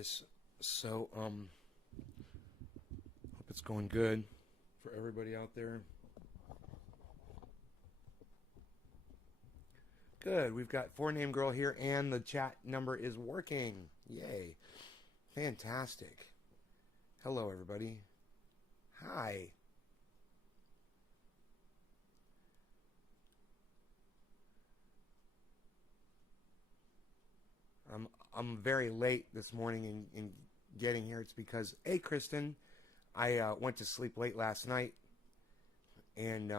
guys. So, hope it's going good for everybody out there. Good. We've got 4Name Girl here, and the chat number is working. Yay. Fantastic. Hello, everybody. Hi. I'm very late this morning in getting here. It's because, hey, Kristen, I went to sleep late last night, and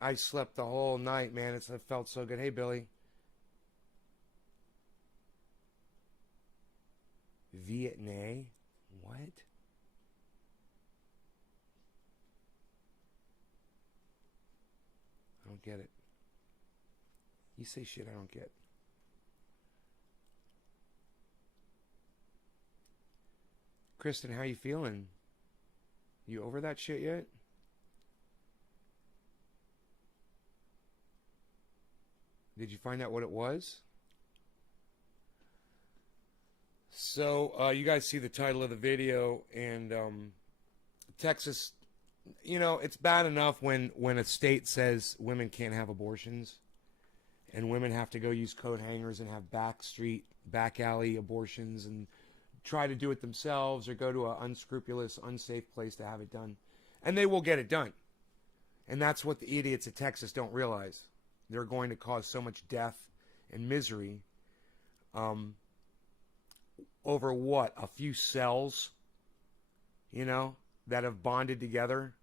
I slept the whole night, man. It felt so good. Hey, Billy. Vietnam? What? I don't get it. You say shit I don't get. Kristen, how you feeling? You over that shit yet? Did you find out what it was? So, you guys see the title of the video, and Texas, you know, it's bad enough when a state says women can't have abortions, and women have to go use coat hangers and have back alley abortions and try to do it themselves or go to an unscrupulous, unsafe place to have it done. And they will get it done. And that's what the idiots of Texas don't realize. They're going to cause so much death and misery over what? A few cells, you know, that have bonded together.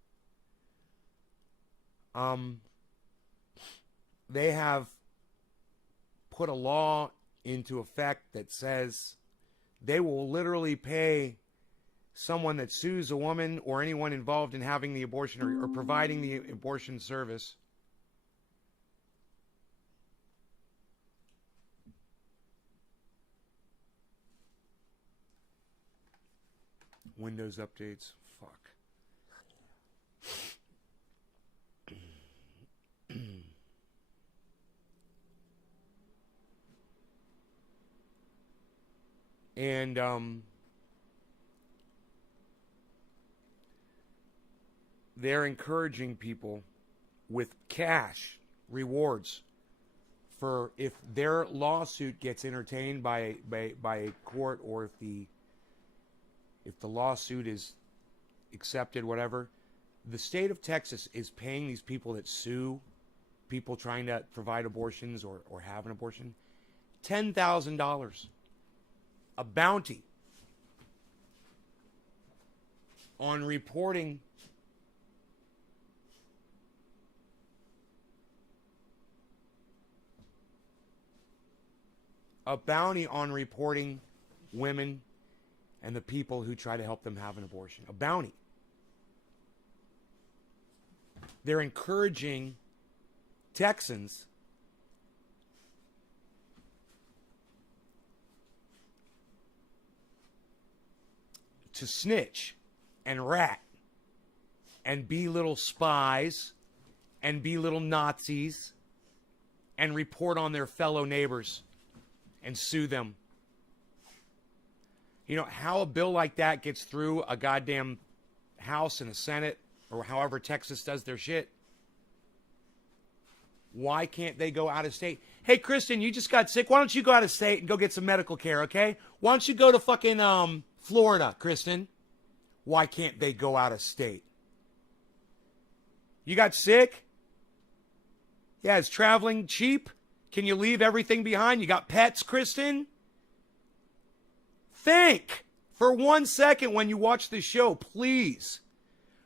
They have put a law into effect that says they will literally pay someone that sues a woman or anyone involved in having the abortion or providing the abortion service Windows updates. Fuck. And they're encouraging people with cash rewards for if their lawsuit gets entertained by a court, or if the lawsuit is accepted, whatever. The state of Texas is paying these people that sue people trying to provide abortions or have an abortion $10,000. A bounty on reporting women and the people who try to help them have an abortion. A bounty. They're encouraging Texans to snitch and rat and be little spies and be little Nazis and report on their fellow neighbors and sue them. You know, how a bill like that gets through a goddamn House and a Senate, or however Texas does their shit. Why can't they go out of state? Hey, Kristen, you just got sick. Why don't you go out of state and go get some medical care, okay? Why don't you go to fucking Florida, Kristen? Why can't they go out of state? You got sick? Yeah, is traveling cheap? Can you leave everything behind? You got pets, Kristen? Think for 1 second when you watch this show, please.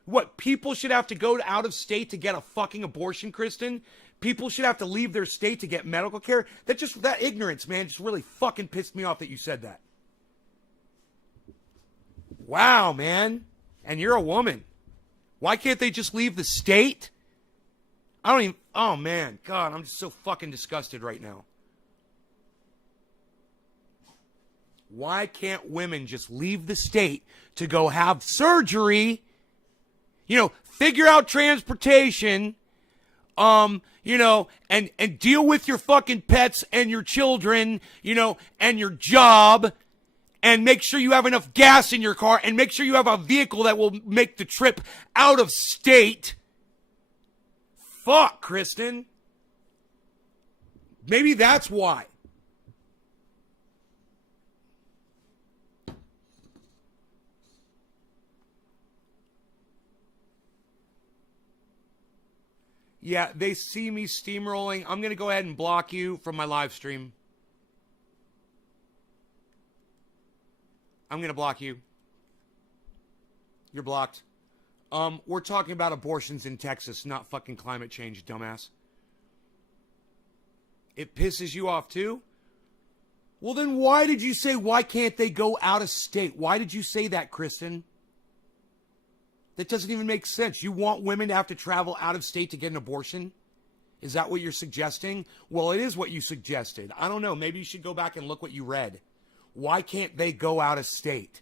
What, people should have to go out of state to get a fucking abortion, Kristen? People should have to leave their state to get medical care? That ignorance, man, just really fucking pissed me off that you said that. Wow, man. And you're a woman. Why can't they just leave the state? Oh, man. God, I'm just so fucking disgusted right now. Why can't women just leave the state to go have surgery? You know, figure out transportation, and deal with your fucking pets and your children, and your job, and make sure you have enough gas in your car, and make sure you have a vehicle that will make the trip out of state. Fuck, Kristen. Maybe that's why. Yeah, they see me steamrolling. I'm going to go ahead and block you from my live stream. I'm going to block you. You're blocked. We're talking about abortions in Texas, not fucking climate change, dumbass. It pisses you off too? Well, then why did you say, why can't they go out of state? Why did you say that, Kristen? That doesn't even make sense. You want women to have to travel out of state to get an abortion? Is that what you're suggesting? Well, it is what you suggested. I don't know. Maybe you should go back and look what you read. Why can't they go out of state?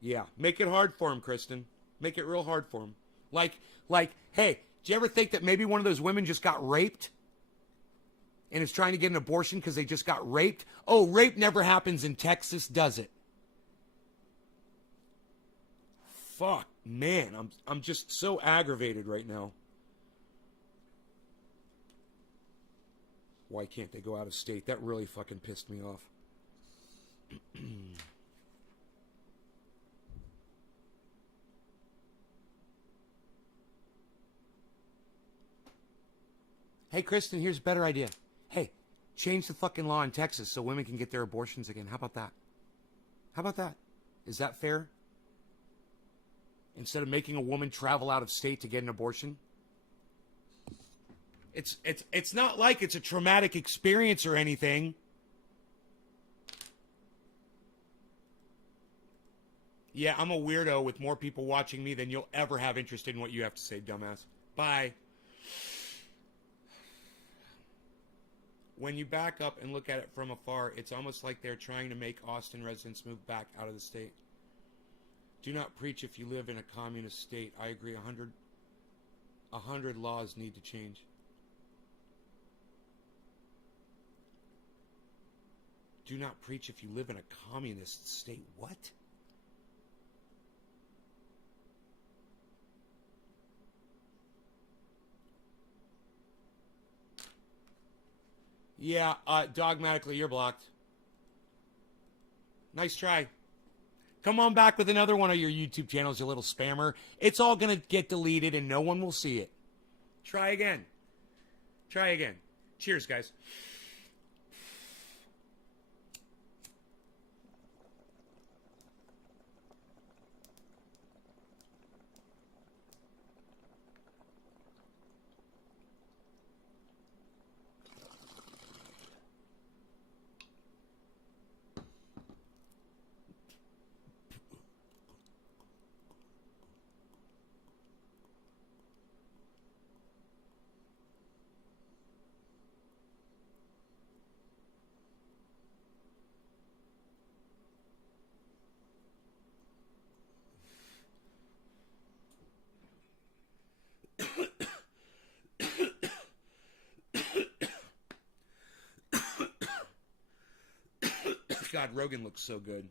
Yeah, make it hard for him, Kristen. Make it real hard for him. Like, hey, do you ever think that maybe one of those women just got raped and is trying to get an abortion because they just got raped? Oh, rape never happens in Texas, does it? Fuck, man, I'm just so aggravated right now. Why can't they go out of state? That really fucking pissed me off. Hey, Kristen, here's a better idea. Hey, change the fucking law in Texas so women can get their abortions again. How about that? How about that? Is that fair? Instead of making a woman travel out of state to get an abortion? It's not like it's a traumatic experience or anything. Yeah, I'm a weirdo with more people watching me than you'll ever have interest in what you have to say, dumbass. Bye. When you back up and look at it from afar, it's almost like they're trying to make Austin residents move back out of the state. Do not preach if you live in a communist state. I agree. 100 laws need to change. Do not preach if you live in a communist state. What? Yeah, dogmatically, you're blocked. Nice try. Come on back with another one of your YouTube channels, you little spammer. It's all going to get deleted and no one will see it. Try again. Try again. Cheers, guys. God, Rogan looks so good.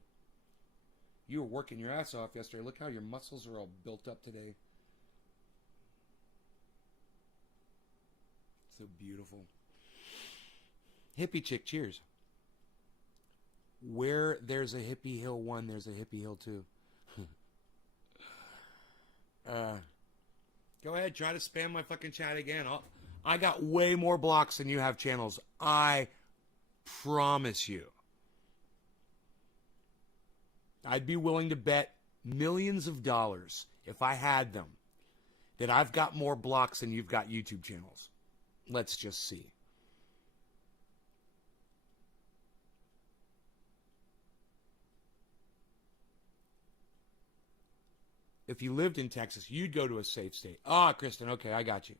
You were working your ass off yesterday. Look how your muscles are all built up today. So beautiful. Hippie chick, cheers. Where there's a Hippie Hill 1, there's a Hippie Hill 2. Go ahead, try to spam my fucking chat again. I got way more blocks than you have channels. I promise you. I'd be willing to bet millions of dollars, if I had them, that I've got more blocks than you've got YouTube channels. Let's just see. If you lived in Texas, you'd go to a safe state. Ah, Kristen, okay, I got you.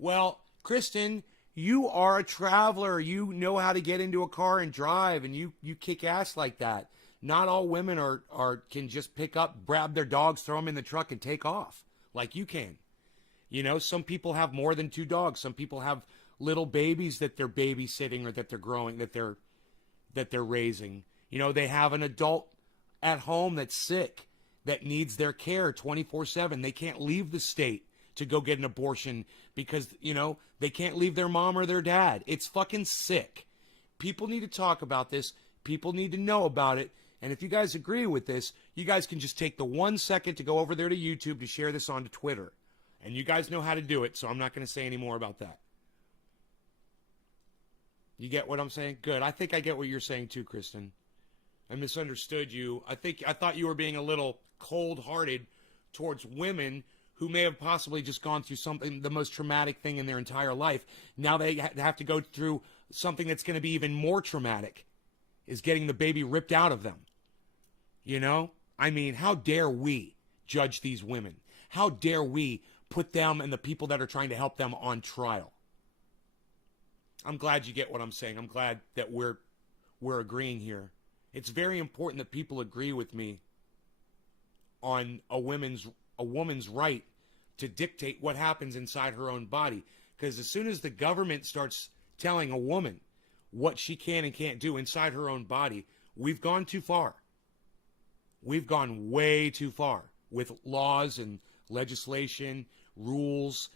Well, Kristen, you are a traveler. You know how to get into a car and drive, and you kick ass like that. Not all women can just pick up, grab their dogs, throw them in the truck, and take off. like you can. You know, some people have more than 2 dogs. Some people have little babies that they're babysitting or that they're growing, that they're raising. You know, they have an adult at home that's sick, that needs their care 24/7. They can't leave the state to go get an abortion because, you know, they can't leave their mom or their dad. It's fucking sick. People need to talk about this. People need to know about it. And if you guys agree with this, you guys can just take the 1 second to go over there to YouTube to share this onto Twitter. And you guys know how to do it, so I'm not going to say any more about that. You get what I'm saying? Good. I think I get what you're saying too, Kristen. I misunderstood you. I thought you were being a little cold-hearted towards women who may have possibly just gone through something, the most traumatic thing in their entire life. Now they have to go through something that's going to be even more traumatic, is getting the baby ripped out of them. You know? I mean, how dare we judge these women? How dare we put them and the people that are trying to help them on trial? I'm glad you get what I'm saying. I'm glad that we're agreeing here. It's very important that people agree with me on a woman's right to dictate what happens inside her own body. Because as soon as the government starts telling a woman what she can and can't do inside her own body, we've gone too far. We've gone way too far with laws and legislation, rules,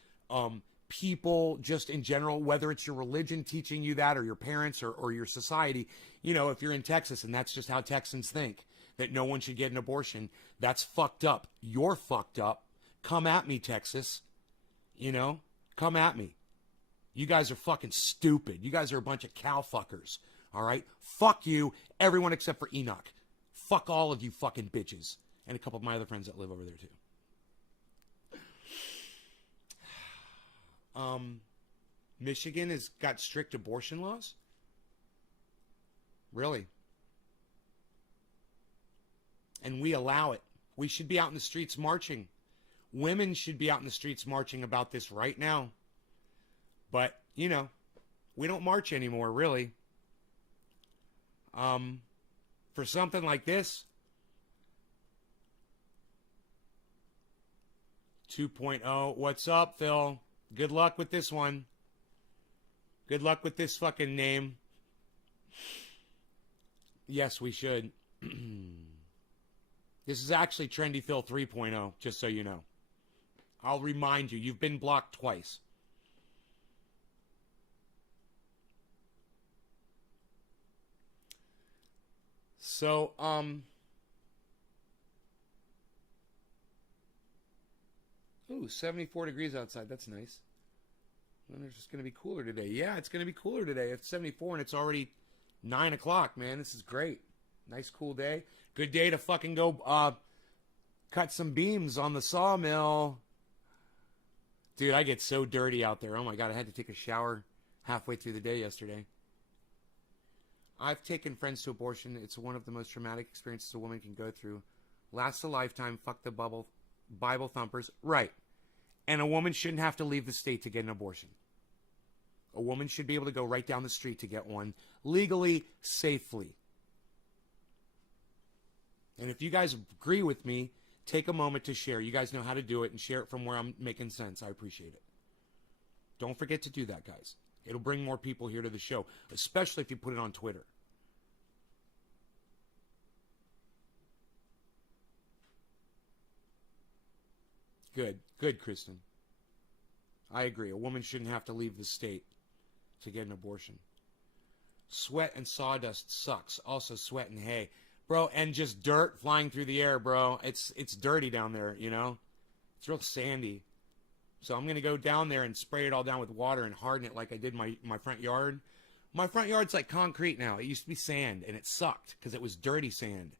people just in general, whether it's your religion teaching you that or your parents or your society. You know, if you're in Texas and that's just how Texans think, that no one should get an abortion, that's fucked up. You're fucked up. Come at me, Texas. You know, come at me. You guys are fucking stupid. You guys are a bunch of cow fuckers. All right? Fuck you, everyone except for Enoch. Fuck all of you fucking bitches. And a couple of my other friends that live over there too. Michigan has got strict abortion laws? Really? And we allow it. We should be out in the streets marching. Women should be out in the streets marching about this right now. But, you know, we don't march anymore, really. For something like this, 2.0. What's up, Phil? Good luck with this one. Good luck with this fucking name. Yes, we should. This is actually Trendy Phil 3.0, just so you know. I'll remind you, you've been blocked twice. So, ooh, 74 degrees outside. That's nice. And it's just going to be cooler today. Yeah, it's going to be cooler today. It's 74 and it's already 9 o'clock, man. This is great. Nice, cool day. Good day to fucking go cut some beams on the sawmill. Dude, I get so dirty out there. Oh, my God. I had to take a shower halfway through the day yesterday. I've taken friends to abortion. It's one of the most traumatic experiences a woman can go through. Lasts a lifetime. Fuck the Bible thumpers. Right. And a woman shouldn't have to leave the state to get an abortion. A woman should be able to go right down the street to get one legally, safely. And if you guys agree with me, take a moment to share. You guys know how to do it and share it from where I'm making sense. I appreciate it. Don't forget to do that, guys. It'll bring more people here to the show, especially if you put it on Twitter. Good. Good, Kristen. I agree. A woman shouldn't have to leave the state to get an abortion. Sweat and sawdust sucks. Also sweat and hay. Bro, and just dirt flying through the air, bro. It's dirty down there, you know? It's real sandy. So I'm going to go down there and spray it all down with water and harden it like I did my front yard. My front yard's like concrete now. It used to be sand, and it sucked because it was dirty sand.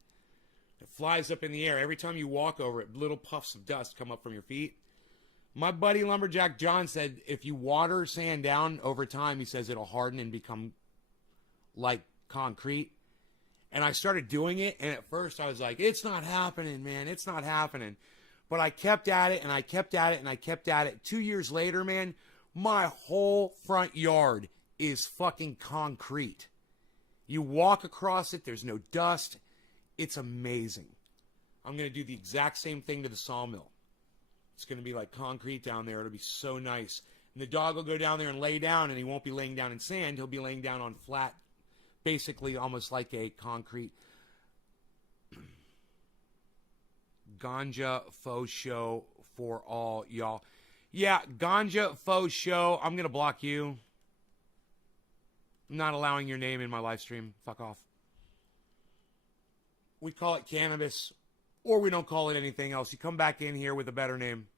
It flies up in the air. Every time you walk over it, little puffs of dust come up from your feet. My buddy Lumberjack John said if you water sand down over time, he says it'll harden and become like concrete. And I started doing it, and at first I was like, it's not happening, man. It's not happening. But I kept at it, and I kept at it, and I kept at it. 2 years later, man, my whole front yard is fucking concrete. You walk across it, there's no dust. It's amazing. I'm going to do the exact same thing to the sawmill. It's going to be like concrete down there. It'll be so nice. And the dog will go down there and lay down, and he won't be laying down in sand. He'll be laying down on flat, basically almost like a concrete. Ganja faux show for all y'all. Yeah, ganja faux show. I'm going to block you. I'm not allowing your name in my live stream. Fuck off. We call it cannabis, or we don't call it anything else. You come back in here with a better name.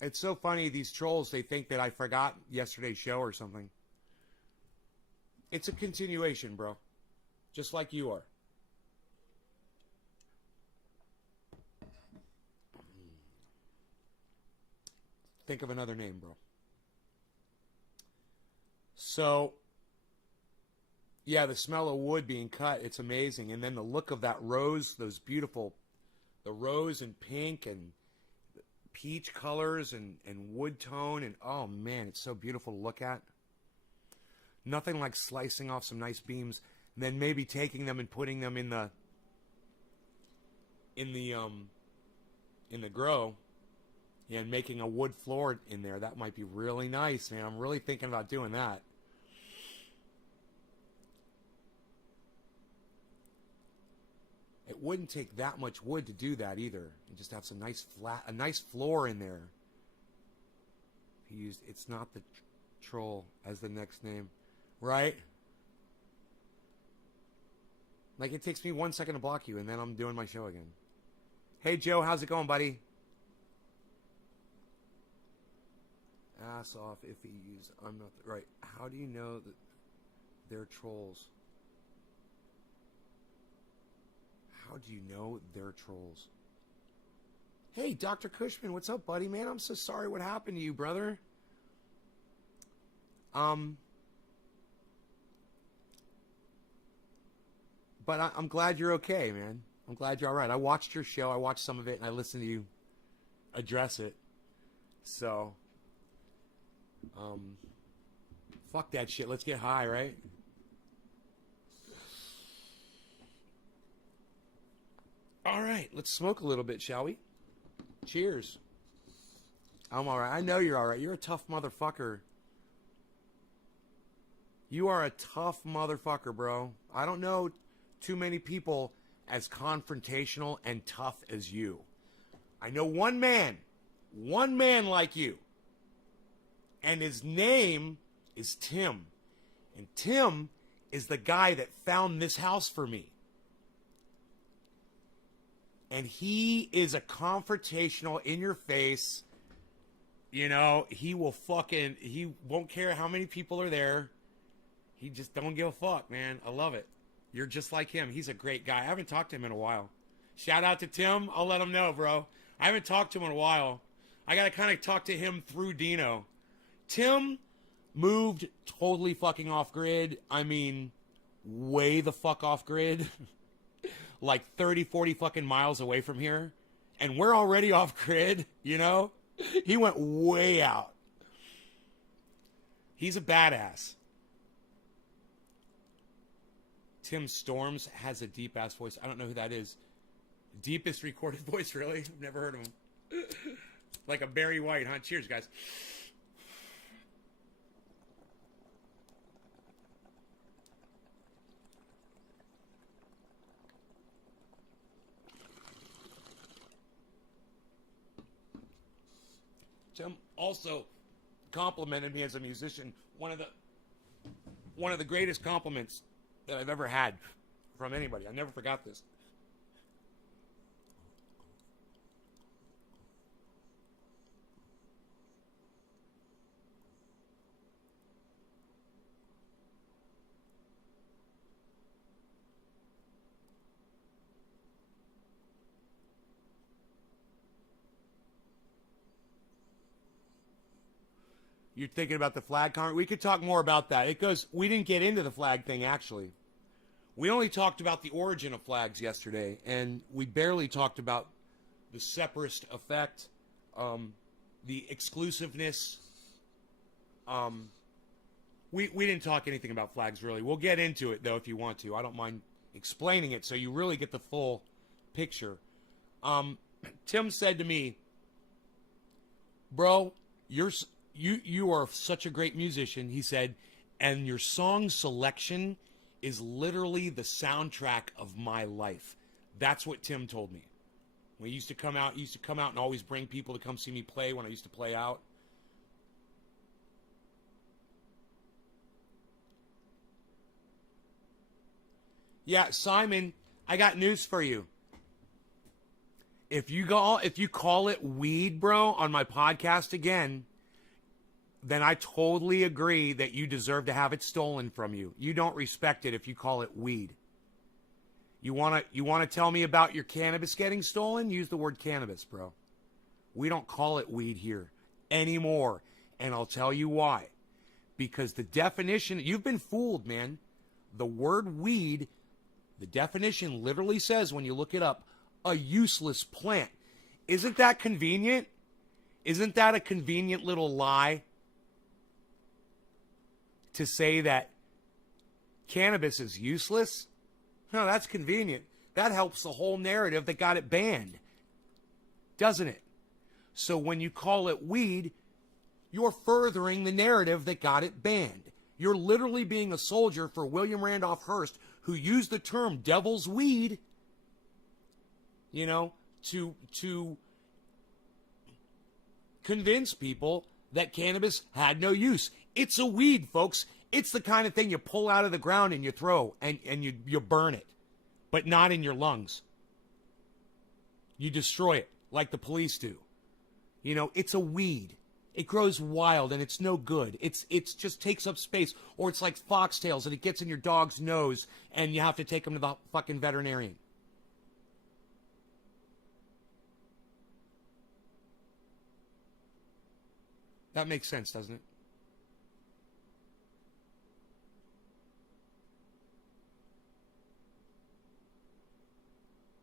It's so funny, these trolls, they think that I forgot yesterday's show or something. It's a continuation, bro. Just like you are. Think of another name, bro. So, yeah, the smell of wood being cut, it's amazing. And then the look of that rose, those beautiful, the rose and pink and peach colors and wood tone. And, oh, man, it's so beautiful to look at. Nothing like slicing off some nice beams, and then maybe taking them and putting them in the grow, and making a wood floor in there. That might be really nice, man. I'm really thinking about doing that. It wouldn't take that much wood to do that either. You just have some nice a nice floor in there. He used it's not the troll as the next name. Right? Like, it takes me 1 second to block you, and then I'm doing my show again. Hey, Joe, how's it going, buddy? Ass off if he used... I'm not... Right. How do you know that they're trolls? How do you know they're trolls? Hey, Dr. Cushman, what's up, buddy? Man, I'm so sorry what happened to you, brother. But I'm glad you're okay, man. I'm glad you're all right. I watched your show. I watched some of it, and I listened to you address it. So, fuck that shit. Let's get high, right? All right. Let's smoke a little bit, shall we? Cheers. I'm all right. I know you're all right. You're a tough motherfucker. You are a tough motherfucker, bro. I don't know too many people as confrontational and tough as you. I know one man like you. And his name is Tim. And Tim is the guy that found this house for me. And he is a confrontational, in your face. You know, he won't care how many people are there. He just don't give a fuck, man. I love it. You're just like him. He's a great guy. I haven't talked to him in a while. Shout out to Tim. I'll let him know, bro. I haven't talked to him in a while. I got to kind of talk to him through Dino. Tim moved totally fucking off grid. I mean, way the fuck off grid. Like 30, 40 fucking miles away from here. And we're already off grid, you know? He went way out. He's a badass. Tim Storms has a deep-ass voice. I don't know who that is. Deepest recorded voice, really? I've never heard of him. Like a Barry White, huh? Cheers, guys. Tim also complimented me as a musician. One of the greatest compliments that I've ever had from anybody. I never forgot this. You're thinking about the flag comment? We could talk more about that. We didn't get into the flag thing, actually. We only talked about the origin of flags yesterday, and we barely talked about the separatist effect, the exclusiveness. we didn't talk anything about flags, really. We'll get into it, though, if you want to. I don't mind explaining it so you really get the full picture. Tim said to me, bro, you are such a great musician, he said, and your song selection is literally the soundtrack of my life. That's what Tim told me. When he used to come out, and always bring people to come see me play when I used to play out. Yeah, Simon, I got news for you. If you call it weed, bro, on my podcast again, then I totally agree that you deserve to have it stolen from you. You don't respect it if you call it weed. You wanna tell me about your cannabis getting stolen? Use the word cannabis, bro. We don't call it weed here anymore. And I'll tell you why. Because the definition, you've been fooled, man. The word weed, the definition literally says, when you look it up, a useless plant. Isn't that convenient? Isn't that a convenient little lie? To say that cannabis is useless? No, that's convenient. That helps the whole narrative that got it banned. Doesn't it? So when you call it weed, you're furthering the narrative that got it banned. You're literally being a soldier for William Randolph Hearst, who used the term devil's weed, to convince people that cannabis had no use. It's a weed, folks. It's the kind of thing you pull out of the ground and you throw and you burn it, but not in your lungs. You destroy it like the police do. It's a weed. It grows wild and it's no good. It's just takes up space, or it's like foxtails and it gets in your dog's nose and you have to take them to the fucking veterinarian. That makes sense, doesn't it?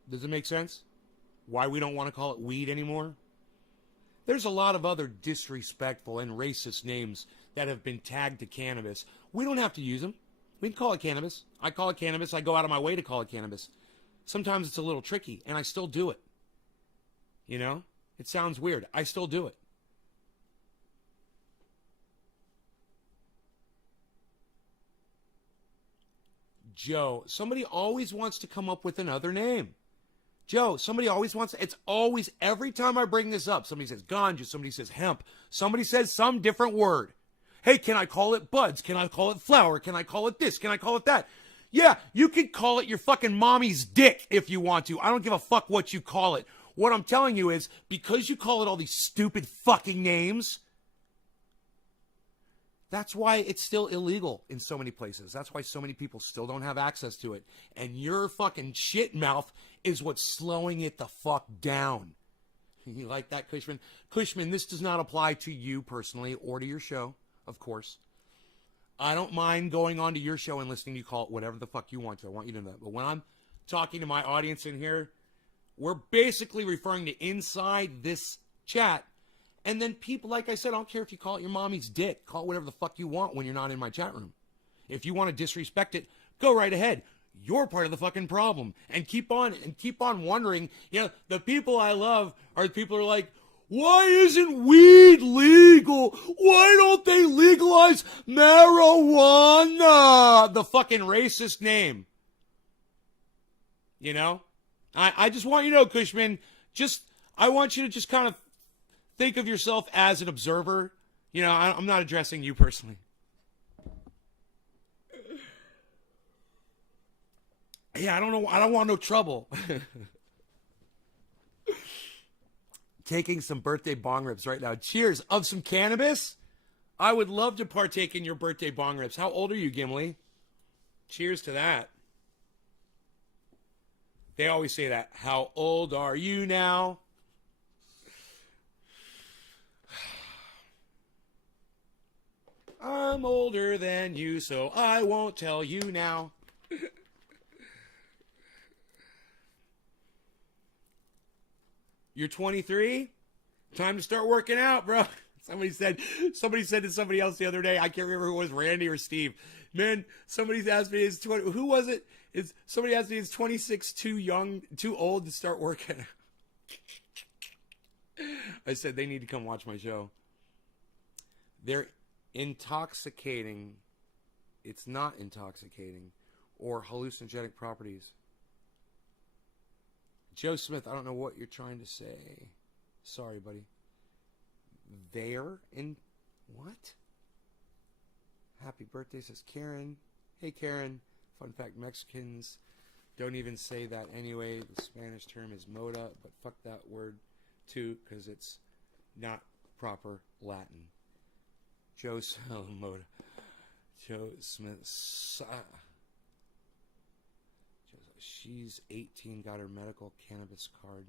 Does it make sense? Why we don't want to call it weed anymore? There's a lot of other disrespectful and racist names that have been tagged to cannabis. We don't have to use them. We can call it cannabis. I call it cannabis. I go out of my way to call it cannabis. Sometimes it's a little tricky, and I still do it. It sounds weird. I still do it. Joe, somebody always wants to come up with another name. Joe, somebody always wants, it's always, every time I bring this up, somebody says ganja, somebody says hemp, somebody says some different word. Hey, can I call it buds? Can I call it flower? Can I call it this? Can I call it that? Yeah, you can call it your fucking mommy's dick if you want to. I don't give a fuck what you call it. What I'm telling you is, because you call it all these stupid fucking names, that's why it's still illegal in so many places. That's why so many people still don't have access to it. And your fucking shit mouth is what's slowing it the fuck down. You like that, Cushman? Cushman, this does not apply to you personally or to your show, of course. I don't mind going on to your show and listening to you call it whatever the fuck you want to. I want you to know. But when I'm talking to my audience in here, we're basically referring to inside this chat. And then people, like I said, I don't care if you call it your mommy's dick. Call it whatever the fuck you want when you're not in my chat room. If you want to disrespect it, go right ahead. You're part of the fucking problem. And keep on wondering. The people I love are the people who are like, why isn't weed legal? Why don't they legalize marijuana? The fucking racist name. I just want you to know, Cushman, I want you to just kind of think of yourself as an observer. I'm not addressing you personally. Yeah, I don't know. I don't want no trouble. Taking some birthday bong rips right now. Cheers. Of some cannabis? I would love to partake in your birthday bong rips. How old are you, Gimli? Cheers to that. They always say that. How old are you now? I'm older than you, so I won't tell you now. You're 23? Time to start working out, bro. Somebody said to somebody else the other day, I can't remember who it was, Randy or Steve. Man, somebody asked me, who was it? Somebody asked me, is 26 too old to start working? I said, they need to come watch my show. They're intoxicating. It's not intoxicating or hallucinogenic properties. Joe Smith, I don't know what you're trying to say. Sorry, buddy. They're in what? Happy birthday, says Karen. Hey, Karen. Fun fact, Mexicans don't even say that anyway. The Spanish term is moda, but fuck that word too, because it's not proper Latin. Joe Moda. Joe Smith. She's 18, got her medical cannabis card,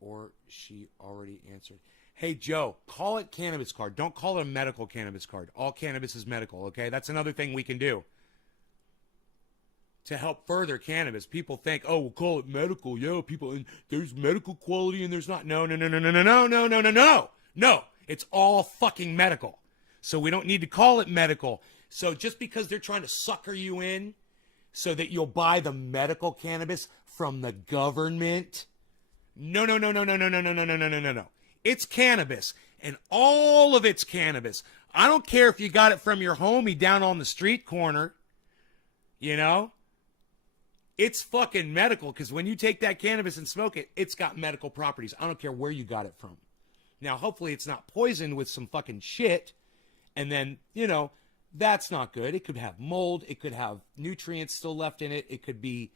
or she already answered. Hey, Joe, call it cannabis card. Don't call it a medical cannabis card. All cannabis is medical, okay? That's another thing we can do to help further cannabis. People think, oh, we'll call it medical. Yeah, people, and there's medical quality and there's not. No. No, it's all fucking medical. So we don't need to call it medical. So just because they're trying to sucker you in so that you'll buy the medical cannabis from the government, no. It's cannabis, and all of it's cannabis. I don't care if you got it from your homie down on the street corner, you know? It's fucking medical, because when you take that cannabis and smoke it, it's got medical properties. I don't care where you got it from. Now, hopefully it's not poisoned with some fucking shit, and then, you know, that's not good. It could have mold. It could have nutrients still left in it. It could be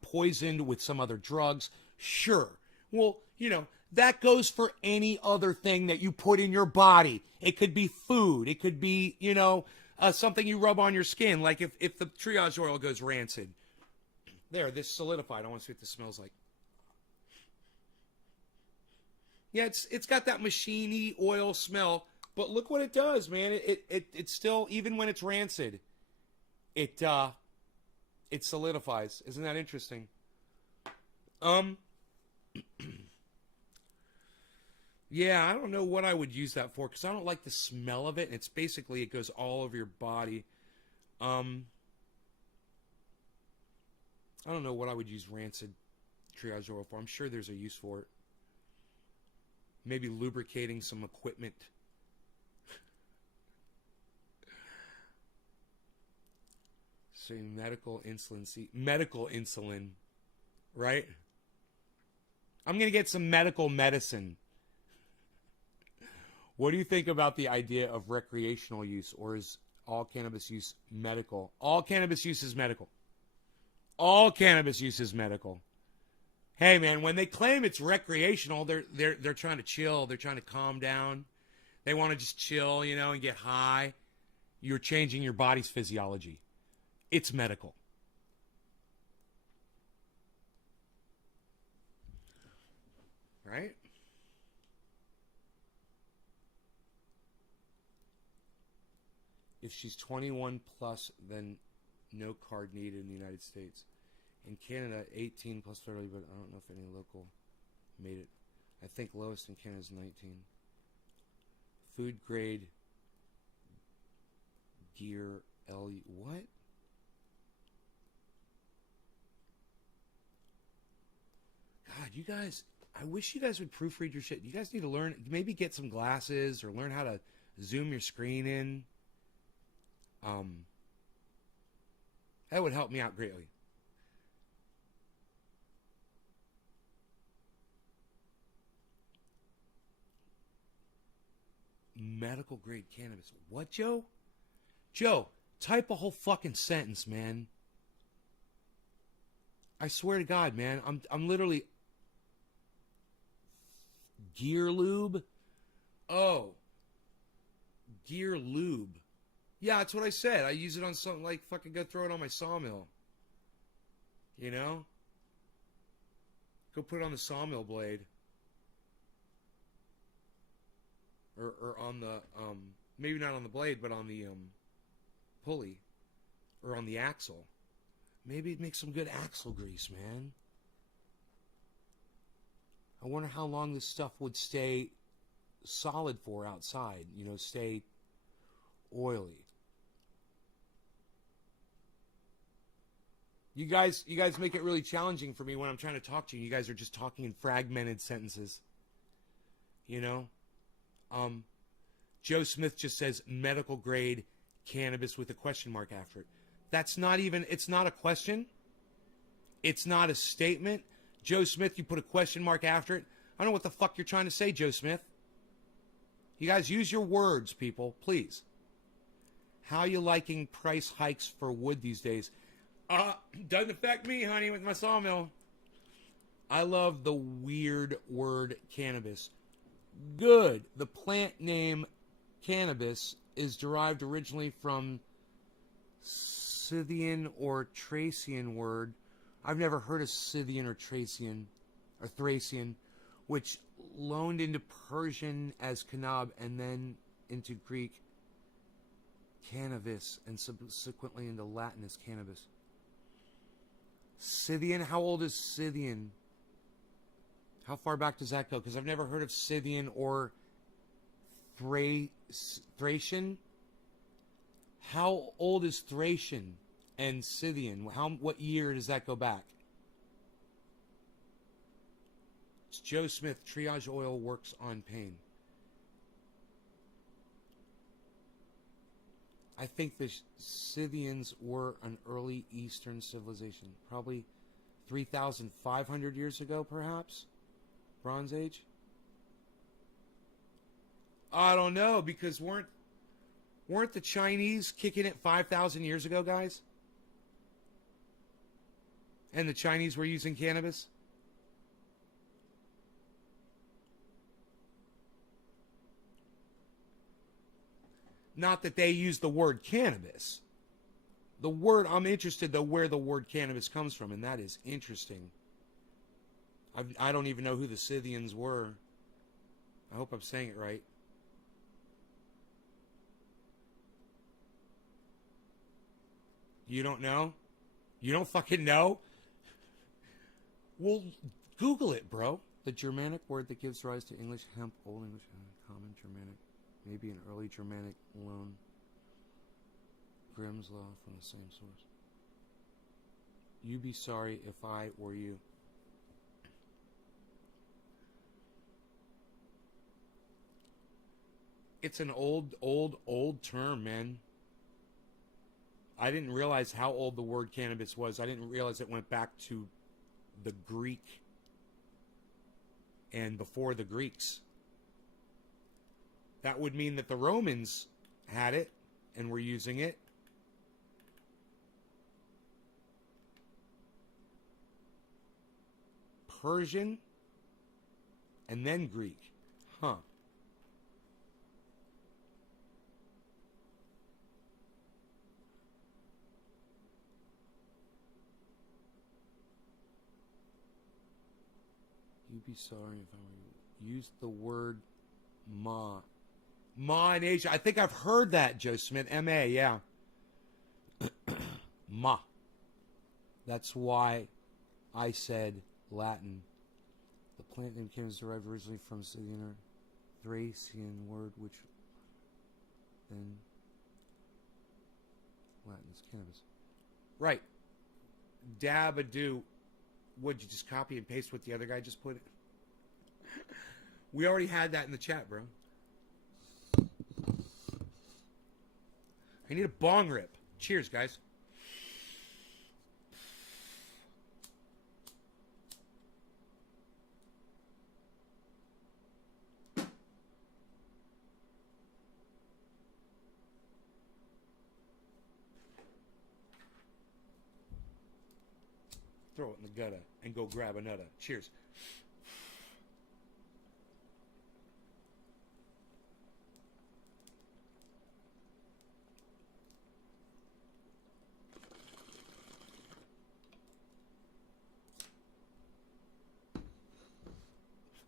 poisoned with some other drugs. Sure. Well, you know, that goes for any other thing that you put in your body. It could be food. It could be, you know, something you rub on your skin. Like if the triage oil goes rancid. There, this solidified. I want to see what this smells like. Yeah, it's got that machine-y oil smell. But look what it does, man. It still, even when it's rancid, it solidifies. Isn't that interesting? Yeah, I don't know what I would use that for, because I don't like the smell of it. And it's basically, it goes all over your body. I don't know what I would use rancid triage oil for. I'm sure there's a use for it. Maybe lubricating some equipment. Say medical insulin. See, medical insulin, right? I'm going to get some medical medicine. What do you think about the idea of recreational use, or is all cannabis use medical? All cannabis use is medical. All cannabis use is medical. Hey, man, when they claim it's recreational, they're trying to chill. They're trying to calm down. They want to just chill, you know, and get high. You're changing your body's physiology. It's medical. Right? If she's 21 plus, then no card needed in the United States. In Canada, 18 plus federally, but I don't know if any local made it. I think lowest in Canada is 19. Food grade gear LU. What? God, you guys, I wish you guys would proofread your shit. You guys need to learn, maybe get some glasses or learn how to zoom your screen in. That would help me out greatly. Medical grade cannabis. What, Joe? Joe, type a whole fucking sentence, man. I swear to God, man. I'm literally gear lube. Oh, gear lube. Yeah, that's what I said. I use it on something like fucking go throw it on my sawmill. You know? Go put it on the sawmill blade. Or on the, maybe not on the blade, but on the pulley. Or on the axle. Maybe it makes some good axle grease, man. I wonder how long this stuff would stay solid for outside. You know, stay oily. You guys make it really challenging for me when I'm trying to talk to you. You guys are just talking in fragmented sentences. You know? Joe Smith just says medical grade cannabis with a question mark after it. That's not even, it's not a question. It's not a statement. Joe Smith, you put a question mark after it. I don't know what the fuck you're trying to say, Joe Smith. You guys use your words, people, please. How you liking price hikes for wood these days? Doesn't affect me, honey, with my sawmill. I love the weird word cannabis. Good. The plant name cannabis is derived originally from Scythian or Thracian word. I've never heard of Scythian or Thracian, which loaned into Persian as kanab and then into Greek cannabis and subsequently into Latin as cannabis. Scythian? How old is Scythian? How far back does that go? Because I've never heard of Scythian or Thracian. How old is Thracian and Scythian? What year does that go back? It's Joe Smith. Triage oil works on pain. I think the Scythians were an early Eastern civilization, probably 3,500 years ago, perhaps? Bronze Age? I don't know, because weren't the Chinese kicking it 5,000 years ago, guys? And the Chinese were using cannabis? Not that they use the word cannabis. The word, I'm interested though where the word cannabis comes from, and that is interesting. I don't even know who the Scythians were. I hope I'm saying it right. You don't know? You don't fucking know? Well, Google it, bro. The Germanic word that gives rise to English, hemp, Old English, Common Germanic. Maybe an early Germanic loan. Grimm's Law from the same source. You'd be sorry if I were you. It's an old term, man. I didn't realize how old the word cannabis was. I didn't realize it went back to the Greek and before the Greeks. That would mean that the Romans had it and were using it. Persian and then Greek. Huh. You'd be sorry if I were you. Use the word ma. Ma in Asia. I think I've heard that, Joe Smith. M-A, yeah. Ma. That's why I said Latin. The plant name cannabis derived originally from Scythian or Thracian word, which then Latin is cannabis. Right. Dabadoo. Would you just copy and paste what the other guy just put? We already had that in the chat, bro. I need a bong rip. Cheers, guys. Throw it in the gutter and go grab another. Cheers.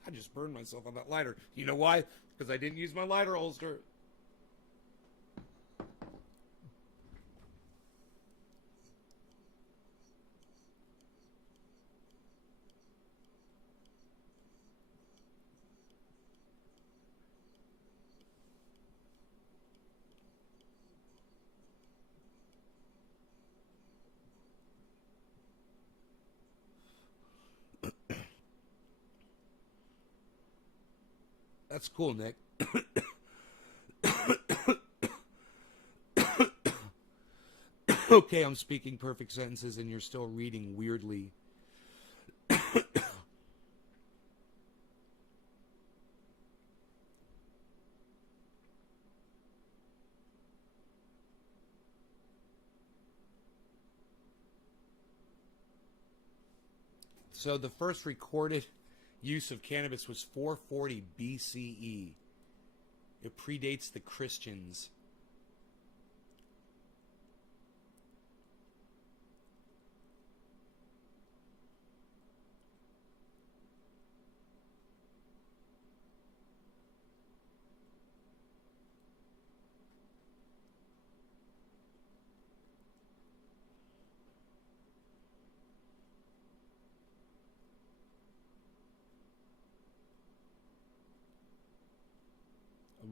I just burned myself on that lighter. You know why? Because I didn't use my lighter holster. That's cool, Nick. Okay, I'm speaking perfect sentences and you're still reading weirdly. So the first recorded use of cannabis was 440 BCE. It predates the Christians.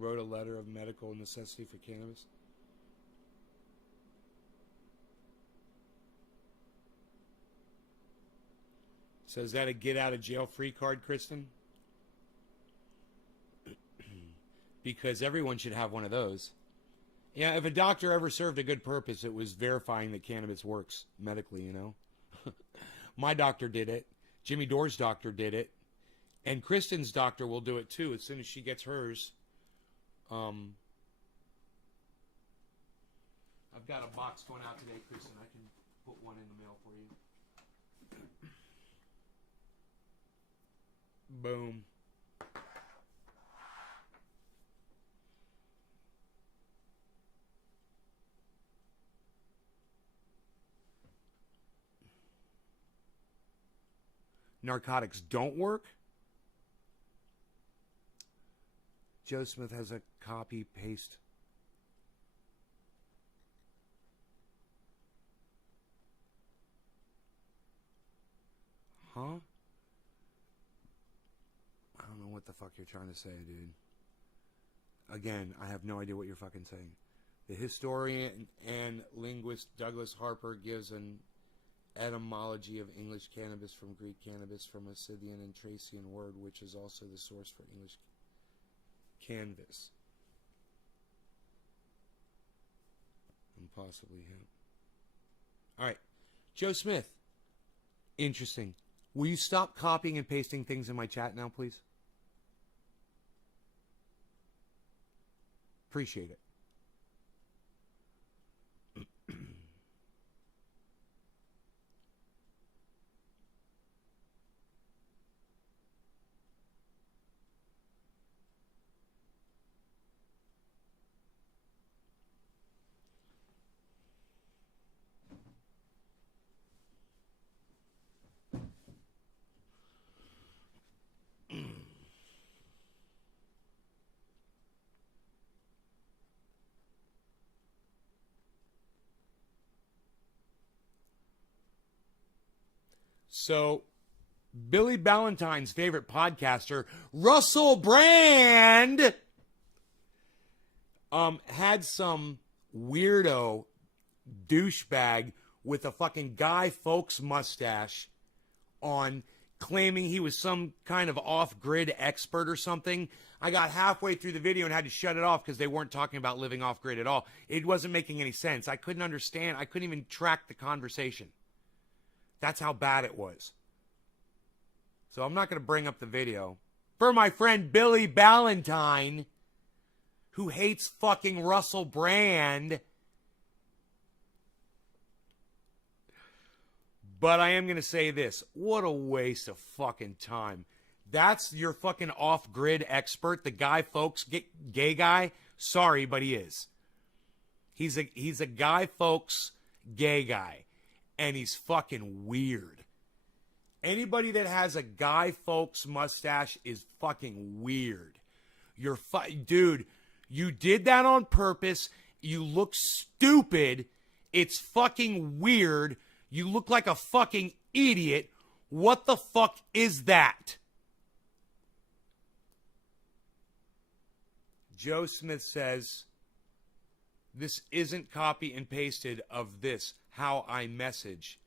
Wrote a letter of medical necessity for cannabis. So is that a get out of jail free card, Kristen? Because everyone should have one of those. Yeah, if a doctor ever served a good purpose, it was verifying that cannabis works medically, you know? My doctor did it. Jimmy Dore's doctor did it. And Kristen's doctor will do it too as soon as she gets hers. I've got a box going out today, Kristen. I can put one in the mail for you. Boom. Narcotics don't work? Joe Smith has a copy paste. Huh? I don't know what the fuck you're trying to say, dude. Again, I have no idea what you're fucking saying. The historian and linguist Douglas Harper gives an etymology of English cannabis from Greek cannabis from a Scythian and Thracian word, which is also the source for English canvas. And possibly him. Alright. Joe Smith. Interesting. Will you stop copying and pasting things in my chat now, please? Appreciate it. So, Billy Ballantyne's favorite podcaster, Russell Brand, had some weirdo douchebag with a fucking Guy Fawkes mustache on, claiming he was some kind of off-grid expert or something. I got halfway through the video and had to shut it off because they weren't talking about living off-grid at all. It wasn't making any sense. I couldn't understand. I couldn't even track the conversation. That's how bad it was. So I'm not going to bring up the video. For my friend Billy Ballantyne, who hates fucking Russell Brand. But I am going to say this. What a waste of fucking time. That's your fucking off-grid expert, the Guy Fawkes gay guy? Sorry, but he is. He's a Guy Fawkes gay guy. And he's fucking weird. Anybody that has a Guy Fawkes mustache is fucking weird. Dude, you did that on purpose. You look stupid. It's fucking weird. You look like a fucking idiot. What the fuck is that? Joe Smith says, this isn't copy and pasted of this, how I message.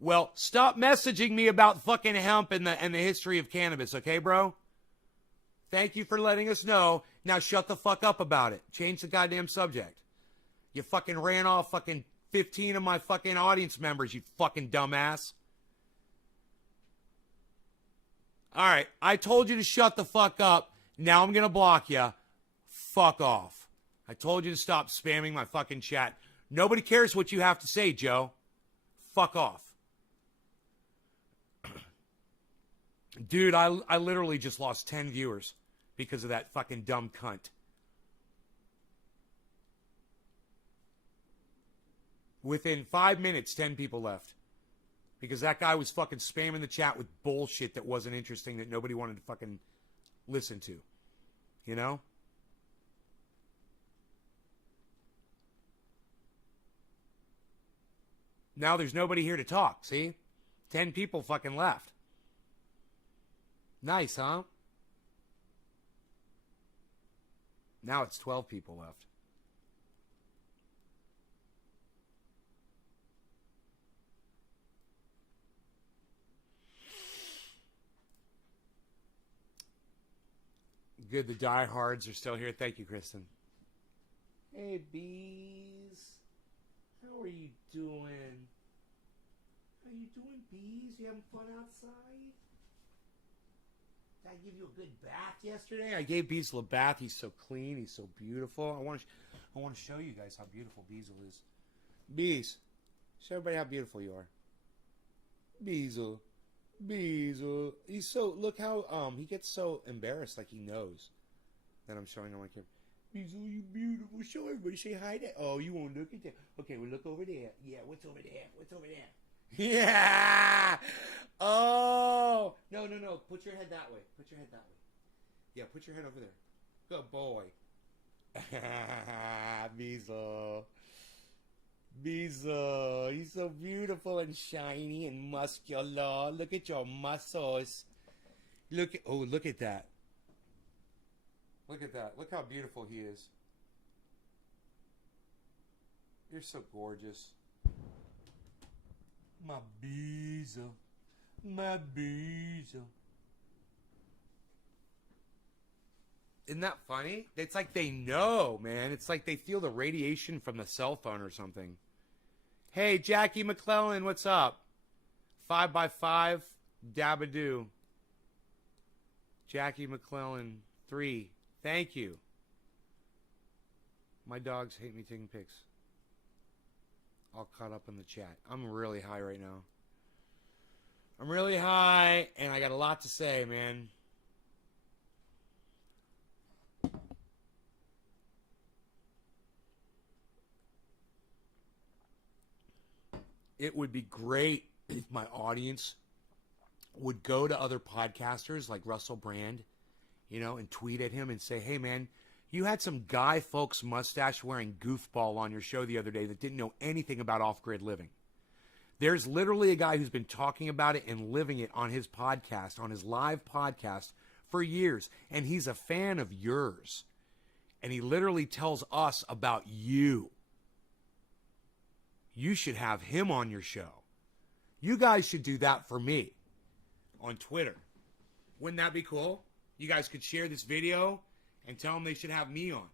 Well, stop messaging me about fucking hemp and the history of cannabis, okay, bro? Thank you for letting us know. Now shut the fuck up about it. Change the goddamn subject. You fucking ran off fucking 15 of my fucking audience members, you fucking dumbass. All right, I told you to shut the fuck up. Now I'm going to block you. Fuck off. I told you to stop spamming my fucking chat. Nobody cares what you have to say, Joe. Fuck off. Dude, I literally just lost 10 viewers because of that fucking dumb cunt. Within 5 minutes, 10 people left. Because that guy was fucking spamming the chat with bullshit that wasn't interesting, that nobody wanted to fucking listen to. You know? Now there's nobody here to talk, see? 10 people fucking left. Nice, huh? Now it's 12 people left. Good, the diehards are still here. Thank you, Kristen. Hey, bees. How are you doing? How you doing, bees? You having fun outside? Did I give you a good bath yesterday? I gave Beazle a bath. He's so clean. He's so beautiful. I want to show you guys how beautiful Beazle is. Bees, show everybody how beautiful you are. Beazle. Beazle. He's so, look how, he gets so embarrassed like he knows that I'm showing on my camera. Beazle, you beautiful. Show everybody. Say hi there. Oh, you won't look at that. Okay, we'll look over there. Yeah, what's over there? What's over there? Yeah. Oh. No. Put your head that way. Put your head that way. Yeah, put your head over there. Good boy. Beazle. Beazle. He's so beautiful and shiny and muscular. Look at your muscles. Look at that. Look at that. Look how beautiful he is. You're so gorgeous. My Beazle. My Beazle. Isn't that funny? It's like they know, man. It's like they feel the radiation from the cell phone or something. Hey, Jackie McClellan, what's up? 5x5, Dabadoo. Jackie McClellan, 3. Thank you. My dogs hate me taking pics. All caught up in the chat. I'm really high right now. I'm really high, and I got a lot to say, man. It would be great if my audience would go to other podcasters like Russell Brand, you know, and tweet at him and say, hey, man, you had some Guy Fawkes mustache wearing goofball on your show the other day that didn't know anything about off-grid living. There's literally a guy who's been talking about it and living it on his podcast, on his live podcast for years, and he's a fan of yours. And he literally tells us about you. You should have him on your show. You guys should do that for me on Twitter. Wouldn't that be cool? You guys could share this video and tell them they should have me on.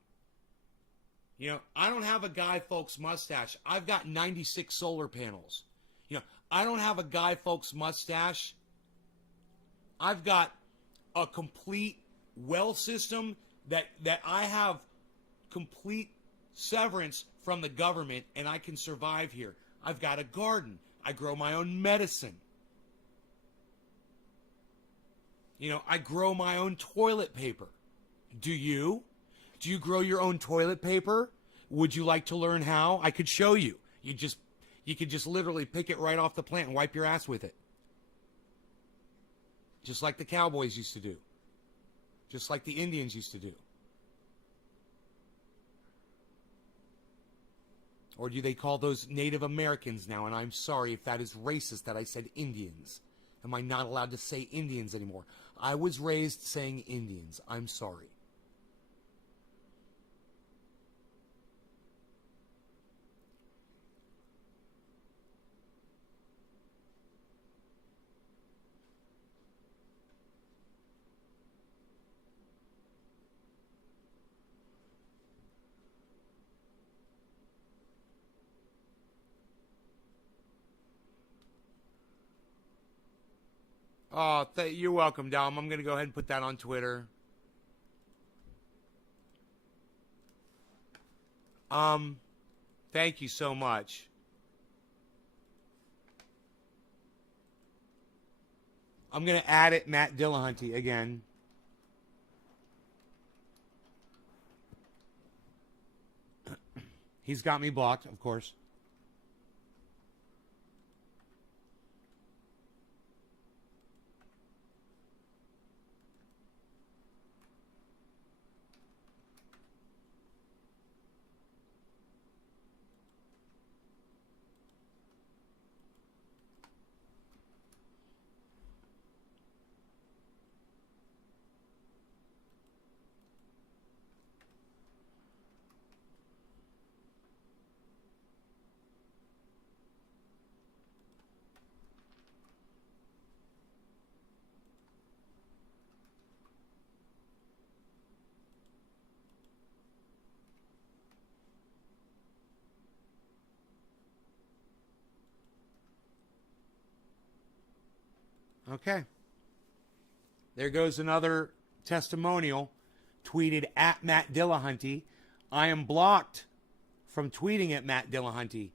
You know, I don't have a Guy Fawkes mustache. I've got 96 solar panels. You know, I don't have a Guy Fawkes mustache. I've got a complete well system that I have complete severance from the government, and I can survive here. I've got a garden. I grow my own medicine. You know, I grow my own toilet paper. Do you? Do you grow your own toilet paper? Would you like to learn how? I could show you. You could just literally pick it right off the plant and wipe your ass with it. Just like the cowboys used to do. Just like the Indians used to do. Or do they call those Native Americans now? And I'm sorry if that is racist that I said Indians. Am I not allowed to say Indians anymore? I was raised saying Indians. I'm sorry. Oh, you're welcome, Dom. I'm going to go ahead and put that on Twitter. Thank you so much. I'm going to add it, Matt Dillahunty, again. He's got me blocked, of course. Okay. There goes another testimonial tweeted at Matt Dillahunty. I am blocked from tweeting at Matt Dillahunty.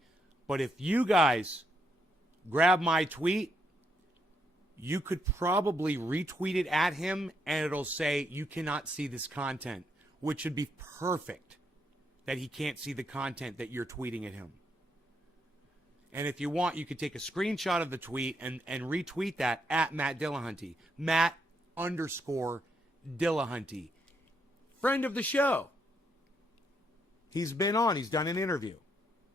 But if you guys grab my tweet, you could probably retweet it at him and it'll say you cannot see this content, which would be perfect that he can't see the content that you're tweeting at him. And if you want, you could take a screenshot of the tweet and retweet that at Matt Dillahunty. Matt_Dillahunty. Friend of the show. He's been on. He's done an interview.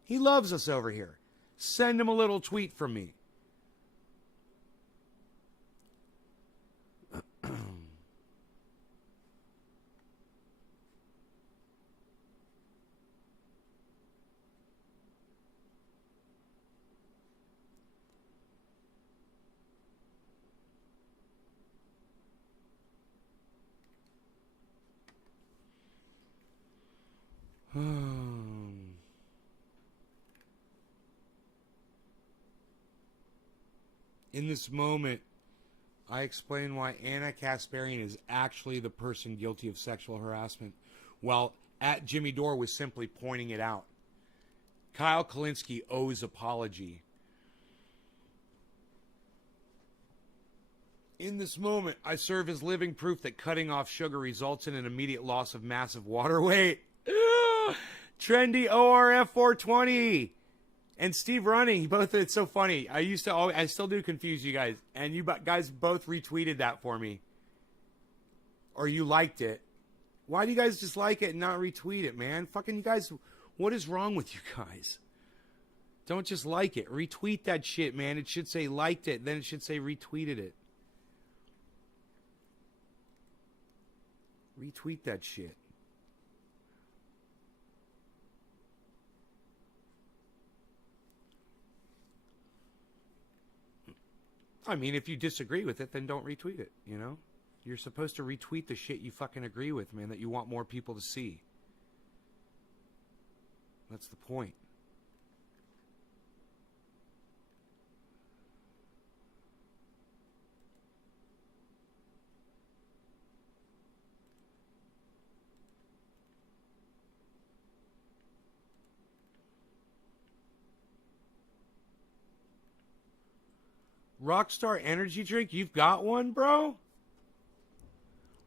He loves us over here. Send him a little tweet from me. In this moment, I explain why Anna Kasparian is actually the person guilty of sexual harassment, while at Jimmy Dore was simply pointing it out. Kyle Kulinski owes apology. In this moment, I serve as living proof that cutting off sugar results in an immediate loss of massive water weight. Trendy ORF 420 and Steve Running, both, it's so funny. I still do confuse you guys, and you guys both retweeted that for me, or you liked it. Why do you guys just like it and not retweet it, man? Fucking you guys, what is wrong with you guys? Don't just like it. Retweet that shit, man. It should say liked it, then it should say retweeted it. Retweet that shit. I mean, if you disagree with it, then don't retweet it, you know? You're supposed to retweet the shit you fucking agree with, man, that you want more people to see. That's the point. Rockstar energy drink? You've got one, bro?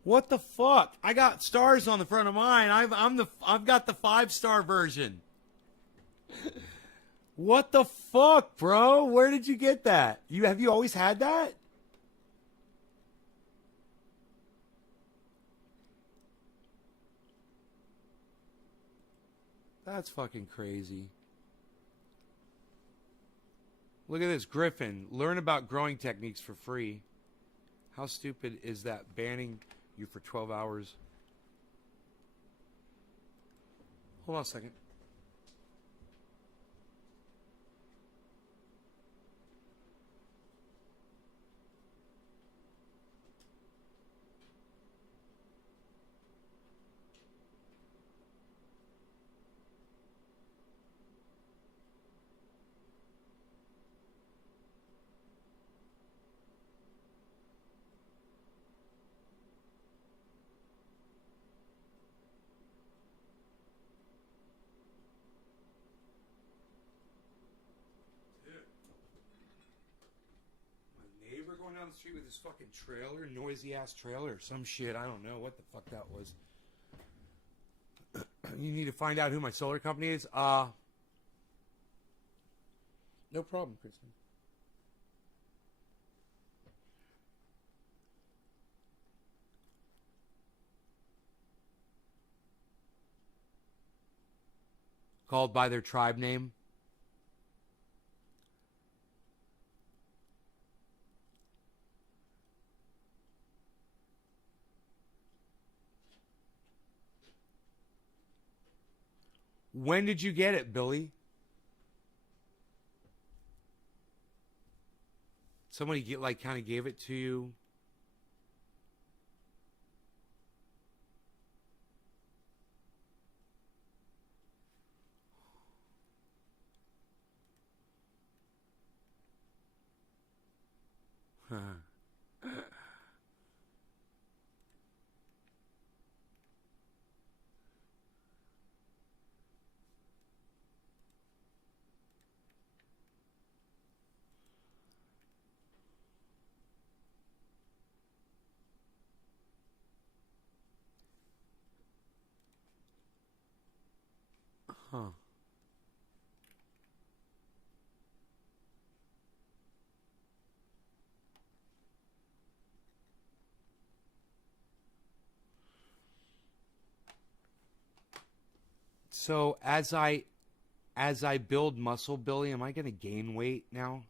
What the fuck? I got stars on the front of mine. I've got the 5-star version. What the fuck, bro? Where did you get that? Have you always had that? That's fucking crazy. Look at this, Griffin. Learn about growing techniques for free. How stupid is that? Banning you for 12 hours. Hold on a second. down the street with this fucking trailer, noisy ass trailer or some shit. I don't know what the fuck that was. You need to find out who my solar company is? No problem, Kristen. Called by their tribe name. When did you get it, Billy? Somebody kind of gave it to you. Huh. So as I build muscle, Billy, am I going to gain weight now?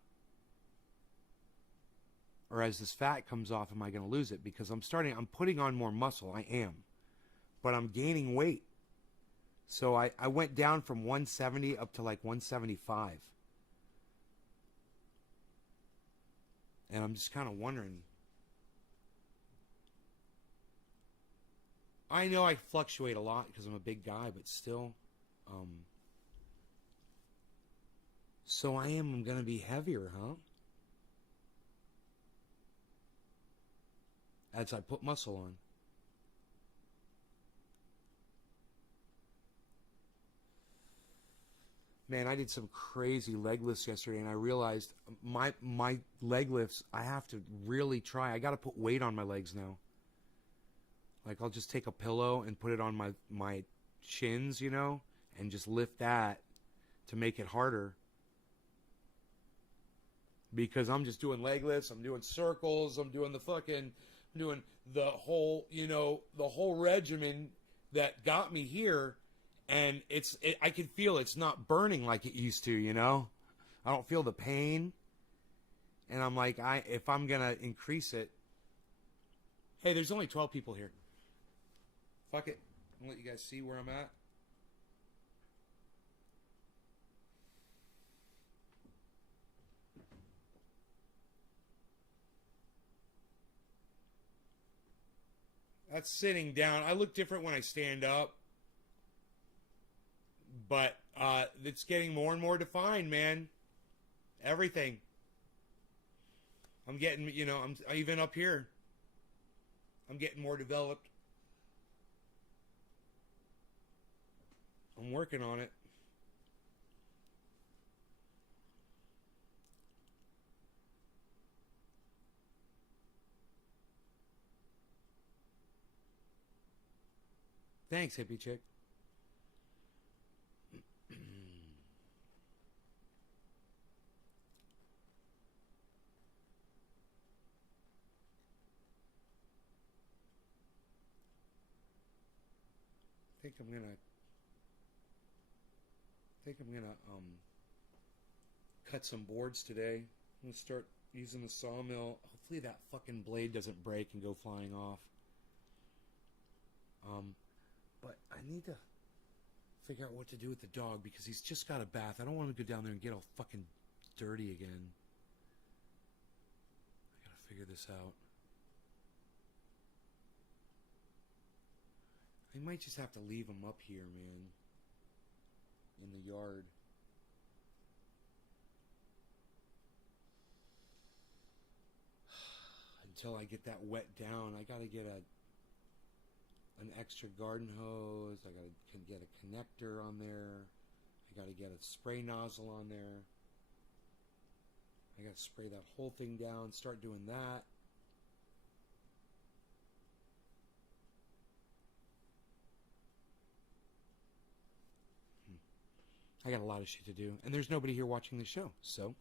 Or as this fat comes off, am I going to lose it? Because I'm putting on more muscle. I am. But I'm gaining weight. So I went down from 170 up to like 175. And I'm just kind of wondering. I know I fluctuate a lot because I'm a big guy, but still. So I'm going to be heavier, huh? As I put muscle on. Man, I did some crazy leg lifts yesterday, and I realized my leg lifts, I have to really try. I got to put weight on my legs now. Like, I'll just take a pillow and put it on my shins, and just lift that to make it harder. Because I'm just doing leg lifts, I'm doing circles, I'm doing the whole, the whole regimen that got me here. And I can feel it's not burning like it used to, I don't feel the pain. And I'm like, if I'm going to increase it. Hey, there's only 12 people here. Fuck it. I'll let you guys see where I'm at. That's sitting down. I look different when I stand up. But it's getting more and more defined, man. Everything. I'm getting, I'm even up here. I'm getting more developed. I'm working on it. Thanks, hippie chick. I think I'm gonna cut some boards today. I'm gonna start using the sawmill. Hopefully that fucking blade doesn't break and go flying off. But I need to figure out what to do with the dog because he's just got a bath. I don't want him to go down there and get all fucking dirty again. I gotta figure this out. I might just have to leave him up here, man. In the yard. Until I get that wet down, I gotta get an extra garden hose. I gotta get a connector on there. I gotta get a spray nozzle on there. I got to spray that whole thing down, start doing that. I got a lot of shit to do, and there's nobody here watching the show, so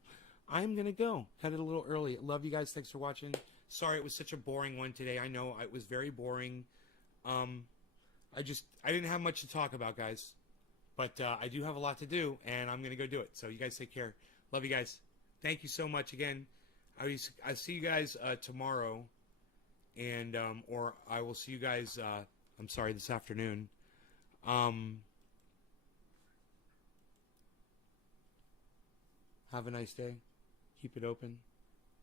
I'm going to go. Cut it a little early. Love you guys. Thanks for watching. Sorry it was such a boring one today. I know it was very boring. I didn't have much to talk about, guys. But I do have a lot to do, and I'm going to go do it. So you guys take care. Love you guys. Thank you so much again. I see you guys tomorrow, and or I will see you guys, I'm sorry, this afternoon. Have a nice day. Keep it open.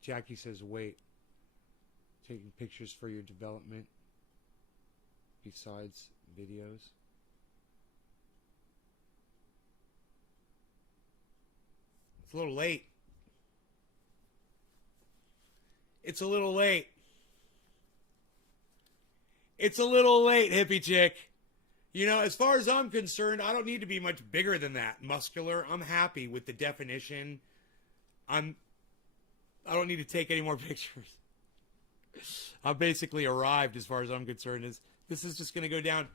Jackie says, wait. Taking pictures for your development besides videos. It's a little late. It's a little late. It's a little late, hippie chick. You know, as far as I'm concerned, I don't need to be much bigger than that. Muscular. I'm happy with the definition. I don't need to take any more pictures. I've basically arrived as far as I'm concerned. This is just going to go down.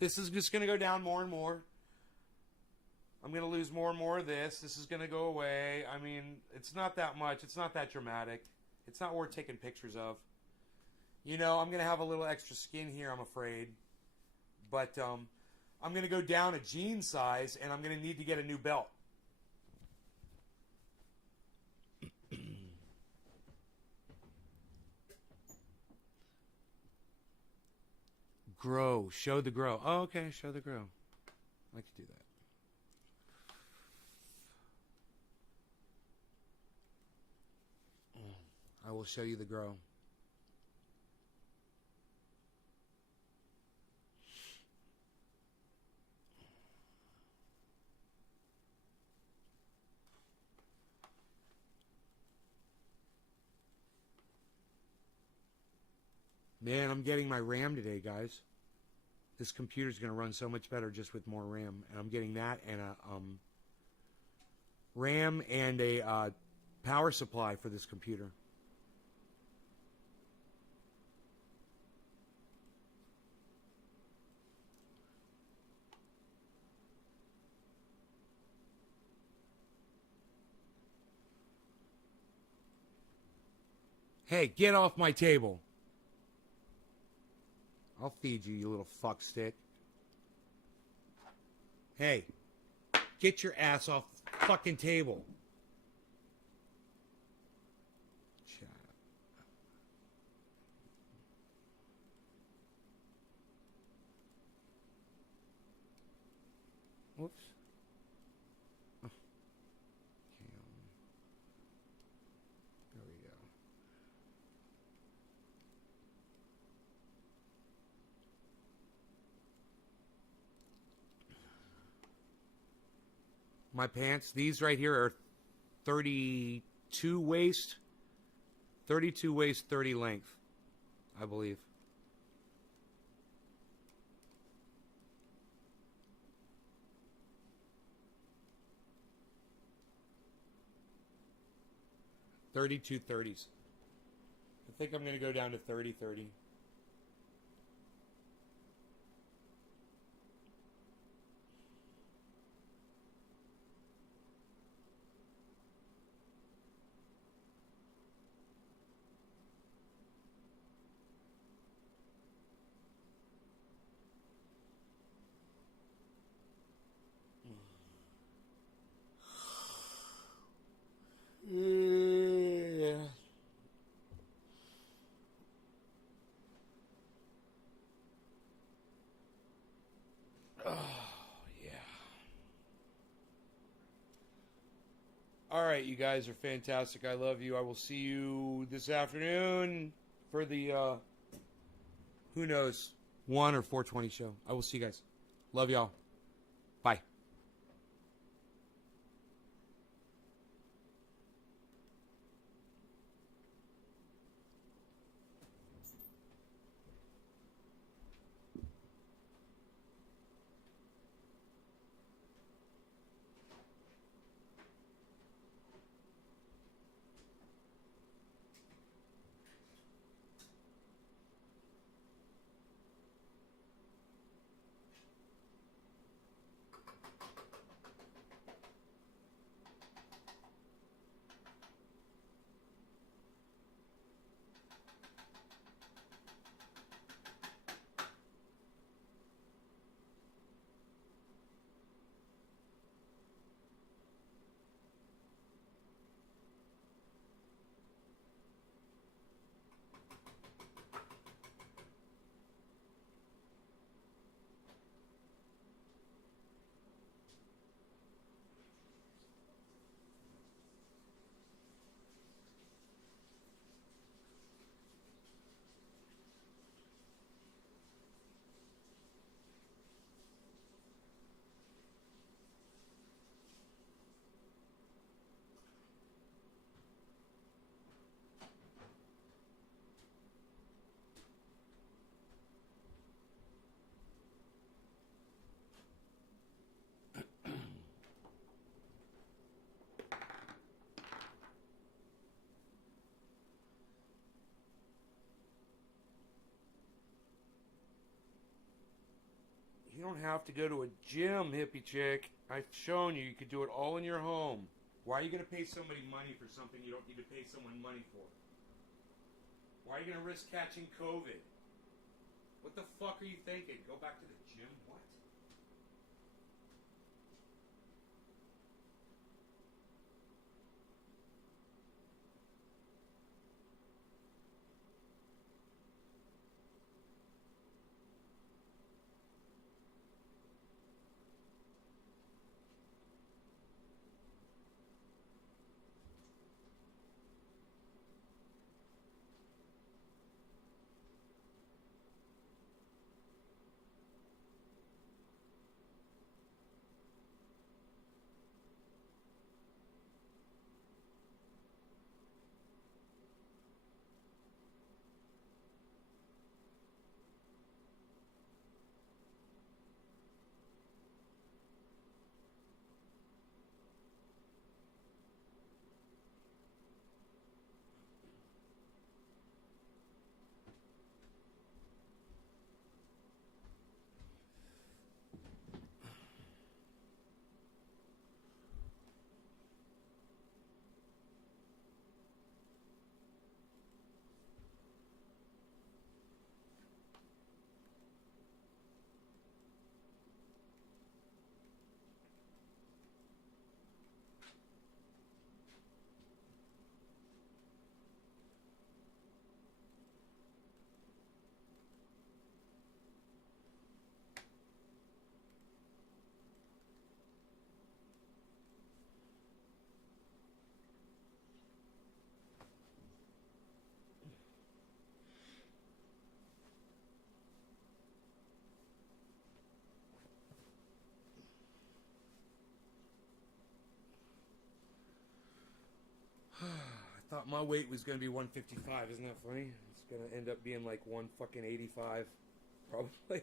This is just going to go down more and more. I'm going to lose more and more of this. This is going to go away. I mean, it's not that much. It's not that dramatic. It's not worth taking pictures of. You know, I'm going to have a little extra skin here, I'm afraid. But I'm going to go down a jean size, and I'm going to need to get a new belt. Grow. Show the grow. Oh, okay. Show the grow. I like to do that. I will show you the grow. Man, I'm getting my RAM today, guys. This computer's going to run so much better just with more RAM. And I'm getting that and a RAM and a power supply for this computer. Hey, get off my table. I'll feed you, you little fuckstick. Hey, get your ass off the fucking table. Whoops. Oh. There we go. My pants, these right here are 32 waist. 32 waist, 30 length, I believe. $32 30s. I think I'm going to go down to 30. Yeah. Oh, yeah. All right, you guys are fantastic. I love you. I will see you this afternoon for the, who knows, 1 or 420 show. I will see you guys. Love y'all. Bye. You don't have to go to a gym, hippie chick. I've shown you. You could do it all in your home. Why are you going to pay somebody money for something you don't need to pay someone money for? Why are you going to risk catching COVID? What the fuck are you thinking? Go back to the gym? What? I thought my weight was going to be 155. Isn't that funny? It's going to end up being like 1 fucking 85. Probably.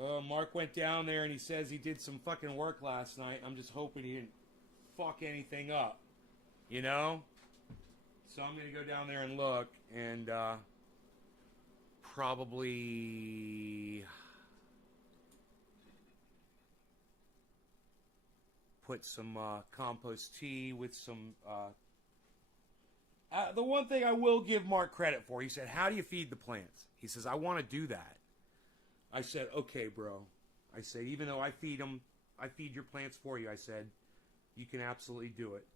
uh, Mark went down there and he says he did some fucking work last night. I'm just hoping he didn't fuck anything up. You know? So I'm going to go down there and look and probably put some compost tea with some... the one thing I will give Mark credit for, he said, how do you feed the plants? He says, I want to do that. I said, okay, bro. I said, even though I feed your plants for you, I said, you can absolutely do it.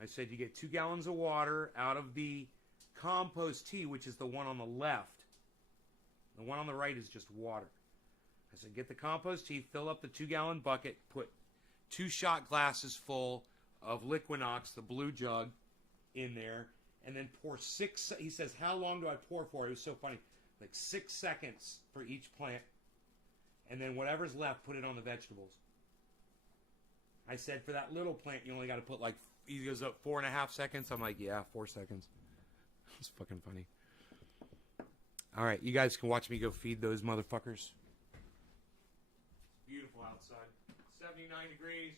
I said, you get 2 gallons of water out of the compost tea, which is the one on the left. The one on the right is just water. I said, get the compost tea, fill up the 2-gallon bucket, put 2 shot glasses full of Liquinox, the blue jug, in there, and then pour 6, he says, how long do I pour for? It was so funny. Like 6 seconds for each plant. And then whatever's left, put it on the vegetables. I said, for that little plant, you only got to put like, he goes up 4.5 seconds. I'm like, yeah, 4 seconds. It's fucking funny. All right, you guys can watch me go feed those motherfuckers. Beautiful outside. 79 degrees.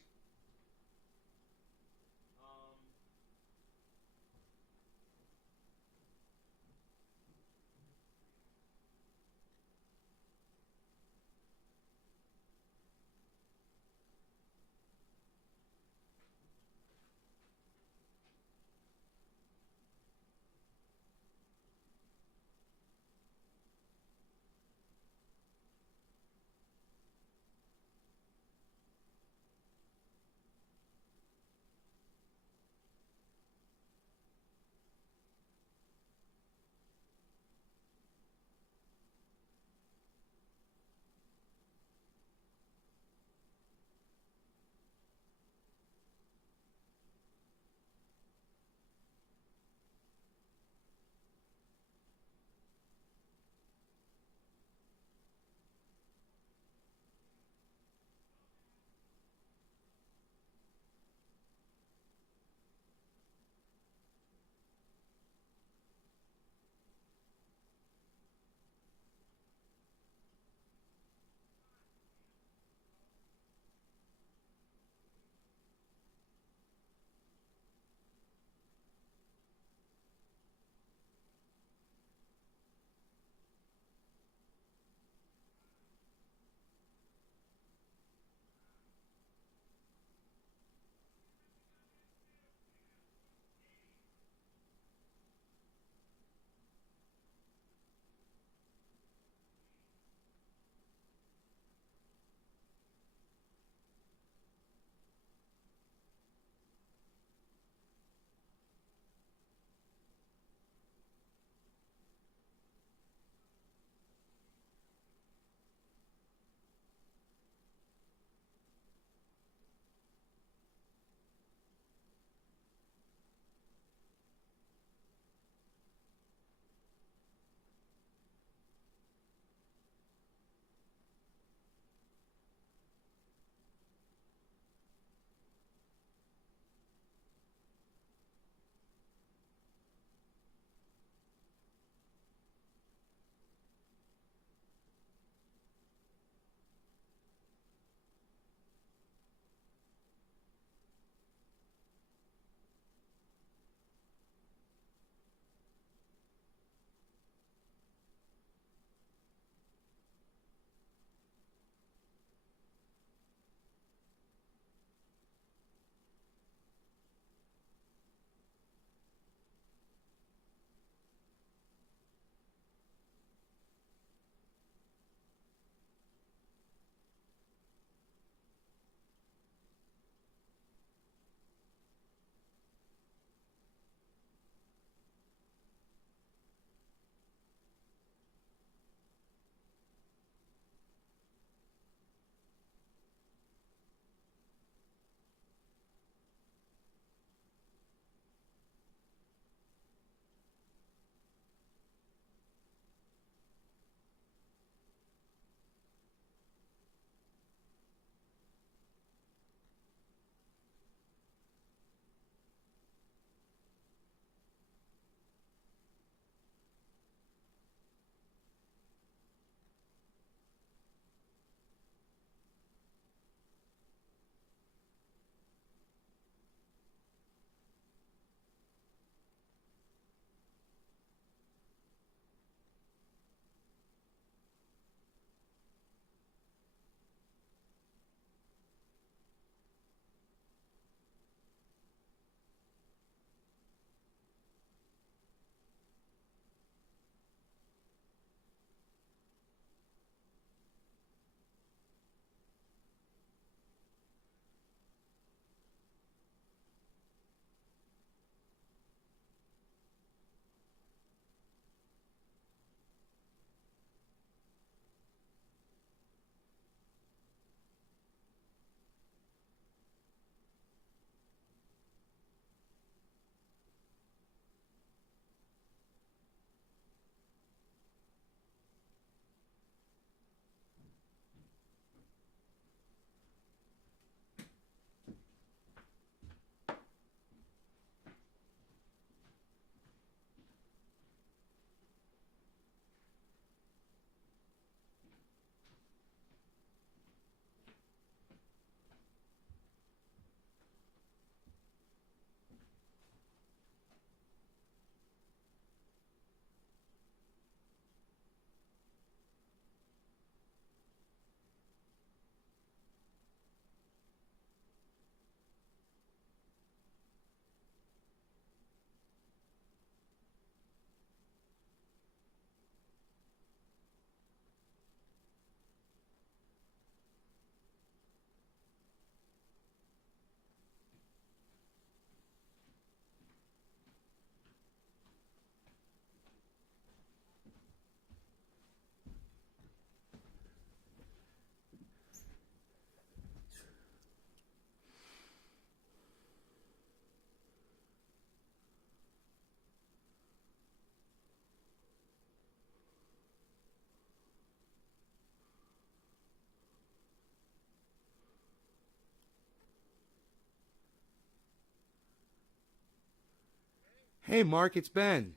Hey, Mark, it's Ben.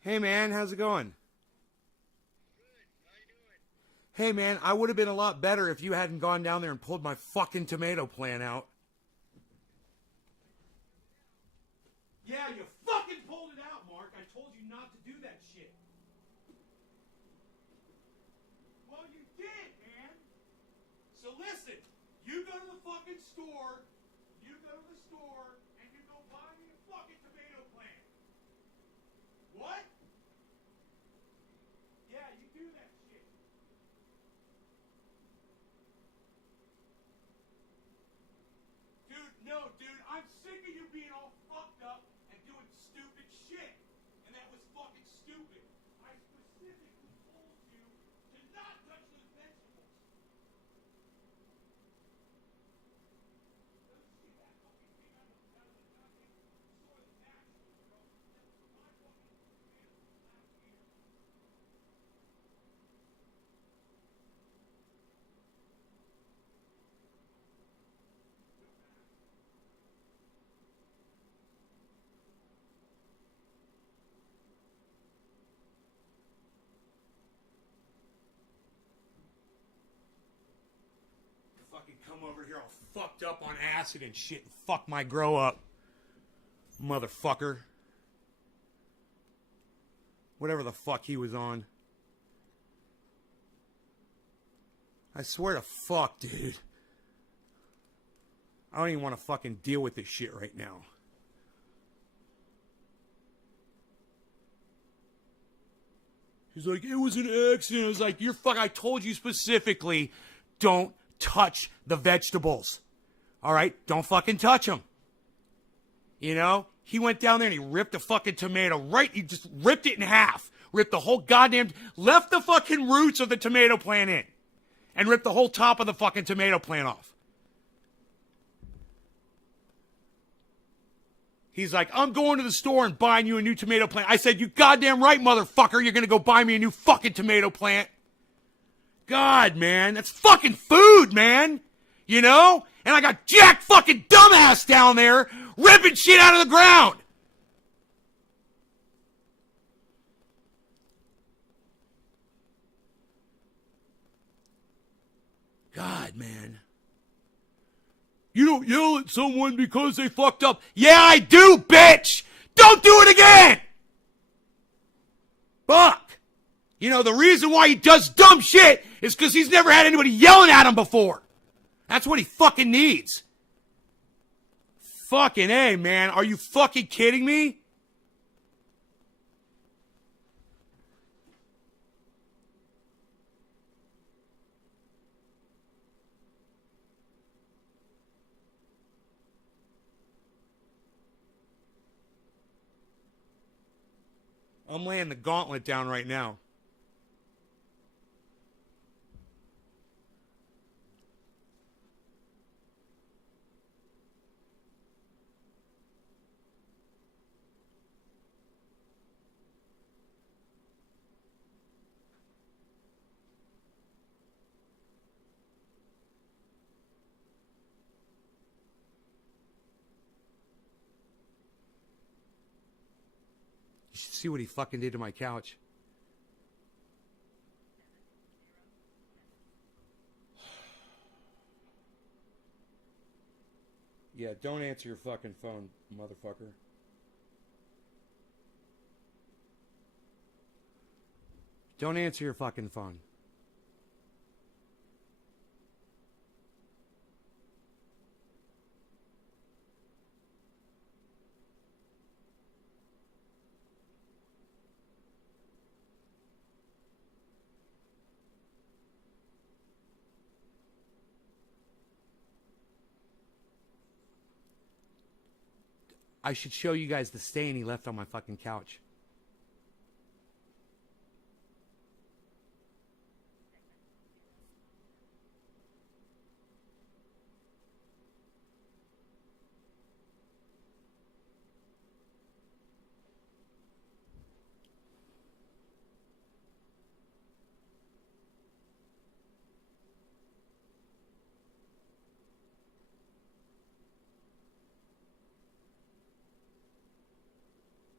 Hey, man, how's it going? Hey, man, I would have been a lot better if you hadn't gone down there and pulled my fucking tomato plant out. Yeah, you fucking pulled it out, Mark. I told you not to do that shit. Well, you did, man. So listen, you go to the fucking store, and you go buy me a fucking tomato plant. What? Yeah, you do that shit. Dude, I'm sick of you being all fucked up and doing stupid shit. And that was fucking stupid. I specifically told you to not touch those vegetables. Those shit, that fucking came out of the goddamn sort of natural, bro. That was my fucking tomatoes last year. Fucking come over here all fucked up on acid and shit and fuck my grow up. Motherfucker. Whatever the fuck he was on. I swear to fuck, dude. I don't even want to fucking deal with this shit right now. He's like, it was an accident. I was like, I told you specifically, don't touch the vegetables. All right? Don't fucking touch them. You know? He went down there and he ripped a fucking tomato he just ripped it in half. Ripped the whole left the fucking roots of the tomato plant in. And ripped the whole top of the fucking tomato plant off. He's like, I'm going to the store and buying you a new tomato plant. I said, you goddamn right, motherfucker. You're going to go buy me a new fucking tomato plant. God, man. That's fucking food, man. You know? And I got Jack fucking dumbass down there ripping shit out of the ground. God, man. You don't yell at someone because they fucked up. Yeah, I do, bitch! Don't do it again! Fuck! You know, the reason why he does dumb shit is because he's never had anybody yelling at him before. That's what he fucking needs. Fucking A, man. Are you fucking kidding me? I'm laying the gauntlet down right now. You should see what he fucking did to my couch. Yeah, don't answer your fucking phone, motherfucker. Don't answer your fucking phone. I should show you guys the stain he left on my fucking couch.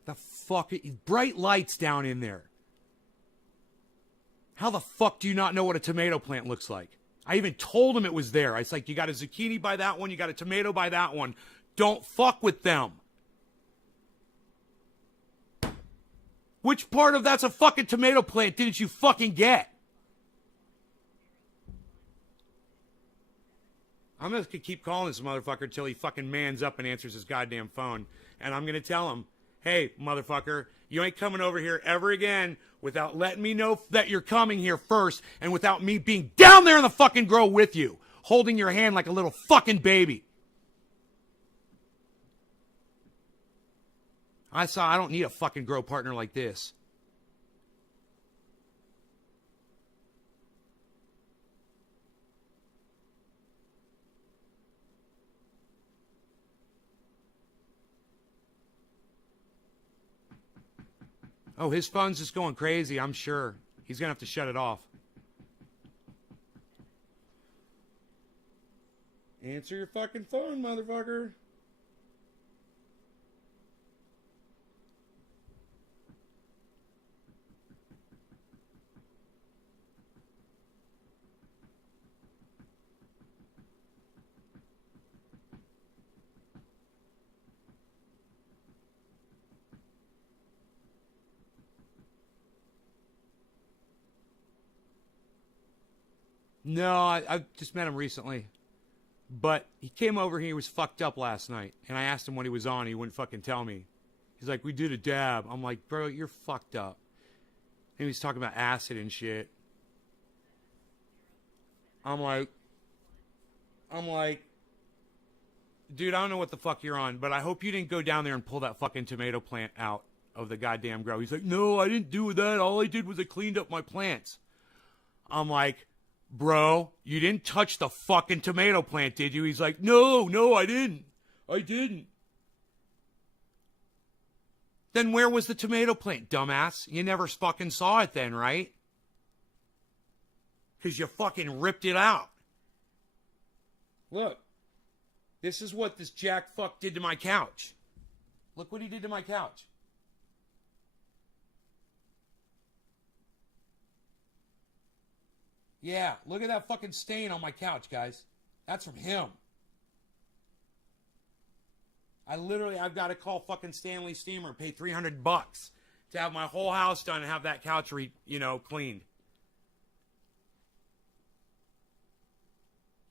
The fuck? Bright lights down in there. How the fuck do you not know what a tomato plant looks like? I even told him it was there. I was like, you got a zucchini by that one, you got a tomato by that one. Don't fuck with them. Which part of that's a fucking tomato plant didn't you fucking get? I'm just gonna keep calling this motherfucker until he fucking mans up and answers his goddamn phone. And I'm gonna tell him, hey, motherfucker, you ain't coming over here ever again without letting me know that you're coming here first and without me being down there in the fucking grow with you, holding your hand like a little fucking baby. I don't need a fucking grow partner like this. Oh, his phone's just going crazy, I'm sure. He's going to have to shut it off. Answer your fucking phone, motherfucker. No, I just met him recently. But he came over here, he was fucked up last night. And I asked him what he was on, he wouldn't fucking tell me. He's like, we did a dab. I'm like, bro, you're fucked up. And he was talking about acid and shit. I'm like, dude, I don't know what the fuck you're on, but I hope you didn't go down there and pull that fucking tomato plant out of the goddamn grow. He's like, no, I didn't do that. All I did was I cleaned up my plants. I'm like, bro, you didn't touch the fucking tomato plant, did you? He's like, no, I didn't. I didn't. Then where was the tomato plant, dumbass? You never fucking saw it then, right? Because you fucking ripped it out. Look, this is what this jack fuck did to my couch. Look what he did to my couch. Yeah, look at that fucking stain on my couch, guys. That's from him. I've got to call fucking Stanley Steamer and pay $300 to have my whole house done and have that couch cleaned.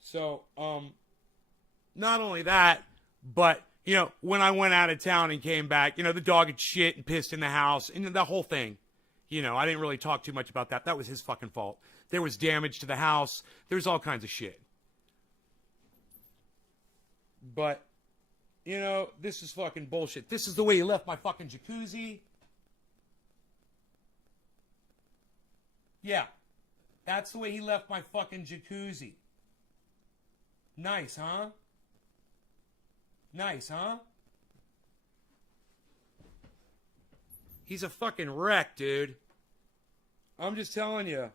So, not only that, but, when I went out of town and came back, the dog had shit and pissed in the house and the whole thing. I didn't really talk too much about that. That was his fucking fault. There was damage to the house. There was all kinds of shit. But, this is fucking bullshit. This is the way he left my fucking jacuzzi. Yeah. That's the way he left my fucking jacuzzi. Nice, huh? Nice, huh? He's a fucking wreck, dude. I'm just telling you.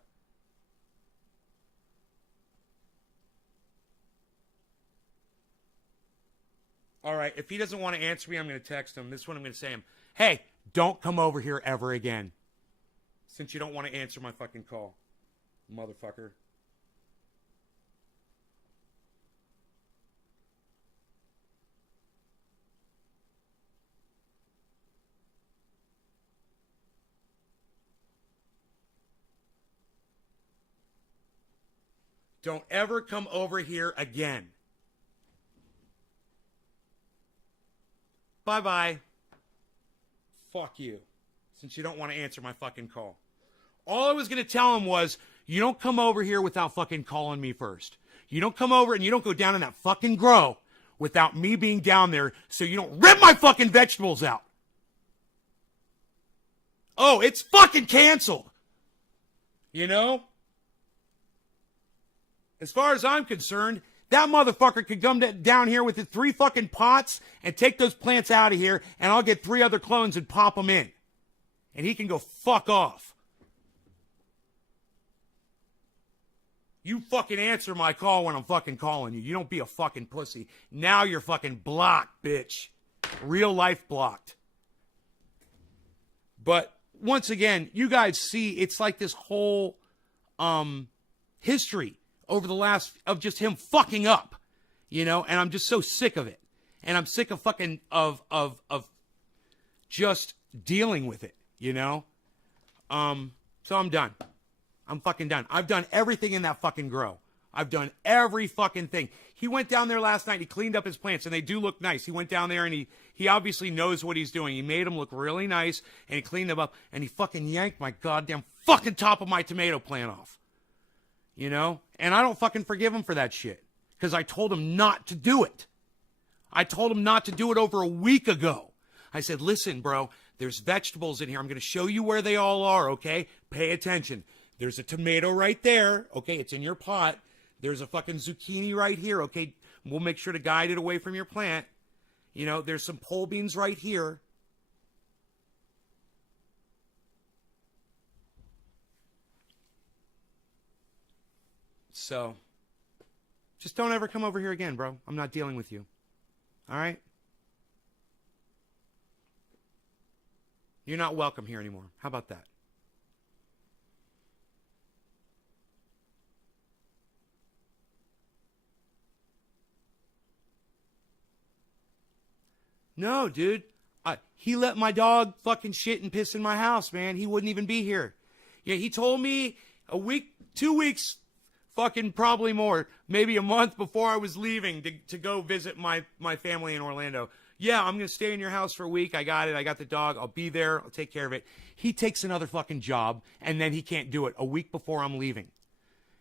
All right, if he doesn't want to answer me, I'm going to text him. This one I'm going to say him, hey, don't come over here ever again. Since you don't want to answer my fucking call, motherfucker. Don't ever come over here again. Bye-bye. Fuck you. Since you don't want to answer my fucking call. All I was going to tell him was, you don't come over here without fucking calling me first. You don't come over and you don't go down in that fucking grow without me being down there so you don't rip my fucking vegetables out. Oh, it's fucking canceled. As far as I'm concerned, that motherfucker could come down here with his 3 fucking pots and take those plants out of here, and I'll get 3 other clones and pop them in. And he can go fuck off. You fucking answer my call when I'm fucking calling you. You don't be a fucking pussy. Now you're fucking blocked, bitch. Real life blocked. But once again, you guys see it's like this whole history over the last of just him fucking up, you know, and I'm just so sick of it. And I'm sick of fucking of just dealing with it, you know? So I'm done. I'm fucking done. I've done everything in that fucking grow. I've done every fucking thing. He went down there last night. He cleaned up his plants, and they do look nice. He went down there, and he obviously knows what he's doing. He made them look really nice, and he cleaned them up, and he fucking yanked my goddamn fucking top of my tomato plant off. You know? And I don't fucking forgive him for that shit, because I told him not to do it. I told him not to do it over a week ago. I said, listen, bro, there's vegetables in here. I'm going to show you where they all are, okay? Pay attention. There's a tomato right there, okay? It's in your pot. There's a fucking zucchini right here, okay? We'll make sure to guide it away from your plant. You know, there's some pole beans right here. So, just don't ever come over here again, bro. I'm not dealing with you. All right? You're not welcome here anymore. How about that? No, dude. He let my dog fucking shit and piss in my house, man. He wouldn't even be here. Yeah, he told me a week, 2 weeks, fucking probably more, maybe a month before I was leaving to go visit my family in Orlando. Yeah, I'm going to stay in your house for a week. I got it. I got the dog. I'll be there. I'll take care of it. He takes another fucking job, and then he can't do it a week before I'm leaving.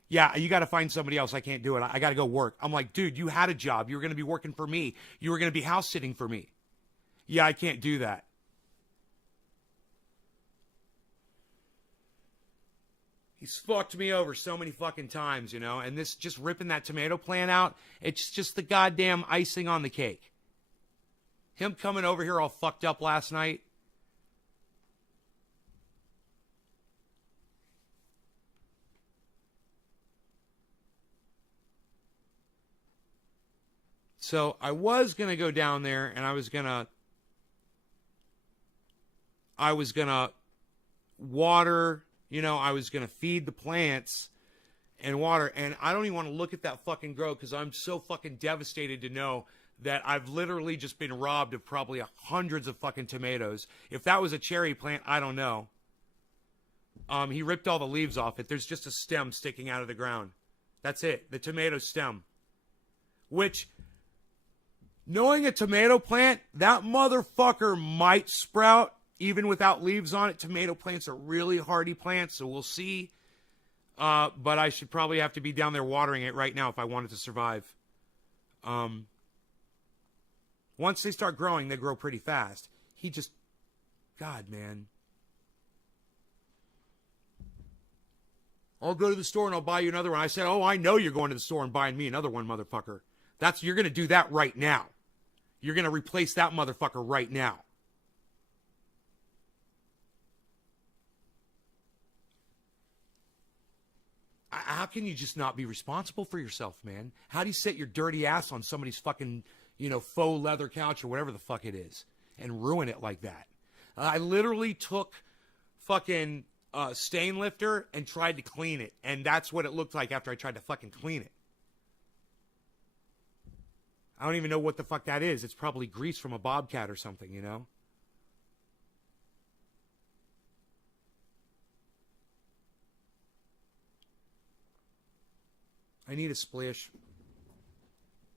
Yeah, you got to find somebody else. I can't do it. I got to go work. I'm like, dude, you had a job. You were going to be working for me. You were going to be house sitting for me. Yeah, I can't do that. He's fucked me over so many fucking times, you know, and this just ripping that tomato plant out, it's just the goddamn icing on the cake. Him coming over here all fucked up last night. So I was going to go down there and I was going to water, you know, I was going to feed the plants and water. And I don't even want to look at that fucking grow because I'm so fucking devastated to know that I've literally just been robbed of probably hundreds of fucking tomatoes. If that was a cherry plant, I don't know. He ripped all the leaves off it. There's just a stem sticking out of the ground. That's it. The tomato stem. Which, knowing a tomato plant, that motherfucker might sprout even without leaves on it. Tomato plants are really hardy plants, so we'll see. But I should probably have to be down there watering it right now if I wanted to survive. Once they start growing, they grow pretty fast. He just, God, man. I'll go to the store and I'll buy you another one. I said, oh, I know you're going to the store and buying me another one, motherfucker. You're going to do that right now. You're going to replace that motherfucker right now. How can you just not be responsible for yourself, man? How do you sit your dirty ass on somebody's fucking, you know, faux leather couch or whatever the fuck it is and ruin it like that? I literally took fucking stain lifter and tried to clean it, and that's what it looked like after I tried to fucking clean it. I don't even know what the fuck that is. It's probably grease from a bobcat or something, you know? I need a splish.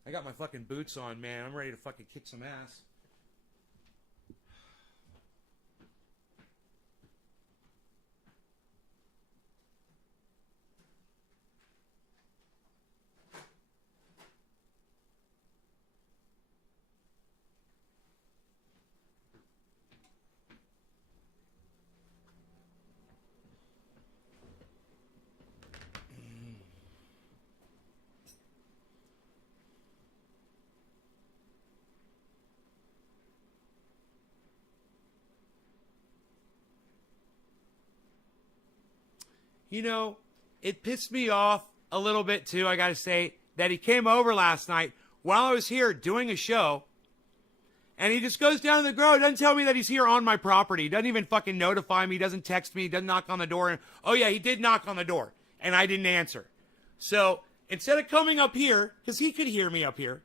I got my fucking boots on, man. I'm ready to fucking kick some ass. You know, it pissed me off a little bit, too, I gotta say, that he came over last night while I was here doing a show, And he just goes down to the grow. Doesn't tell me that he's here on my property. Doesn't even fucking notify me. Doesn't text me. Doesn't knock on the door. And, oh, yeah, he did knock on the door. And I didn't answer. So instead of coming up here, because he could hear me up here.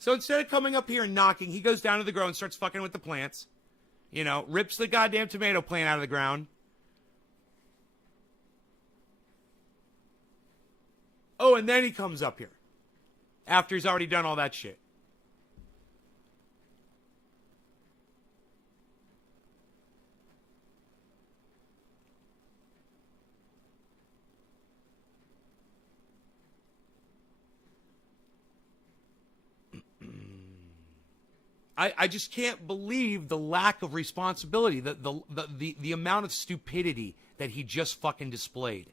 So instead of coming up here and knocking, he goes down to the grow and starts fucking with the plants. You know, rips the goddamn tomato plant out of the ground. Oh, and then he comes up here. After he's already done all that shit. I just can't believe the lack of responsibility, the amount of stupidity that he just fucking displayed.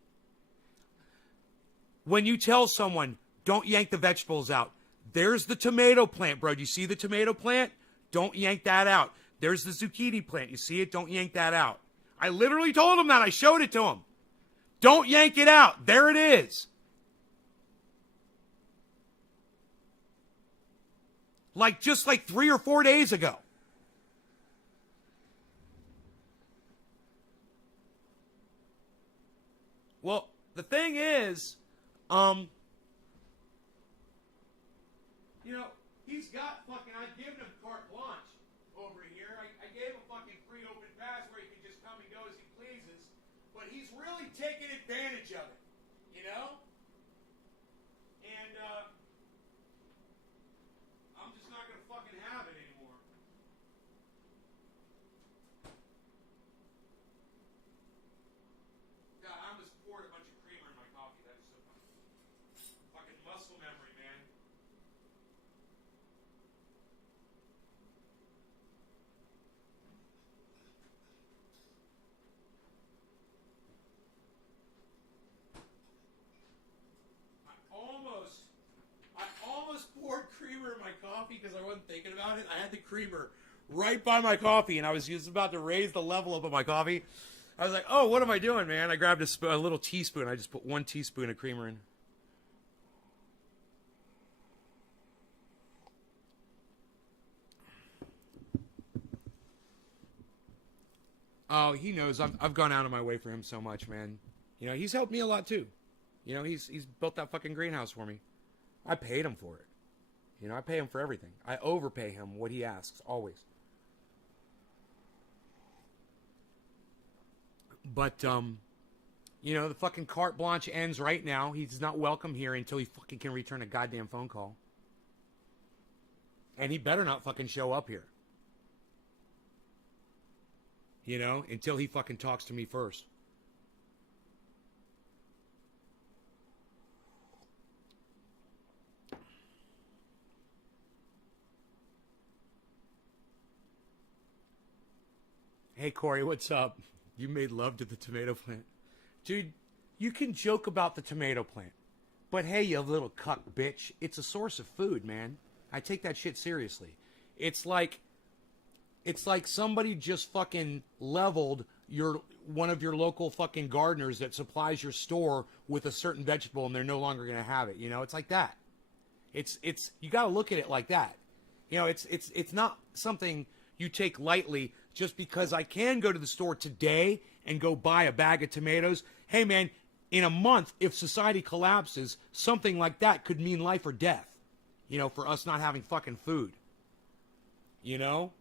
When you tell someone, don't yank the vegetables out, there's the tomato plant, bro. Do you see the tomato plant? Don't yank that out. There's the zucchini plant. You see it? Don't yank that out. I literally told him that. I showed it to him. Don't yank it out. There it is. Just 3 or 4 days ago. Well, the thing is, he's got fucking, I've given him carte blanche over here. I gave him fucking free open pass where he can just come and go as he pleases. But he's really taking advantage of it, you know? And, I'm just not gonna fucking have it anymore. God, I almost poured a bunch of creamer in my coffee. That is so funny. Fucking muscle memory, man. I almost poured creamer in my coffee because I wasn't thinking about it. I had the creamer right by my coffee, and I was just about to raise the level up of my coffee. I was like, oh, what am I doing, man? I grabbed a little teaspoon. I just put 1 teaspoon of creamer in. Oh, he knows I've gone out of my way for him so much, man. He's helped me a lot, too. He's built that fucking greenhouse for me. I paid him for it. I pay him for everything. I overpay him what he asks, always. But, the fucking carte blanche ends right now. He's not welcome here until he fucking can return a goddamn phone call. And he better not fucking show up here. Until he fucking talks to me first. Hey, Corey, what's up? You made love to the tomato plant. Dude, you can joke about the tomato plant. But hey, you little cuck bitch, it's a source of food, man. I take that shit seriously. It's like somebody just fucking leveled one of your local fucking gardeners that supplies your store with a certain vegetable and they're no longer going to have it. It's like that. It's you got to look at it like that. It's not something you take lightly just because I can go to the store today and go buy a bag of tomatoes. Hey, man, in a month, if society collapses, something like that could mean life or death, for us not having fucking food, And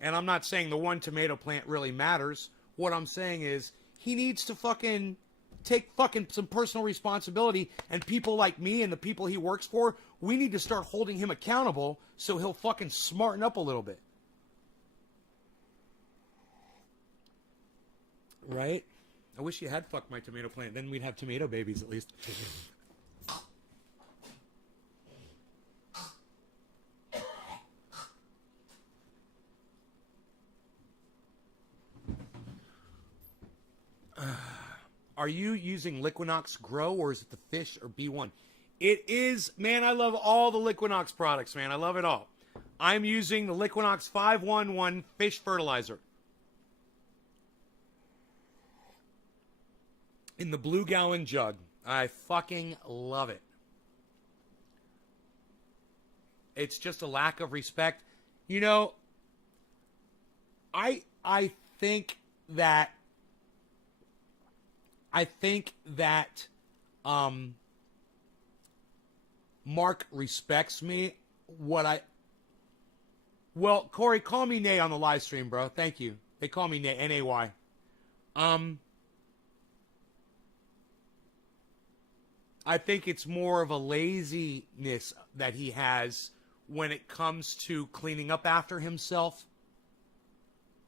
I'm not saying the one tomato plant really matters. What I'm saying is he needs to fucking take fucking some personal responsibility, and people like me and the people he works for, we need to start holding him accountable so he'll fucking smarten up a little bit. Right? I wish you had fucked my tomato plant. Then we'd have tomato babies at least. Are you using Liquinox Grow or is it the Fish or B1? It is, man, I love all the Liquinox products, man. I love it all. I'm using the Liquinox 511 Fish Fertilizer. In the blue gallon jug. I fucking love it. It's just a lack of respect. I think that Mark respects me. Well, Corey, call me Nay on the live stream, bro. Thank you. They call me Nay, Nay. I think it's more of a laziness that he has when it comes to cleaning up after himself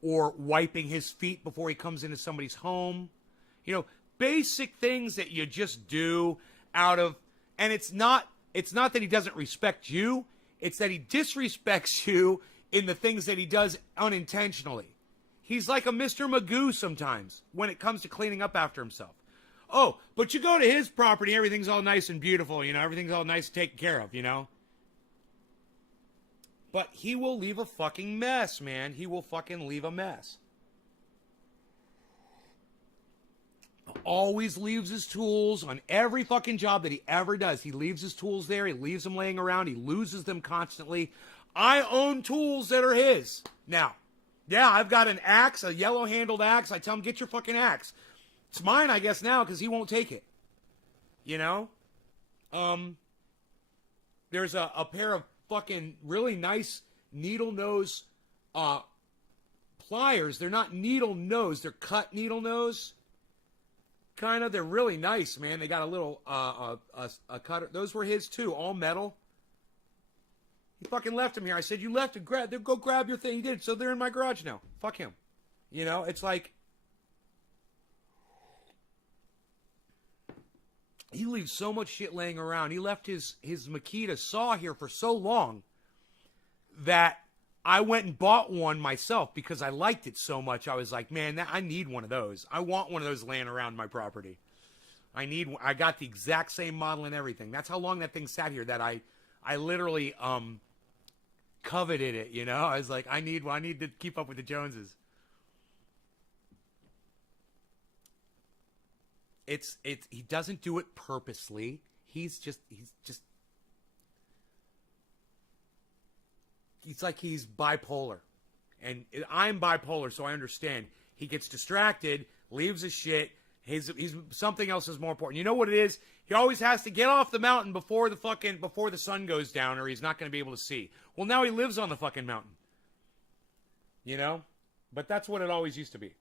or wiping his feet before he comes into somebody's home. You know, basic things that you just do out of, and it's not that he doesn't respect you, it's that he disrespects you in the things that he does unintentionally. He's like a Mr. Magoo sometimes when it comes to cleaning up after himself. Oh, but you go to his property, everything's all nice and beautiful, you know, everything's all nice and taken care of, you know? But he will leave a fucking mess, man. He will fucking leave a mess. Always leaves his tools on every fucking job that he ever does. He leaves his tools there. He leaves them laying around. He loses them constantly. I own tools that are his. Now, yeah, I've got an axe, a yellow-handled axe. I tell him, get your fucking axe. It's mine, I guess, now, because he won't take it. You know? There's a pair of fucking really nice needle nose pliers. They're not needle nose. They're cut needle nose. Kind of. They're really nice, man. They got a little a cutter. Those were his, too. All metal. He fucking left them here. I said, you left it. Go grab your thing. He did. So they're in my garage now. Fuck him. You know, it's like... He leaves so much shit laying around. He left his Makita saw here for so long that I went and bought one myself because I liked it so much. I was like, man, I need one of those. I want one of those laying around my property. I got the exact same model and everything. That's how long that thing sat here that I literally coveted it, you know? I was like, I need to keep up with the Joneses. He doesn't do it purposely. He's like he's bipolar. And I'm bipolar, so I understand. He gets distracted, leaves his shit. He's something else is more important. You know what it is? He always has to get off the mountain before the sun goes down, or he's not going to be able to see. Well, now he lives on the fucking mountain. You know? But that's what it always used to be.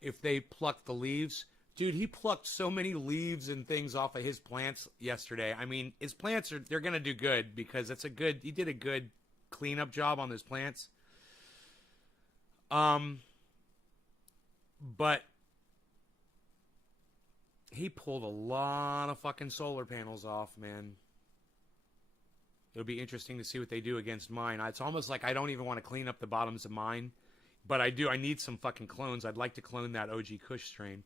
If they pluck the leaves, dude, he plucked so many leaves and things off of his plants yesterday. I mean, his plants they're gonna do good because he did a good cleanup job on those plants. But he pulled a lot of fucking solar panels off, man. It'll be interesting to see what they do against mine. It's almost like I don't even want to clean up the bottoms of mine. But I do. I need some fucking clones. I'd like to clone that OG Kush strain.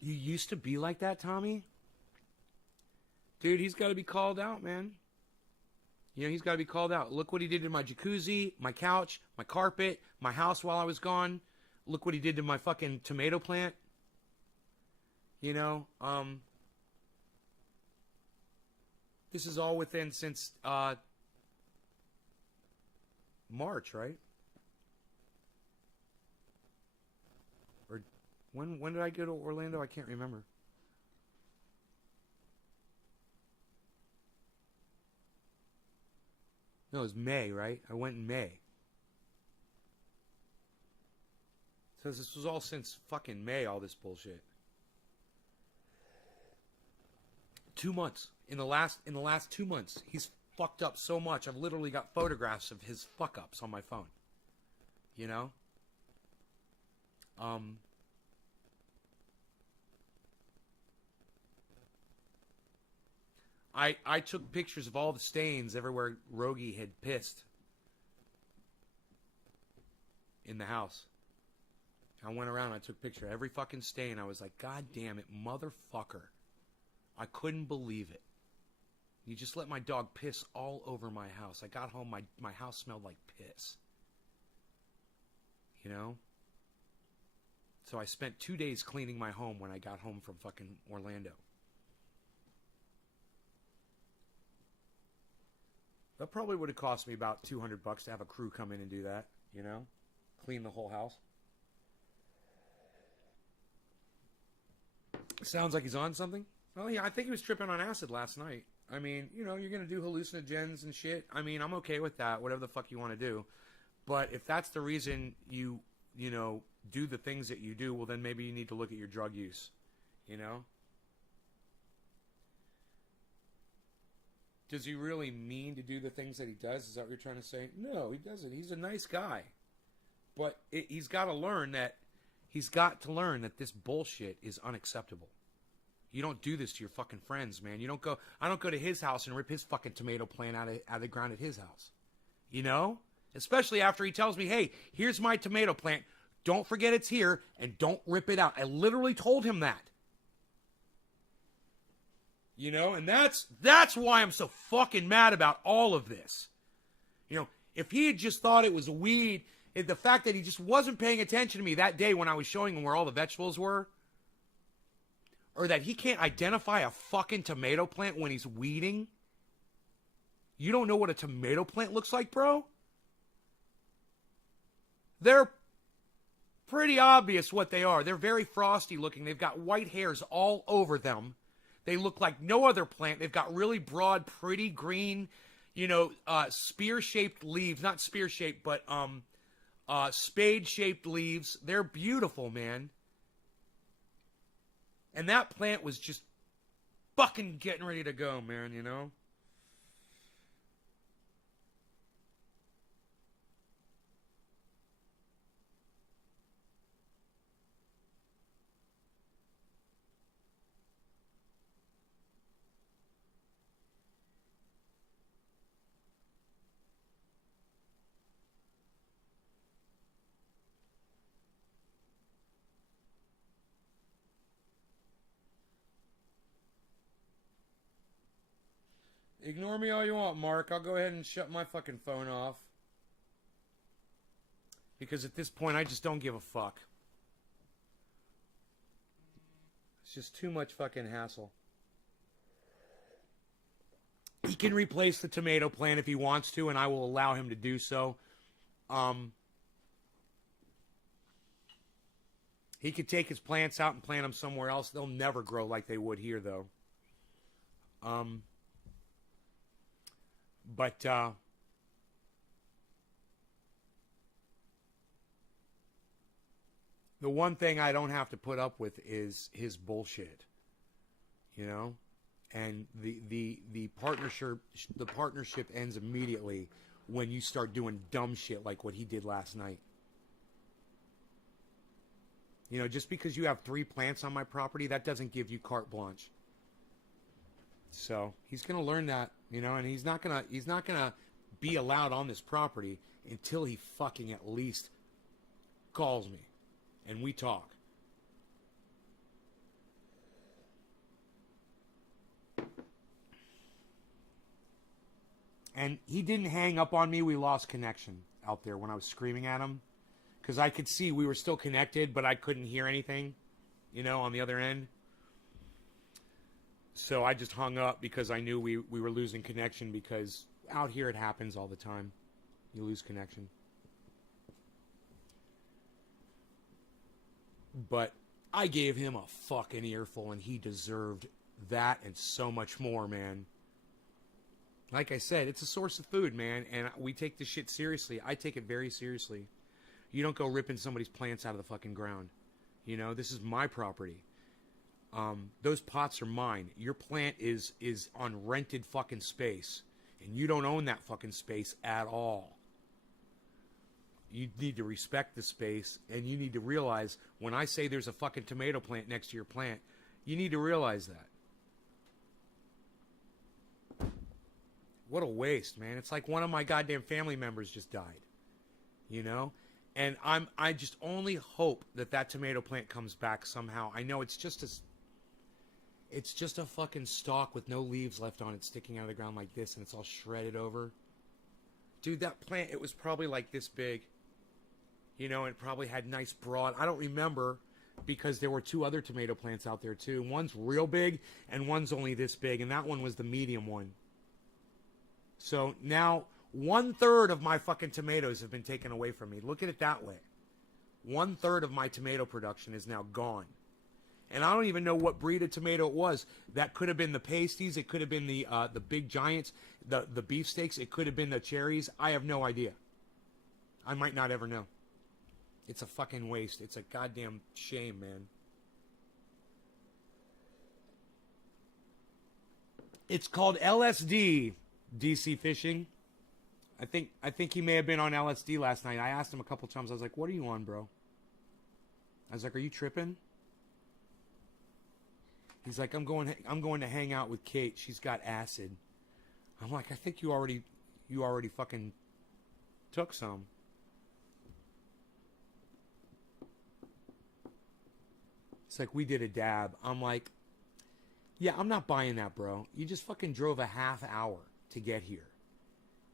You used to be like that, Tommy? Dude, he's got to be called out, man. You know, he's got to be called out. Look what he did to my jacuzzi, my couch, my carpet, my house while I was gone. Look what he did to my fucking tomato plant. You know, this is all within since March, right? Or when did I go to Orlando? I can't remember. No, it was May, right? I went in May. So this was all since fucking May, all this bullshit. 2 months. In the last 2 months, he's fucked up so much. I've literally got photographs of his fuck ups on my phone. You know? I took pictures of all the stains everywhere Rogie had pissed in the house. I went around, I took a picture of every fucking stain. I was like, God damn it, motherfucker. I couldn't believe it. You just let my dog piss all over my house. I got home, my house smelled like piss. You know? So I spent 2 days cleaning my home when I got home from fucking Orlando. That probably would have cost me about $200 to have a crew come in and do that, you know? Clean the whole house. Sounds like he's on something. Well, yeah, I think he was tripping on acid last night. I mean, you know, you're going to do hallucinogens and shit. I mean, I'm okay with that, whatever the fuck you want to do. But if that's the reason you know, do the things that you do, well, then maybe you need to look at your drug use, you know? Does he really mean to do the things that he does? Is that what you're trying to say? No, he doesn't. He's a nice guy. But he's got to learn that this bullshit is unacceptable. You don't do this to your fucking friends, man. I don't go to his house and rip his fucking tomato plant out of the ground at his house. You know? Especially after he tells me, hey, here's my tomato plant. Don't forget it's here, and don't rip it out. I literally told him that. You know, and that's why I'm so fucking mad about all of this. You know, if he had just thought it was a weed, the fact that he just wasn't paying attention to me that day when I was showing him where all the vegetables were, or that he can't identify a fucking tomato plant when he's weeding. You don't know what a tomato plant looks like, bro? They're pretty obvious what they are. They're very frosty looking. They've got white hairs all over them. They look like no other plant. They've got really broad, pretty green, you know, spear-shaped leaves. Not spear-shaped, but spade-shaped leaves. They're beautiful, man. And that plant was just fucking getting ready to go, man, you know? Ignore me all you want, Mark. I'll go ahead and shut my fucking phone off. Because at this point, I just don't give a fuck. It's just too much fucking hassle. He can replace the tomato plant if he wants to, and I will allow him to do so. He could take his plants out and plant them somewhere else. They'll never grow like they would here, though. But the one thing I don't have to put up with is his bullshit, you know, and the partnership ends immediately when you start doing dumb shit like what he did last night. You know, just because you have 3 plants on my property, that doesn't give you carte blanche. So he's gonna learn that, you know, and he's not gonna be allowed on this property until he fucking at least calls me and we talk. And he didn't hang up on me. We lost connection out there when I was screaming at him, because I could see we were still connected, but I couldn't hear anything, you know, on the other end. So I just hung up because I knew we were losing connection, because out here it happens all the time. You lose connection. But I gave him a fucking earful, and he deserved that and so much more, man. Like I said, it's a source of food, man, and we take this shit seriously. I take it very seriously. You don't go ripping somebody's plants out of the fucking ground. You know, this is my property. Those pots are mine. Your plant is on rented fucking space, and you don't own that fucking space at all. You need to respect the space, and you need to realize when I say there's a fucking tomato plant next to your plant, you need to realize that. What a waste, man. It's like one of my goddamn family members just died. You know? And I just only hope that tomato plant comes back somehow. I know it's just a fucking stalk with no leaves left on it sticking out of the ground like this, and it's all shredded over. Dude, that plant, it was probably like this big. You know, it probably had nice broad. I don't remember because there were two other tomato plants out there too. One's real big and one's only this big, and that one was the medium one. So now 1/3 of my fucking tomatoes have been taken away from me. Look at it that way. 1/3 of my tomato production is now gone. And I don't even know what breed of tomato it was. That could have been the pasties. It could have been the big giants, the beefsteaks. It could have been the cherries. I have no idea. I might not ever know. It's a fucking waste. It's a goddamn shame, man. It's called LSD, DC Fishing. I think he may have been on LSD last night. I asked him a couple times. I was like, "What are you on, bro?" I was like, "Are you tripping?" He's like, I'm going to hang out with Kate. She's got acid." I'm like, "I think you already fucking took some." It's like, "We did a dab." I'm like, "Yeah, I'm not buying that, bro. You just fucking drove a half hour to get here.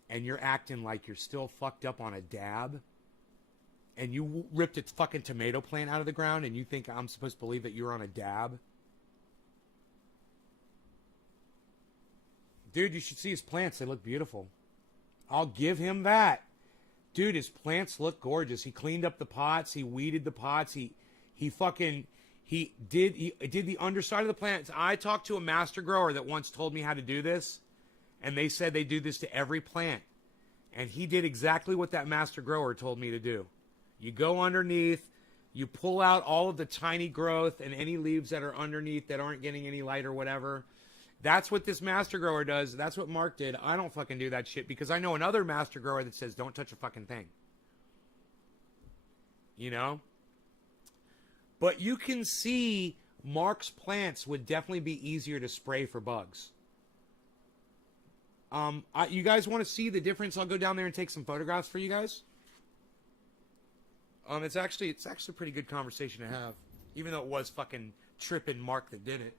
And you're acting like you're still fucked up on a dab. And you ripped a fucking tomato plant out of the ground and you think I'm supposed to believe that you're on a dab?" Dude, you should see his plants. They look beautiful. I'll give him that. Dude, his plants look gorgeous. He cleaned up the pots. He weeded the pots. He did the underside of the plants. I talked to a master grower that once told me how to do this, and they said they do this to every plant. And he did exactly what that master grower told me to do. You go underneath, you pull out all of the tiny growth and any leaves that are underneath that aren't getting any light or whatever. That's what this master grower does. That's what Mark did. I don't fucking do that shit because I know another master grower that says don't touch a fucking thing. You know? But you can see Mark's plants would definitely be easier to spray for bugs. You guys want to see the difference? I'll go down there and take some photographs for you guys. It's actually a pretty good conversation to have, even though it was fucking tripping Mark that did it.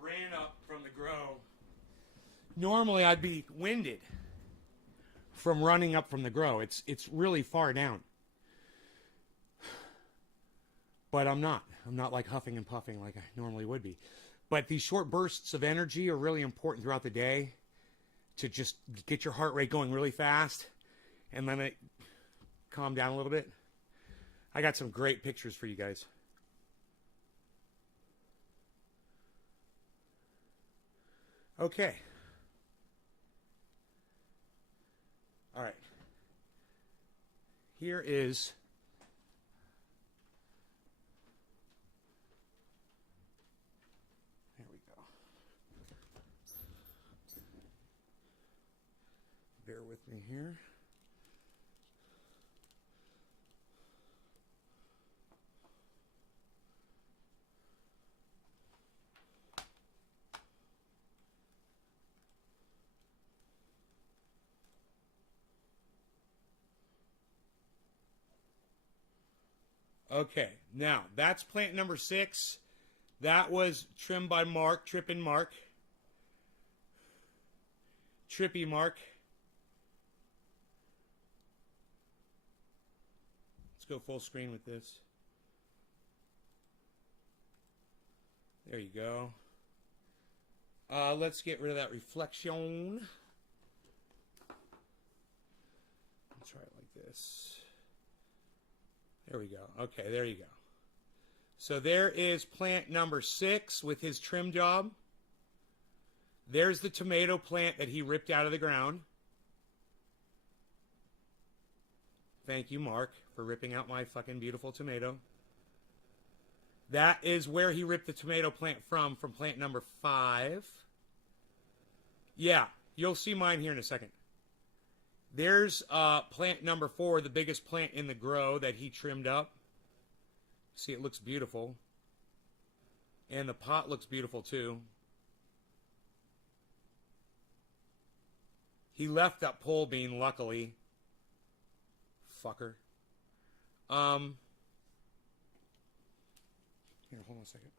ran up from the grow. Normally I'd be winded from running up from the grow. It's really far down. But I'm not. I'm not like huffing and puffing like I normally would be. But these short bursts of energy are really important throughout the day to just get your heart rate going really fast and then it calm down a little bit. I got some great pictures for you guys. Okay. All right. Here is there we go. Bear with me here. Okay, now that's plant number 6. That was trimmed by Mark, Trippin' Mark. Trippy Mark. Let's go full screen with this. There you go. Let's get rid of that reflection. Let's try it like this. There we go. Okay, there you go. So there is plant number 6 with his trim job. There's the tomato plant that he ripped out of the ground. Thank you, Mark, for ripping out my fucking beautiful tomato. That is where he ripped the tomato plant from plant number 5. Yeah, you'll see mine here in a second. There's plant number 4, the biggest plant in the grow that he trimmed up. See, it looks beautiful. And the pot looks beautiful too. He left that pole bean, luckily. Fucker. Here, hold on a second.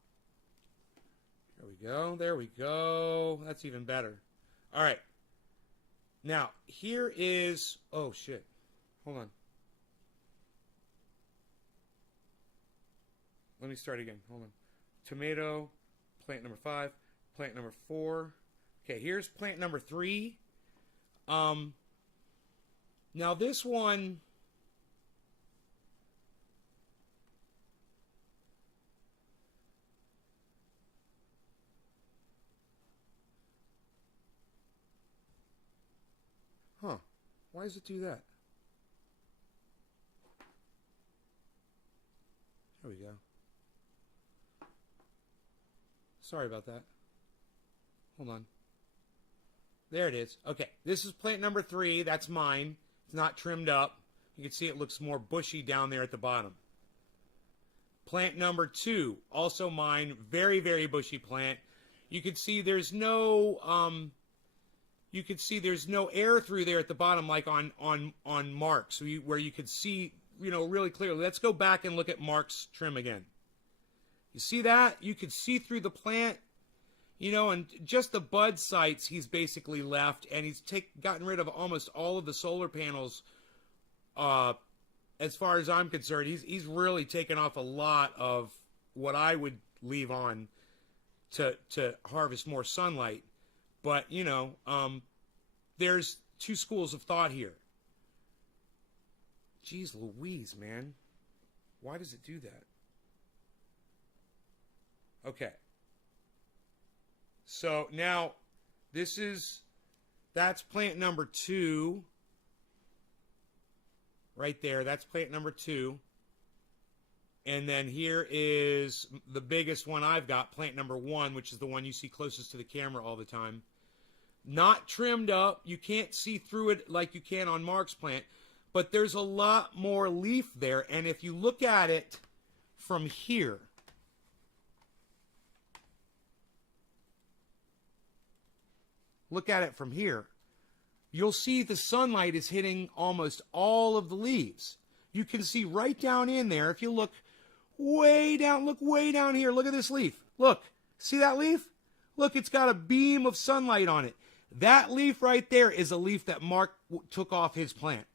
There we go. There we go. That's even better. All right. Now, here is... Oh, shit. Hold on. Let me start again. Hold on. Tomato, plant number 5, plant number 4. Okay, here's plant number 3. Now, this one... Huh. Why does it do that? There we go. Sorry about that. Hold on. There it is. Okay, this is plant number 3. That's mine. It's not trimmed up. You can see it looks more bushy down there at the bottom. Plant number 2, also mine. Very, very bushy plant. You can see there's no... You can see there's no air through there at the bottom like on Mark's, so where you could see, really clearly. Let's go back and look at Mark's trim again. You see that? You could see through the plant, and just the bud sites he's basically left, and he's gotten rid of almost all of the solar panels. As far as I'm concerned, he's really taken off a lot of what I would leave on to harvest more sunlight. But, there's 2 schools of thought here. Jeez Louise, man. Why does it do that? Okay. So, now, that's plant number 2. Right there, that's plant number 2. And then here is the biggest one I've got, plant number 1, which is the one you see closest to the camera all the time. Not trimmed up. You can't see through it like you can on Mark's plant. But there's a lot more leaf there. And if you look at it from here, you'll see the sunlight is hitting almost all of the leaves. You can see right down in there. If you look way down here. Look at this leaf. Look. See that leaf? Look, it's got a beam of sunlight on it. That leaf right there is a leaf that Mark took off his plant.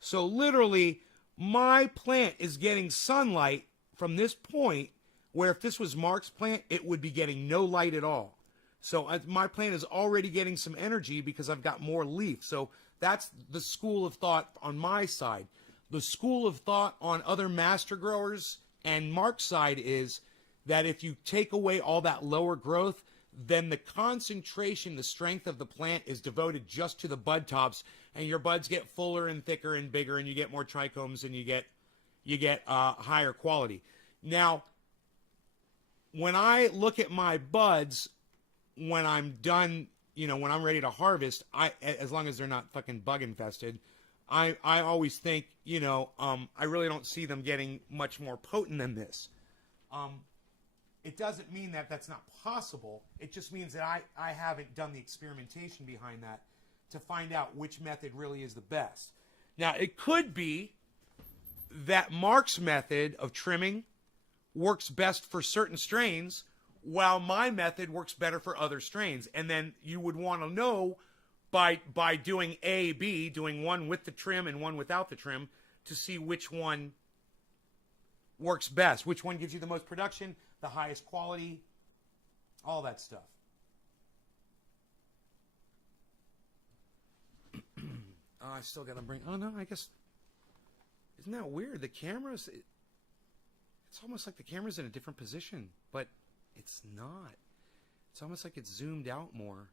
So literally, my plant is getting sunlight from this point, where if this was Mark's plant, it would be getting no light at all. So my plant is already getting some energy because I've got more leaf. So that's the school of thought on my side. The school of thought on other master growers and Mark's side is that if you take away all that lower growth, then the concentration, the strength of the plant is devoted just to the bud tops, and your buds get fuller and thicker and bigger, and you get more trichomes, and you get higher quality. Now, when I look at my buds, when I'm done, when I'm ready to harvest, as long as they're not fucking bug infested, I always think, I really don't see them getting much more potent than this. It doesn't mean that that's not possible. It just means that I haven't done the experimentation behind that to find out which method really is the best. Now, it could be that Mark's method of trimming works best for certain strains, while my method works better for other strains. And then you would want to know by doing A, B, doing one with the trim and one without the trim, to see which one works best, which one gives you the most production, the highest quality, all that stuff. I still got to bring... Oh, no, I guess... Isn't that weird? The camera's... It's almost like the camera's in a different position, but it's not. It's almost like it's zoomed out more.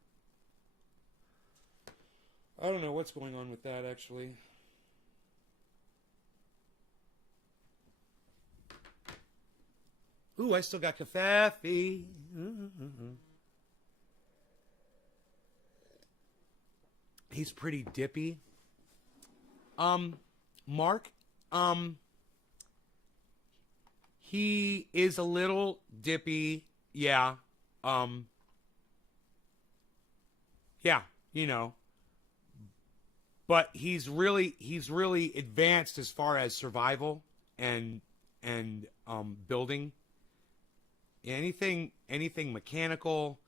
I don't know what's going on with that, actually. Ooh, I still got caffe. He's pretty dippy. Mark, he is a little dippy. Yeah. Yeah, but he's really advanced as far as survival and building. Anything mechanical,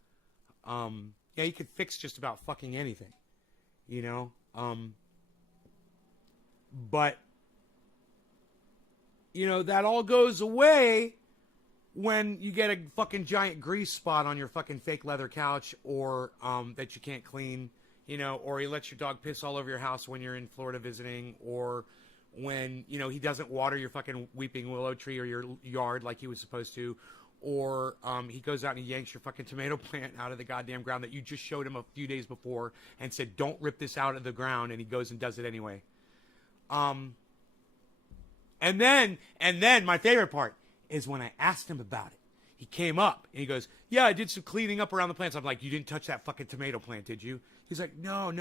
yeah, you could fix just about fucking anything, but that all goes away when you get a fucking giant grease spot on your fucking fake leather couch, or that you can't clean, or he lets your dog piss all over your house when you're in Florida visiting, or when, he doesn't water your fucking weeping willow tree or your yard like he was supposed to, or he goes out and he yanks your fucking tomato plant out of the goddamn ground that you just showed him a few days before and said, don't rip this out of the ground, and he goes and does it anyway. And then my favorite part is when I asked him about it. He came up and he goes, yeah, I did some cleaning up around the plants. I'm like, you didn't touch that fucking tomato plant, did you? He's like, no,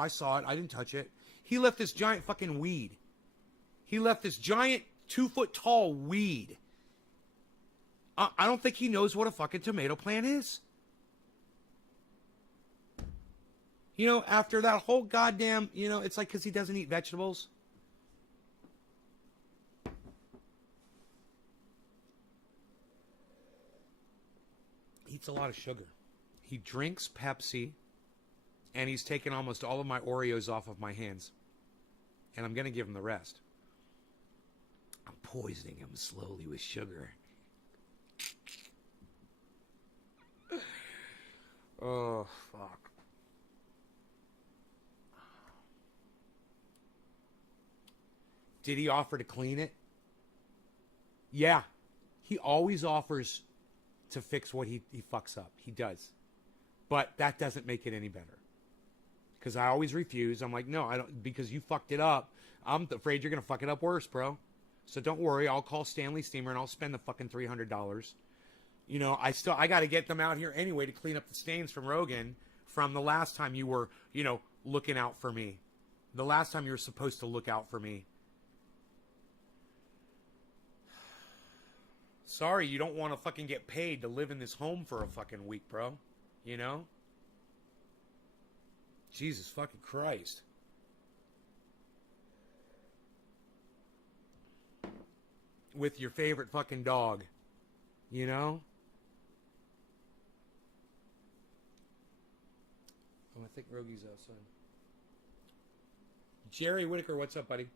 I saw it. I didn't touch it. He left this giant fucking weed. He left this giant 2-foot tall weed. I don't think he knows what a fucking tomato plant is. After that whole goddamn, it's like because he doesn't eat vegetables. He eats a lot of sugar. He drinks Pepsi, and he's taken almost all of my Oreos off of my hands. And I'm going to give him the rest. I'm poisoning him slowly with sugar. Oh, fuck. Did he offer to clean it? Yeah. He always offers to fix what he fucks up. He does. But that doesn't make it any better. Because I always refuse. I'm like, no, I don't, because you fucked it up. I'm afraid you're going to fuck it up worse, bro. So don't worry. I'll call Stanley Steamer and I'll spend the fucking $300. I got to get them out here anyway to clean up the stains from Rogan from the last time you were, looking out for me. The last time you were supposed to look out for me. Sorry, you don't want to fucking get paid to live in this home for a fucking week, bro. Jesus fucking Christ. With your favorite fucking dog. Oh, I think Rogi's outside. Jerry Whitaker, what's up, buddy?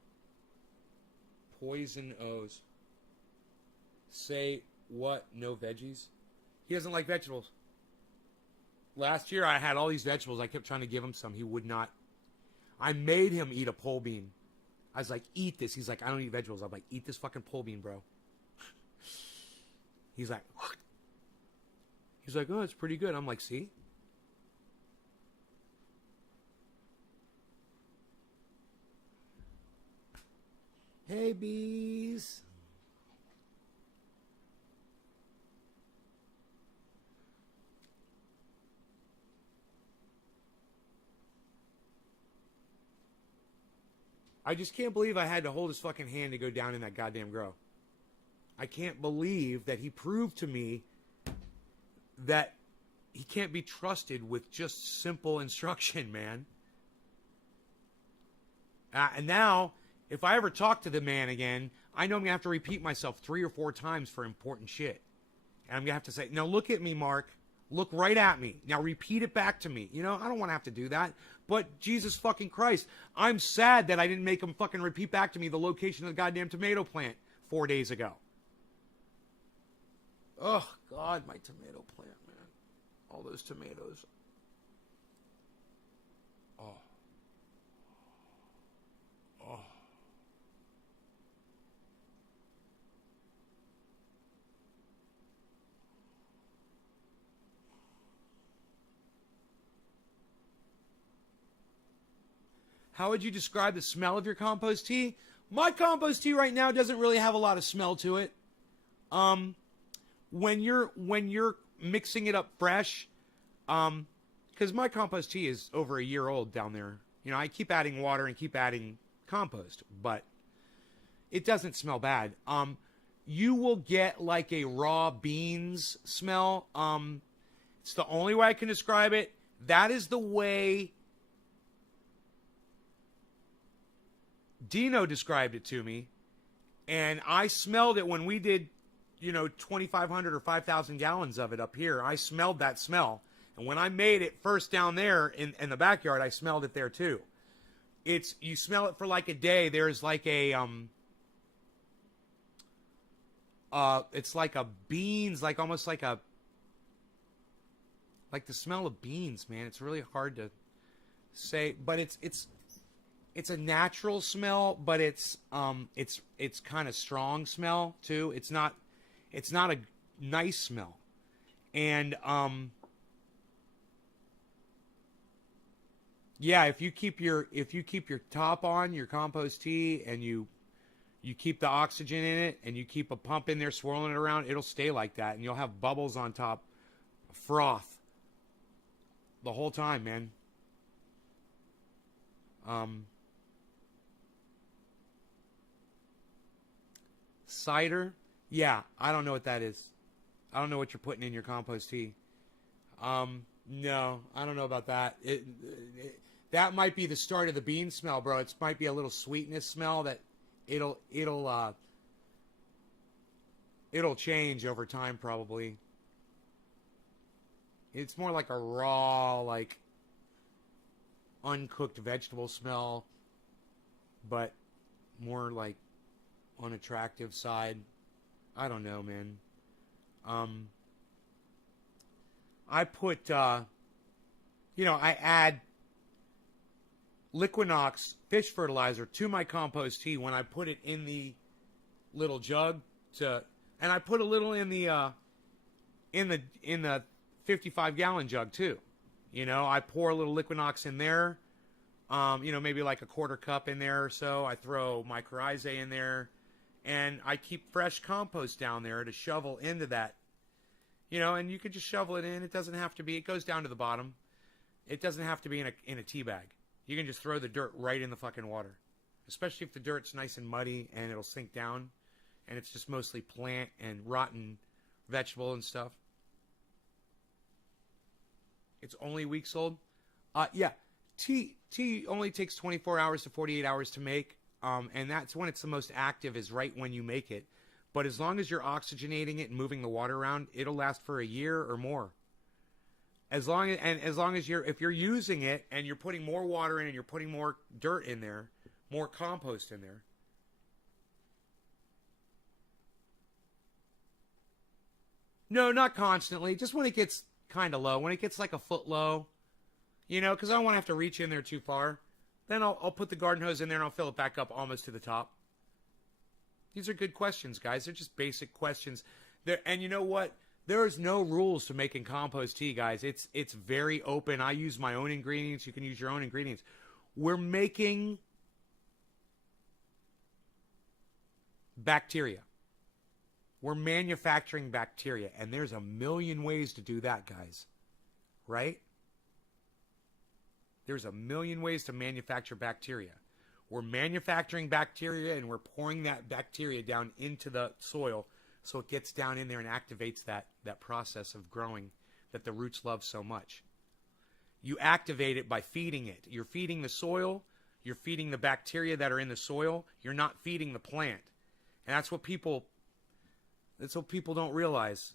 Poison O's. Say what? No veggies? He doesn't like vegetables. Last year I had all these vegetables. I kept trying to give him some. He would not. I made him eat a pole bean. I was like, eat this. He's like, I don't eat vegetables. I'm like, eat this fucking pole bean, bro. He's like, what? He's like, oh, it's pretty good. I'm like, see? Hey, bees. I just can't believe I had to hold his fucking hand to go down in that goddamn grow. I can't believe that he proved to me that he can't be trusted with just simple instruction, man. And now, if I ever talk to the man again, I know I'm going to have to repeat myself 3 or 4 times for important shit. And I'm going to have to say, now look at me, Mark. Look right at me. Now repeat it back to me. You know, I don't want to have to do that. But Jesus fucking Christ, I'm sad that I didn't make him fucking repeat back to me the location of the goddamn tomato plant 4 days ago. Oh, God, my tomato plant, man. All those tomatoes. Oh. Oh. How would you describe the smell of your compost tea? My compost tea right now doesn't really have a lot of smell to it. When you're mixing it up fresh, because my compost tea is over a year old down there. You know, I keep adding water and keep adding compost, but it doesn't smell bad. You will get like a raw beans smell. It's the only way I can describe it. That is the way Dino described it to me, and I smelled it when we did, 2,500 or 5,000 gallons of it up here. I smelled that smell, and when I made it first down there in the backyard, I smelled it there too. You smell it for like a day. There's like a it's like a beans, like almost like the smell of beans, man. It's really hard to say, but it's a natural smell, but it's kind of strong smell too. It's not a nice smell. And yeah, if you keep your top on your compost tea and you keep the oxygen in it and you keep a pump in there swirling it around, it'll stay like that, and you'll have bubbles on top, froth the whole time, man. Cider? Yeah, I don't know what that is. I don't know what you're putting in your compost tea. No, I don't know about that. That might be the start of the bean smell, bro. It might be a little sweetness smell that it'll change over time probably. It's more like a raw, like uncooked vegetable smell, but more like unattractive side. I don't know, man. I put I add Liquinox fish fertilizer to my compost tea when I put it in the little jug and I put a little in the 55-gallon jug too. I pour a little Liquinox in there. Maybe like a quarter cup in there or so. I throw mycorrhizae in there, and I keep fresh compost down there to shovel into that. And you could just shovel it in. It doesn't have to be. It goes down to the bottom. It doesn't have to be in a tea bag. You can just throw the dirt right in the fucking water, especially if the dirt's nice and muddy and it'll sink down, and it's just mostly plant and rotten vegetable and stuff. It's only weeks old. Yeah, tea only takes 24 hours to 48 hours to make, and that's when it's the most active, is right when you make it. But as long as you're oxygenating it and moving the water around, it'll last for a year or more. As long as you're if you're using it and you're putting more water in and you're putting more dirt in there, more compost in there. No, not constantly. Just when it gets kind of low, when it gets like a foot low, because I don't want to have to reach in there too far. Then I'll put the garden hose in there and I'll fill it back up almost to the top. These are good questions, guys. They're just basic questions. And you know what? There is no rules to making compost tea, guys. It's very open. I use my own ingredients. You can use your own ingredients. We're making bacteria. We're manufacturing bacteria. And there's a million ways to do that, guys. Right? There's a million ways to manufacture bacteria. We're manufacturing bacteria and we're pouring that bacteria down into the soil so it gets down in there and activates that process of growing that the roots love so much. You activate it by feeding it. You're feeding the soil. You're feeding the bacteria that are in the soil. You're not feeding the plant. And that's what people don't realize.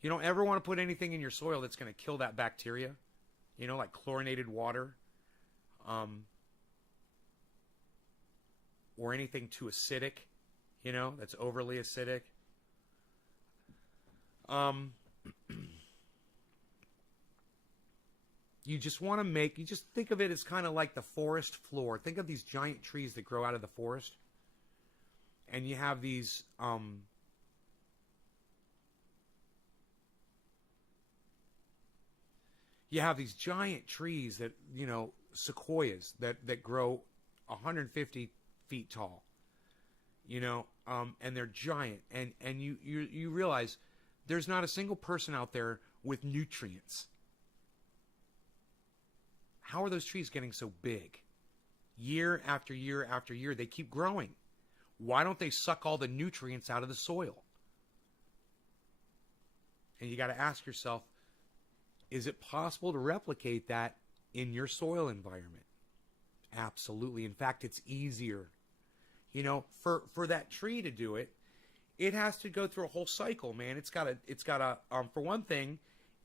You don't ever want to put anything in your soil that's going to kill that bacteria. Like chlorinated water. Or anything too acidic, that's overly acidic. You just think of it as kind of like the forest floor. Think of these giant trees that grow out of the forest. And you have these, giant trees that, sequoias that grow 150 feet tall, and they're giant, and you realize there's not a single person out there with nutrients. How are those trees getting so big? Year after year after year, they keep growing. Why don't they suck all the nutrients out of the soil? And you got to ask yourself, is it possible to replicate that in your soil environment? Absolutely. In fact, it's easier. For that tree to do it, it has to go through a whole cycle, man. It's got to for one thing,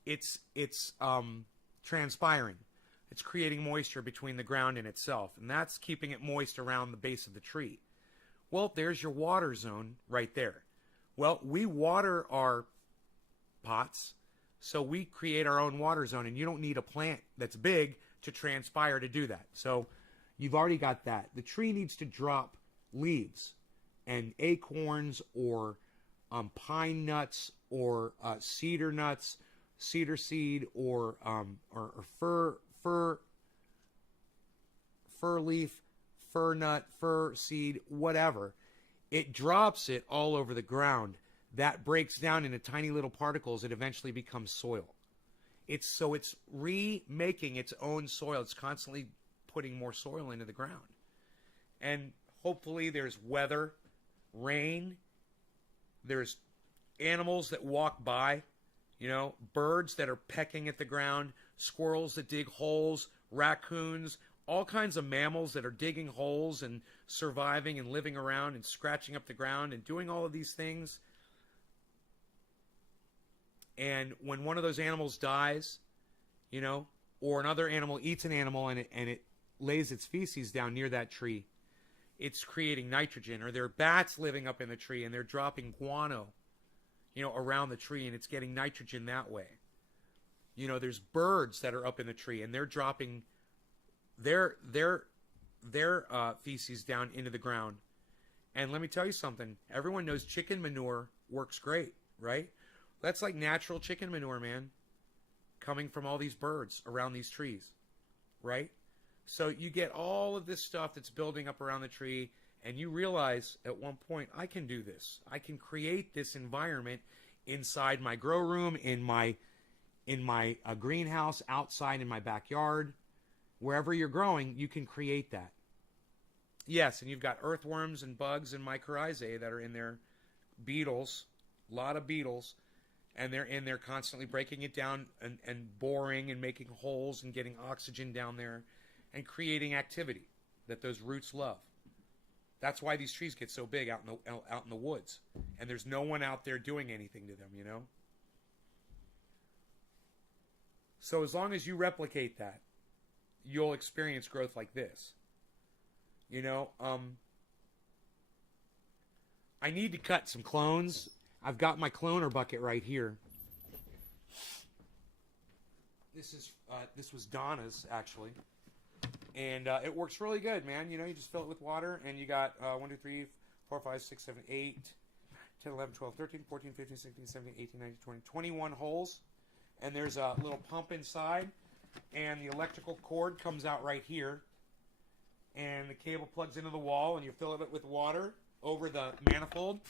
it's transpiring. It's creating moisture between the ground and itself, and that's keeping it moist around the base of the tree. Well, there's your water zone right there. Well, we water our pots, so we create our own water zone, and you don't need a plant that's big to transpire to do that. So you've already got that. The tree needs to drop leaves and acorns or pine nuts or cedar nuts, cedar seed or fir leaf, fir nut, fir seed, whatever. It drops it all over the ground. That breaks down into tiny little particles. It eventually becomes soil. It's remaking its own soil. It's constantly putting more soil into the ground. And hopefully there's weather, rain, there's animals that walk by, birds that are pecking at the ground, squirrels that dig holes, raccoons, all kinds of mammals that are digging holes and surviving and living around and scratching up the ground and doing all of these things. And when one of those animals dies, or another animal eats an animal and it lays its feces down near that tree, it's creating nitrogen. Or there are bats living up in the tree and they're dropping guano, around the tree, and it's getting nitrogen that way. There's birds that are up in the tree and they're dropping their feces down into the ground. And let me tell you something. Everyone knows chicken manure works great, right? That's like natural chicken manure, man, coming from all these birds around these trees, right? So you get all of this stuff that's building up around the tree, and you realize at one point, I can do this. I can create this environment inside my grow room, in my greenhouse, outside in my backyard. Wherever you're growing, you can create that. Yes, and you've got earthworms and bugs and mycorrhizae that are in there, beetles, a lot of beetles. And they're in there constantly breaking it down and boring and making holes and getting oxygen down there and creating activity that those roots love. That's why these trees get so big out in the woods. And there's no one out there doing anything to them, So as long as you replicate that, you'll experience growth like this. You know, I need to cut some clones. I've got my cloner bucket right here. This was Donna's, actually. And it works really good, man. You know, you just fill it with water, and you got 1, 2, 3, 4, 5, 6, 7, 8, 10, 11, 12, 13, 14, 15, 16, 17, 18, 19, 20, 21 holes. And there's a little pump inside, and the electrical cord comes out right here. And the cable plugs into the wall, and you fill it with water over the manifold.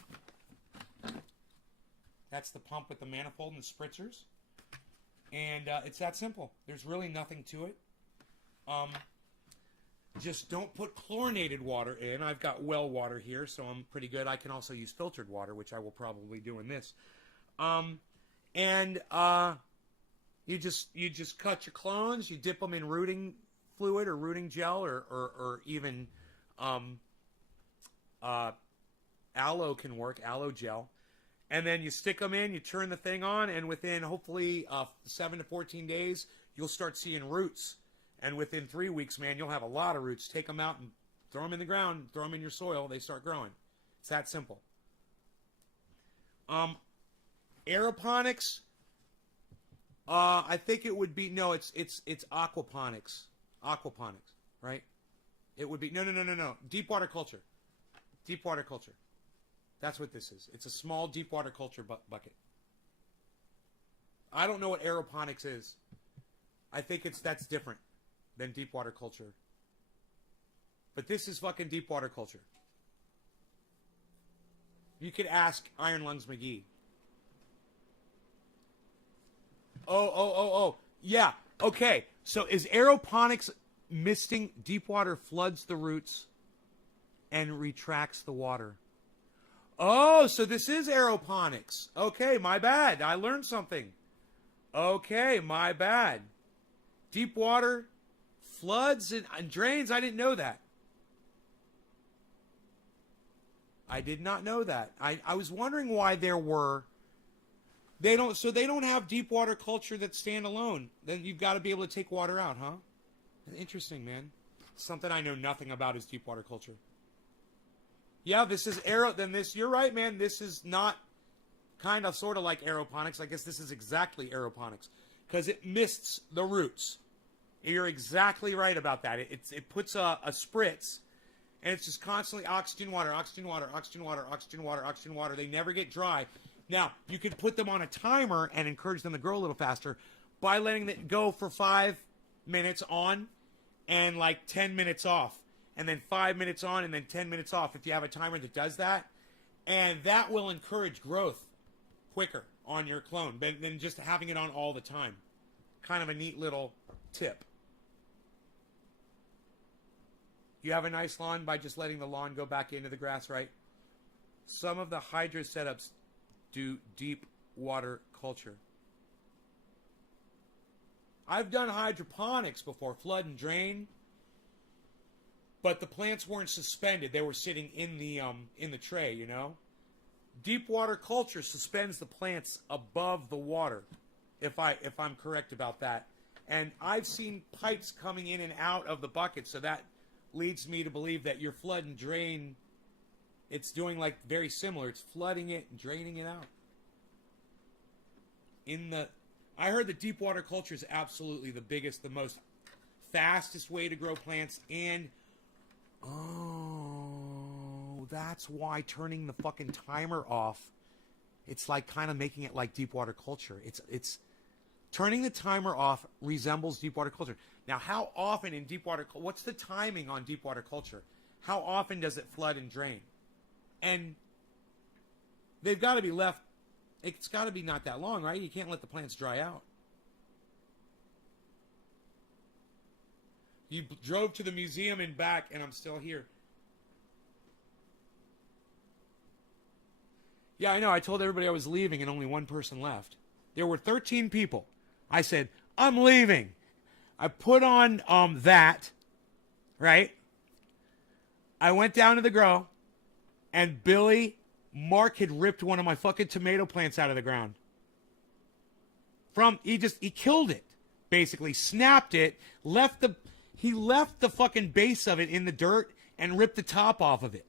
That's the pump with the manifold and the spritzers. And it's that simple. There's really nothing to it. Just don't put chlorinated water in. I've got well water here, so I'm pretty good. I can also use filtered water, which I will probably do in this. You just cut your clones. You dip them in rooting fluid or rooting gel, or even aloe can work, aloe gel. And then you stick them in, you turn the thing on, and within hopefully 7 to 14 days, you'll start seeing roots. And within 3 weeks, man, you'll have a lot of roots. Take them out and throw them in the ground, throw them in your soil, they start growing. It's that simple. Aeroponics, I think it would be, no, it's aquaponics. Aquaponics, right? It would be, no. Deep water culture. Deep water culture. That's what this is. It's a small deep water culture bucket. I don't know what aeroponics is. I think that's different than deep water culture. But this is fucking deep water culture. You could ask Iron Lungs McGee. Oh. Yeah. Okay. So is aeroponics misting deep water floods the roots and retracts the water? Oh, so this is aeroponics. Okay, my bad. I learned something. Okay, my bad. Deep water floods and drains. I didn't know that. I did not know that. I was wondering why there were. They don't have deep water culture that's standalone. Then you've got to be able to take water out, huh? Interesting, man. Something I know nothing about is deep water culture. Yeah, this is you're right, man. This is not kind of sort of like aeroponics. I guess this is exactly aeroponics because it mists the roots. You're exactly right about that. It puts a spritz, and it's just constantly oxygen, water, oxygen, water, oxygen, water, oxygen, water, oxygen, water. They never get dry. Now, you could put them on a timer and encourage them to grow a little faster by letting it go for 5 minutes on and like 10 minutes off. And then 5 minutes on and then 10 minutes off if you have a timer that does that. And that will encourage growth quicker on your clone than just having it on all the time. Kind of a neat little tip. You have a nice lawn by just letting the lawn go back into the grass, right? Some of the hydro setups do deep water culture. I've done hydroponics before, flood and drain. But the plants weren't suspended; they were sitting in the tray. You know, deep water culture suspends the plants above the water. If I'm correct about that, and I've seen pipes coming in and out of the bucket, so that leads me to believe that your flood and drain, it's doing like very similar. It's flooding it and draining it out. I heard that deep water culture is absolutely the biggest, the most fastest way to grow plants and. Oh, that's why turning the fucking timer off, it's like kind of making it like deep water culture. It's turning the timer off resembles deep water culture. Now, how often in deep water, what's the timing on deep water culture? How often does it flood and drain? And they've got to be left, it's got to be not that long, right? You can't let the plants dry out. You drove to the museum and back, and I'm still here. Yeah, I know. I told everybody I was leaving, and only one person left. There were 13 people. I said, I'm leaving. I put on that, right? I went down to the grow, and Mark had ripped one of my fucking tomato plants out of the ground. He killed it. basically snapped it, he left the fucking base of it in the dirt and ripped the top off of it.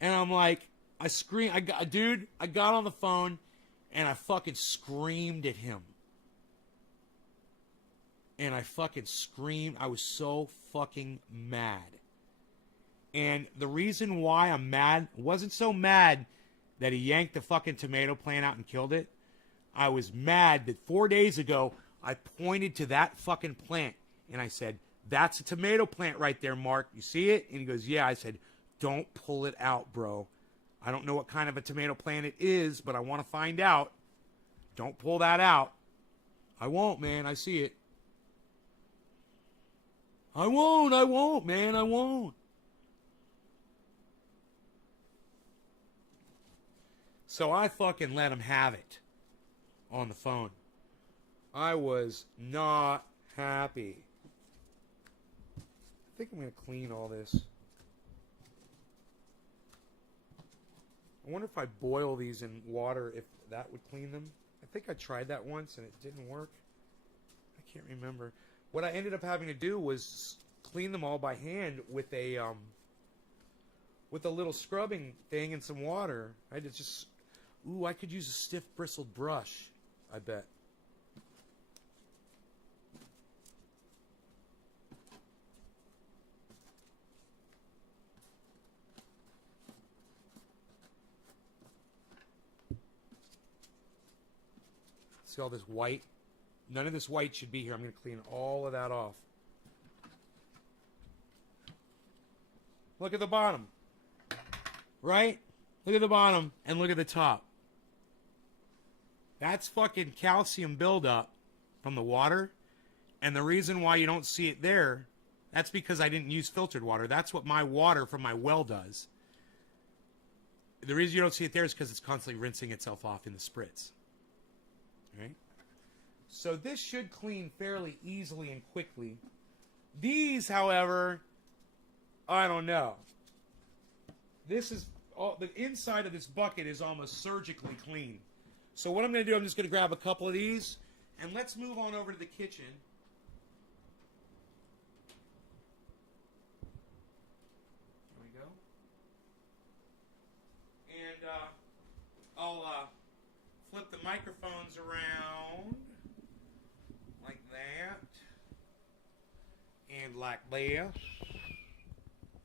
And I'm like, I got on the phone and I fucking screamed at him. And I fucking screamed. I was so fucking mad. And the reason why I'm mad wasn't so mad that he yanked the fucking tomato plant out and killed it. I was mad that 4 days ago I pointed to that fucking plant and I said, "That's a tomato plant right there, Mark. You see it?" And he goes, "Yeah." I said, "Don't pull it out, bro. I don't know what kind of a tomato plant it is, but I want to find out. Don't pull that out." "I won't, man. I see it." I won't, man. I won't. So I fucking let him have it on the phone. I was not happy. I think I'm going to clean all this. I wonder if I boil these in water, if that would clean them. I think I tried that once and it didn't work. I can't remember. What I ended up having to do was clean them all by hand with a little scrubbing thing and some water. I had to just, I could use a stiff bristled brush, I bet. See all this white? None of this white should be here. I'm going to clean all of that off. Look at the bottom. Right? Look at the bottom and look at the top. That's fucking calcium buildup from the water. And the reason why you don't see it there, that's because I didn't use filtered water. That's what my water from my well does. The reason you don't see it there is because it's constantly rinsing itself off in the spritz. Right? So this should clean fairly easily and quickly. These, however, I don't know. This is the inside of this bucket is almost surgically clean. So what I'm going to do, I'm just going to grab a couple of these and let's move on over to the kitchen. There we go. And I'll flip the microphones around like that and like this.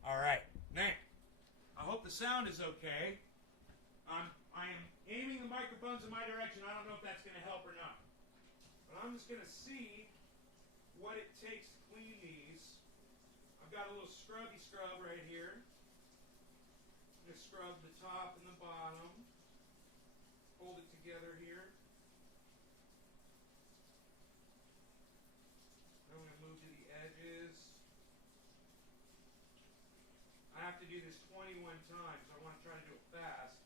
All right, now I hope the sound is okay. I am aiming the microphones in my direction. I don't know if that's going to help or not, but I'm just going to see what it takes to clean these. I've got a little scrubby scrub right here. I'm going to scrub the top and the bottom. Hold it together here. I'm going to move to the edges. I have to do this 21 times, so I want to try to do it fast.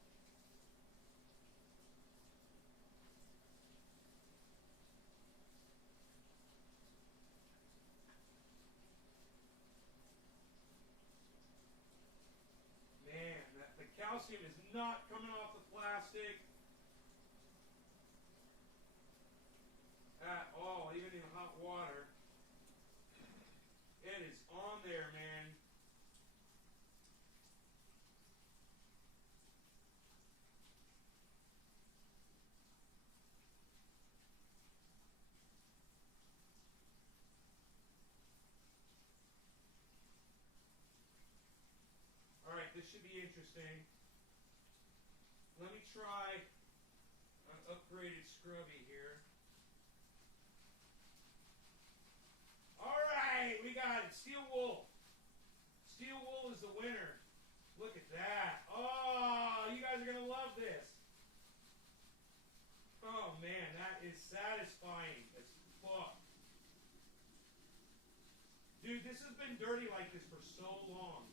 Man, the calcium is not coming off the plastic at all, even in hot water. It is on there, man. Alright, this should be interesting. Let me try an upgraded scrubby here. Alright, we got it. Steel wool. Steel wool is the winner. Look at that. Oh, you guys are going to love this. Oh, man, that is satisfying as fuck. Dude, this has been dirty like this for so long.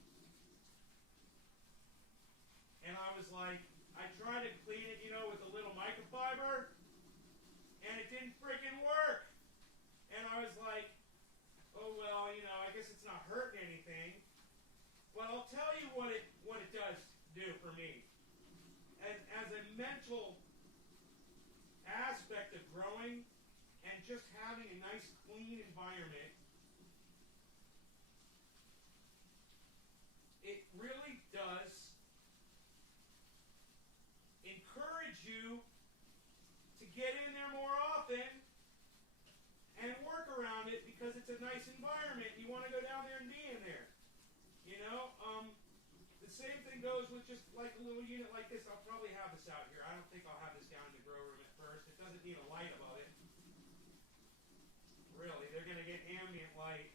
And I was like, I tried to clean it, with a little microfiber, and it didn't freaking work. And I was like, oh, well, I guess it's not hurting anything. But I'll tell you what it does do for me. As a mental aspect aspect of growing and just having a nice clean environment, it really does encourage you to get in there more often and work around it because it's a nice environment. You want to go down there and be in there. You know, the same thing goes with just like a little unit like this. I'll probably have this out here. I don't think I'll have this down in the grow room at first. It doesn't need a light above it. Really, they're going to get ambient light.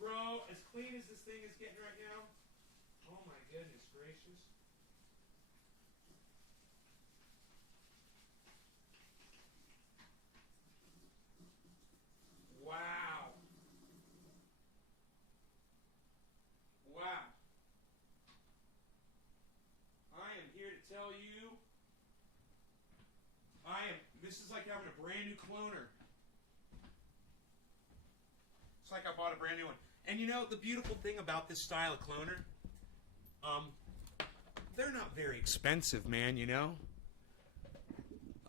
Grow as clean as this thing is getting right now. Oh my goodness gracious. Wow. Wow. I am here to tell you, this is like having a brand new cloner. It's like I bought a brand new one. And you know, the beautiful thing about this style of cloner, they're not very expensive, man, you know?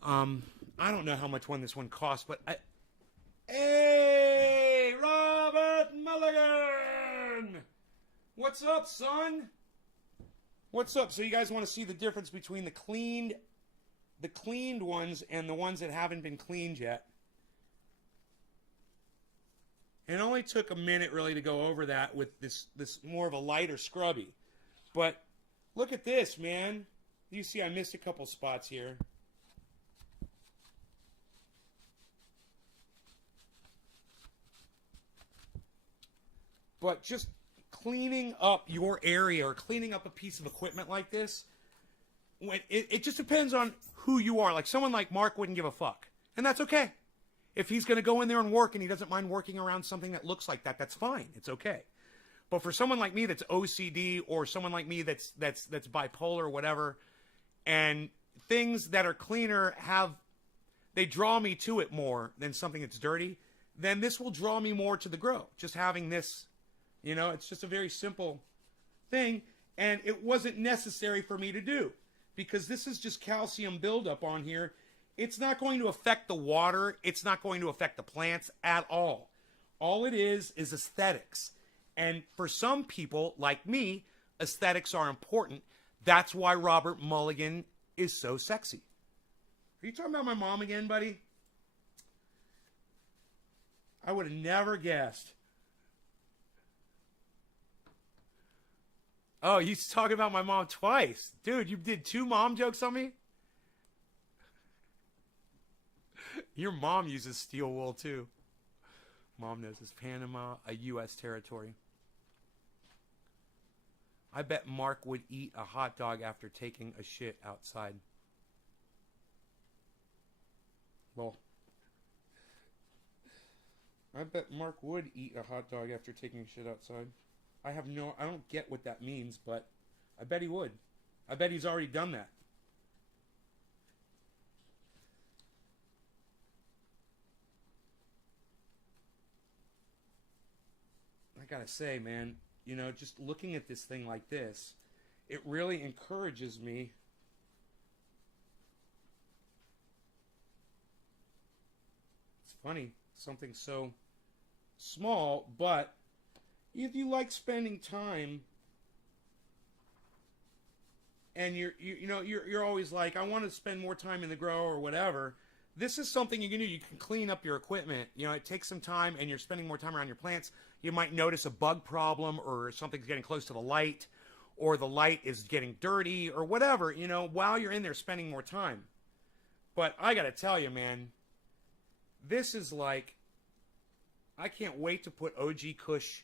I don't know how much this one costs, but hey, Robert Mulligan! What's up, son? What's up? So you guys want to see the difference between the cleaned ones and the ones that haven't been cleaned yet? It only took a minute really to go over that with this more of a lighter scrubby. But look at this, man. You see I missed a couple spots here. But just cleaning up your area or cleaning up a piece of equipment like this, it just depends on who you are. Like someone like Mark wouldn't give a fuck. And that's okay. If he's going to go in there and work and he doesn't mind working around something that looks like that, that's fine. It's okay. But for someone like me that's OCD or someone like me that's bipolar or whatever, and things that are cleaner they draw me to it more than something that's dirty, then this will draw me more to the grow. Just having this, you know, it's just a very simple thing. And it wasn't necessary for me to do because this is just calcium buildup on here. It's not going to affect the water. It's not going to affect the plants at all. All it is aesthetics. And for some people, like me, aesthetics are important. That's why Robert Mulligan is so sexy. Are you talking about my mom again, buddy? I would have never guessed. Oh, you talking about my mom twice. Dude, you did 2 mom jokes on me? Your mom uses steel wool, too. Mom knows it's Panama, a U.S. territory. I bet Mark would eat a hot dog after taking a shit outside. Well, I bet Mark would eat a hot dog after taking a shit outside. I don't get what that means, but I bet he would. I bet he's already done that. I gotta say, man, you know, just looking at this thing like this, it really encourages me. It's funny, something so small, but if you like spending time and you're always like, I want to spend more time in the grow or whatever, this is something you can do. You can clean up your equipment. You know, it takes some time and you're spending more time around your plants. You might notice a bug problem or something's getting close to the light or the light is getting dirty or whatever, you know, while you're in there spending more time. But I got to tell you, man, this is like, I can't wait to put OG Kush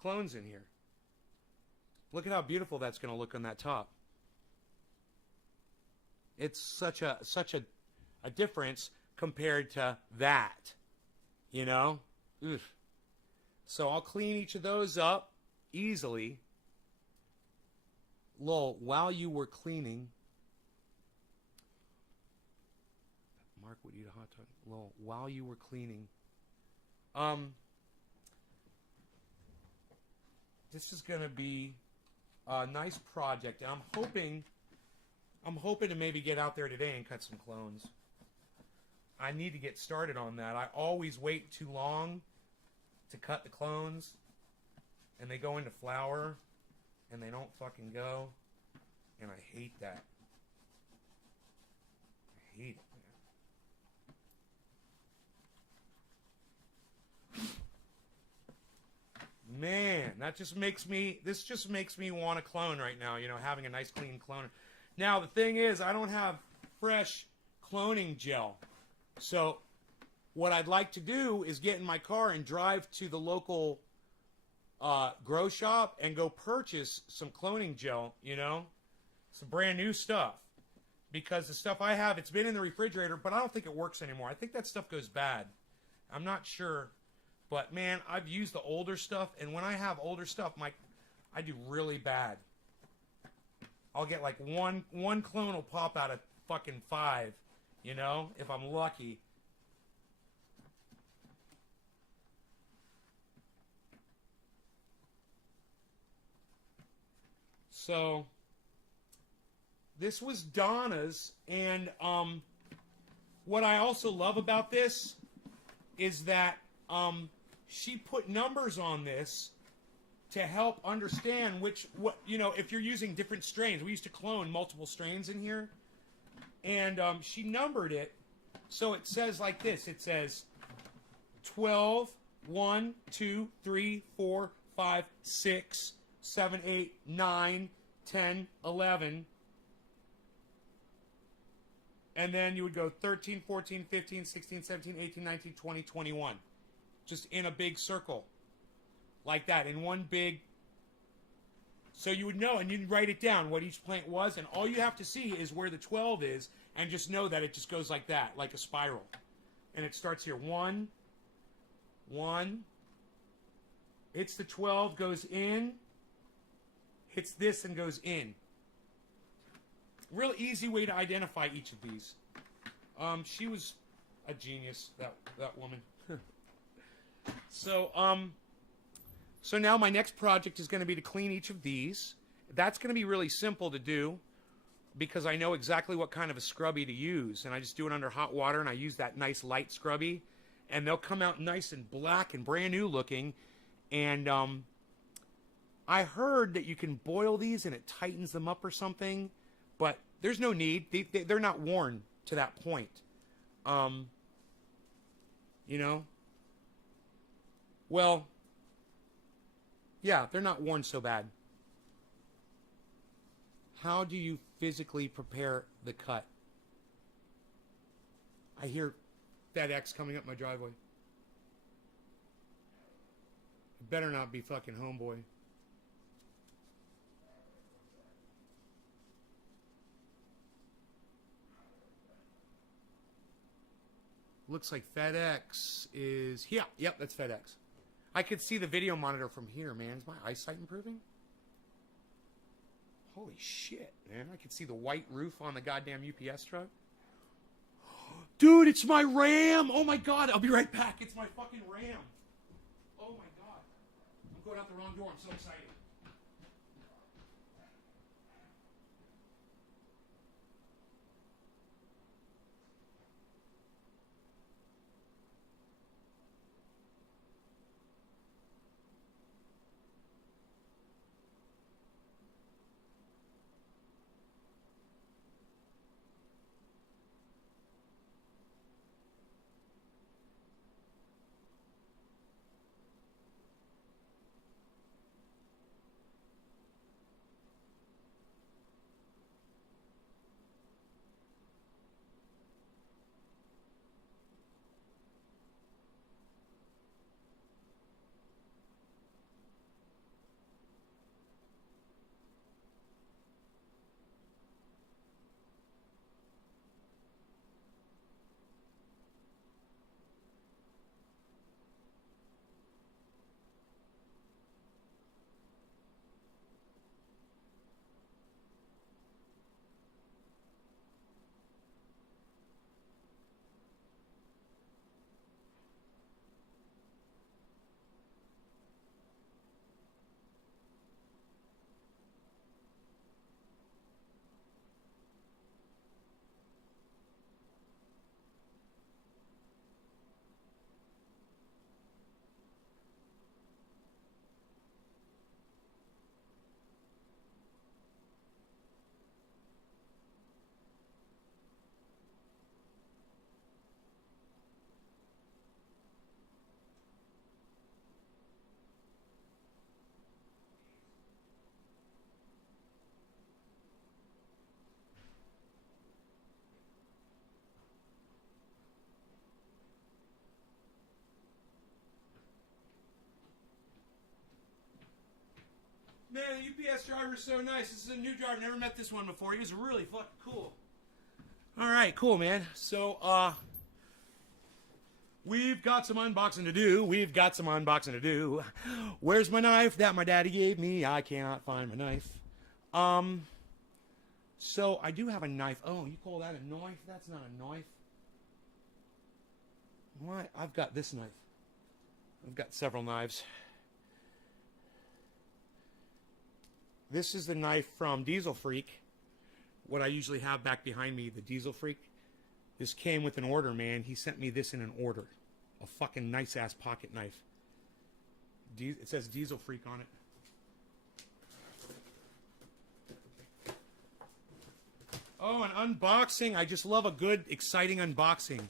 clones in here. Look at how beautiful that's going to look on that top. It's such a difference compared to that, you know? Oof. So I'll clean each of those up easily. Lol, while you were cleaning, Mark would eat a hot dog. Lol, while you were cleaning. This is going to be nice project, and I'm hoping to maybe get out there today and cut some clones. I need to get started on that. I always wait too long to cut the clones, and they go into flower, and they don't fucking go, and I hate that. I hate it, man. Man, this just makes me want to clone right now, having a nice clean cloner. Now, the thing is, I don't have fresh cloning gel. So, what I'd like to do is get in my car and drive to the local grow shop and go purchase some cloning gel, some brand new stuff. Because the stuff I have, it's been in the refrigerator, but I don't think it works anymore. I think that stuff goes bad. I'm not sure. But, man, I've used the older stuff, and when I have older stuff, I do really bad. I'll get like one clone will pop out of fucking 5, if I'm lucky. So, this was Donna's, and what I also love about this is that she put numbers on this to help understand if you're using different strains. We used to clone multiple strains in here, and she numbered it, so it says like this. It says 12, 1, 2, 3, 4, 5, 6, 7, 8, 9, 10, 11, and then you would go 13, 14, 15, 16, 17, 18, 19, 20, 21. Just in a big circle. Like that, in one big... So you would know, and you'd write it down, what each plant was, and all you have to see is where the 12 is, and just know that it just goes like that, like a spiral. And it starts here. 1, 1, hits the 12, goes in, hits this, and goes in. Real easy way to identify each of these. She was a genius, that woman. So now my next project is going to be to clean each of these. That's going to be really simple to do because I know exactly what kind of a scrubby to use. And I just do it under hot water, and I use that nice light scrubby. And they'll come out nice and black and brand new looking. And I heard that you can boil these and it tightens them up or something. But there's no need. They're not worn to that point. Well, yeah, they're not worn so bad. How do you physically prepare the cut? I hear FedEx coming up my driveway. It better not be fucking Homeboy. Looks like FedEx is... Yeah, yep, that's FedEx. I could see the video monitor from here, man. Is my eyesight improving? Holy shit, man. I could see the white roof on the goddamn UPS truck. Dude, it's my Ram! Oh my god, I'll be right back. It's my fucking Ram. Oh my god. I'm going out the wrong door. I'm so excited. Man, the UPS driver is so nice. This is a new driver. I've never met this one before. He was really fucking cool. All right, cool, man. So, we've got some unboxing to do. Where's my knife that my daddy gave me? I cannot find my knife. So I do have a knife. Oh, you call that a knife? That's not a knife. What? I've got this knife. I've got several knives. This is the knife from Diesel Freak. What I usually have back behind me, the Diesel Freak. This came with an order, man. He sent me this in an order. A fucking nice-ass pocket knife. It says Diesel Freak on it. Oh, an unboxing. I just love a good, exciting unboxing.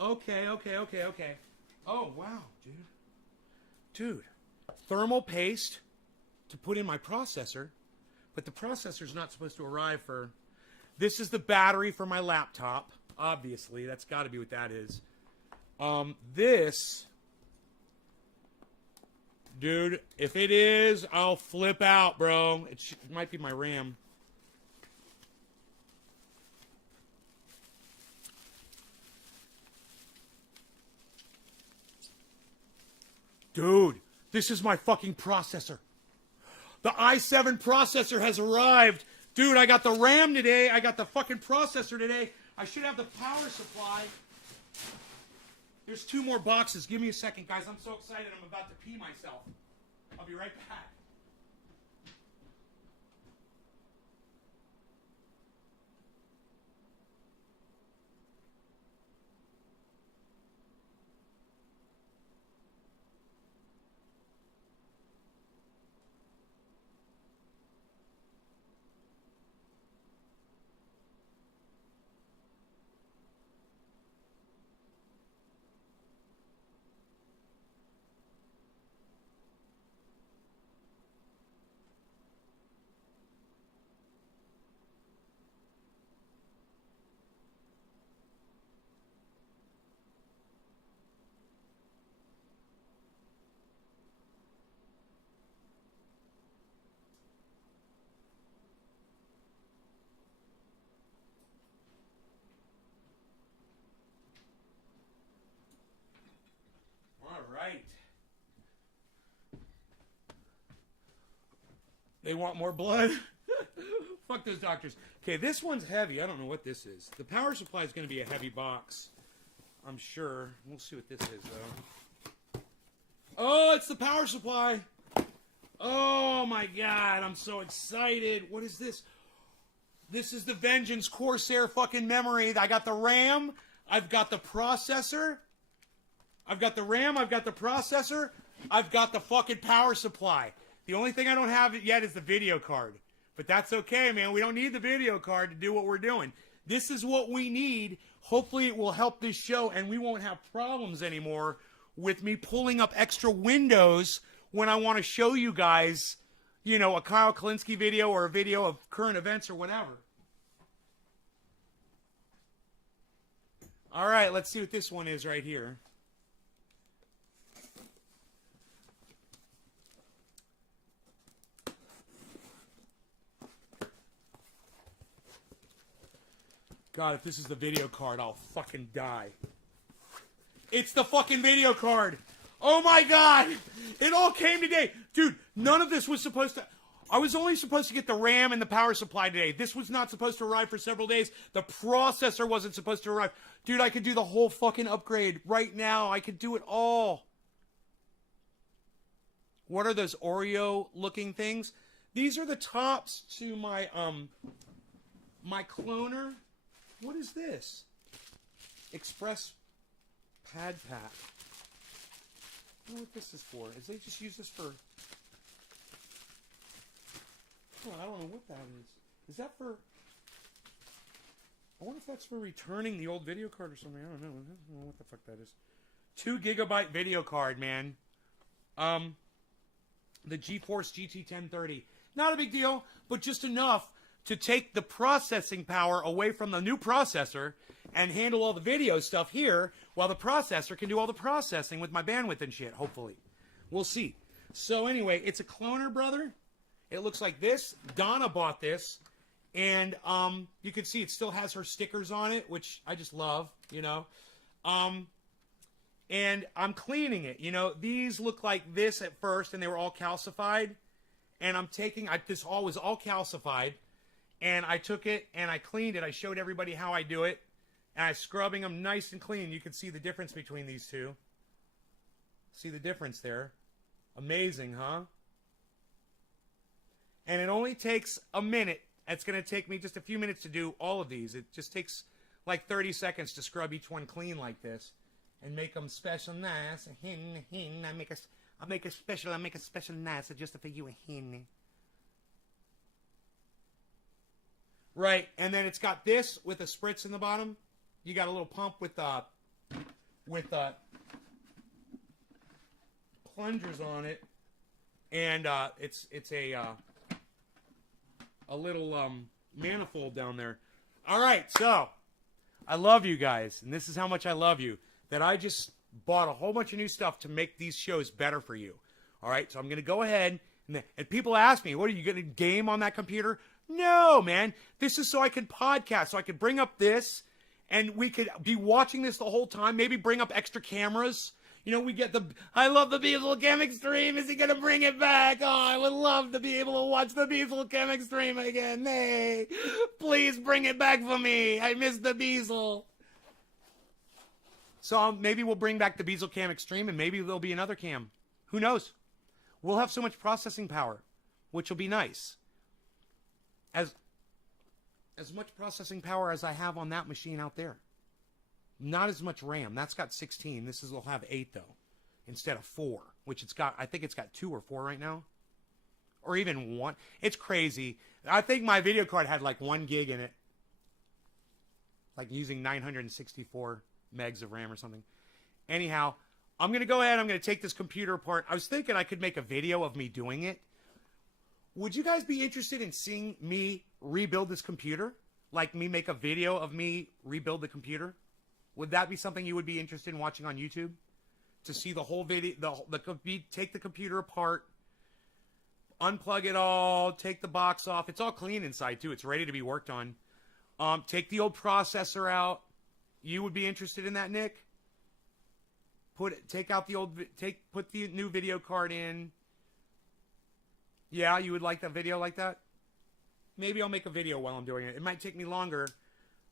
Okay. Oh, wow, dude. Dude, thermal paste to put in my processor, but the processor's not supposed to arrive for... This is the battery for my laptop. Obviously, that's got to be what that is. This... Dude, if it is, I'll flip out, bro. It might be my RAM. Dude, this is my fucking processor. The i7 processor has arrived. Dude, I got the RAM today. I got the fucking processor today. I should have the power supply. There's 2 more boxes. Give me a second, guys. I'm so excited. I'm about to pee myself. I'll be right back. Right. They want more blood? Fuck those doctors. Okay, this one's heavy. I don't know what this is. The power supply is going to be a heavy box. I'm sure. We'll see what this is, though. Oh, it's the power supply. Oh, my God. I'm so excited. What is this? This is the Vengeance Corsair fucking memory. I got the RAM. I've got the processor. I've got the RAM, I've got the processor, I've got the fucking power supply. The only thing I don't have yet is the video card. But that's okay, man. We don't need the video card to do what we're doing. This is what we need. Hopefully it will help this show and we won't have problems anymore with me pulling up extra windows when I want to show you guys, you know, a Kyle Kalinske video or a video of current events or whatever. All right, let's see what this one is right here. God, if this is the video card, I'll fucking die. It's the fucking video card. Oh my God. It all came today. Dude, none of this was supposed to... I was only supposed to get the RAM and the power supply today. This was not supposed to arrive for several days. The processor wasn't supposed to arrive. Dude, I could do the whole fucking upgrade right now. I could do it all. What are those Oreo-looking things? These are the tops to my, my cloner. What is this? Express pad pack. I don't know what this is for. Is they just use this for... Oh, I don't know what that is. Is that for... I wonder if that's for returning the old video card or something. I don't know. I don't know what the fuck that is. 2 gigabyte video card, man. the GeForce GT 1030. Not a big deal, but just enough to take the processing power away from the new processor and handle all the video stuff here while the processor can do all the processing with my bandwidth and shit, hopefully. We'll see. So anyway, it's a cloner, brother. It looks like this. Donna bought this. And you can see it still has her stickers on it, which I just love, you know. And I'm cleaning it. You know, these look like this at first, and they were all calcified. And I'm taking, this all was all calcified. And I took it, and I cleaned it. I showed everybody how I do it. And I'm scrubbing them nice and clean. You can see the difference between these two. See the difference there? Amazing, huh? And it only takes a minute. It's going to take me just a few minutes to do all of these. It just takes like 30 seconds to scrub each one clean like this and make them special nice. I make a special nice just for you. Right, and then it's got this with a spritz in the bottom. You got a little pump with plungers on it, and it's a little manifold down there. All right, so I love you guys, and this is how much I love you, that I just bought a whole bunch of new stuff to make these shows better for you. All right, so I'm going to go ahead, and people ask me, what, are you going to game on that computer? No, man. This is so I could podcast, so I could bring up this, and we could be watching this the whole time, maybe bring up extra cameras. You know, we get I love the Beazle Chem Extreme. Is he going to bring it back? Oh, I would love to be able to watch the Beazle Chem Extreme again. Hey, please bring it back for me. I miss the Beazle. So maybe we'll bring back the Beazle Cam Extreme, and maybe there'll be another cam. Who knows? We'll have so much processing power, which will be nice. As much processing power as I have on that machine out there. Not as much RAM. That's got 16. This will have 8 though, instead of 4, which it's got. I think it's got 2 or 4 right now, or even 1. It's crazy. I think my video card had like 1 gig in it, like using 964 megs of RAM or something. Anyhow, I'm gonna go ahead. I'm gonna take this computer apart. I was thinking I could make a video of me doing it. Would you guys be interested in seeing me rebuild this computer? Like me make a video of me rebuild the computer? Would that be something you would be interested in watching on YouTube? To see the whole video, take the computer apart, unplug it all, take the box off. It's all clean inside too. It's ready to be worked on. Take the old processor out. You would be interested in that, Nick? Put the new video card in. Yeah, you would like that video like that? Maybe I'll make a video while I'm doing it. It might take me longer,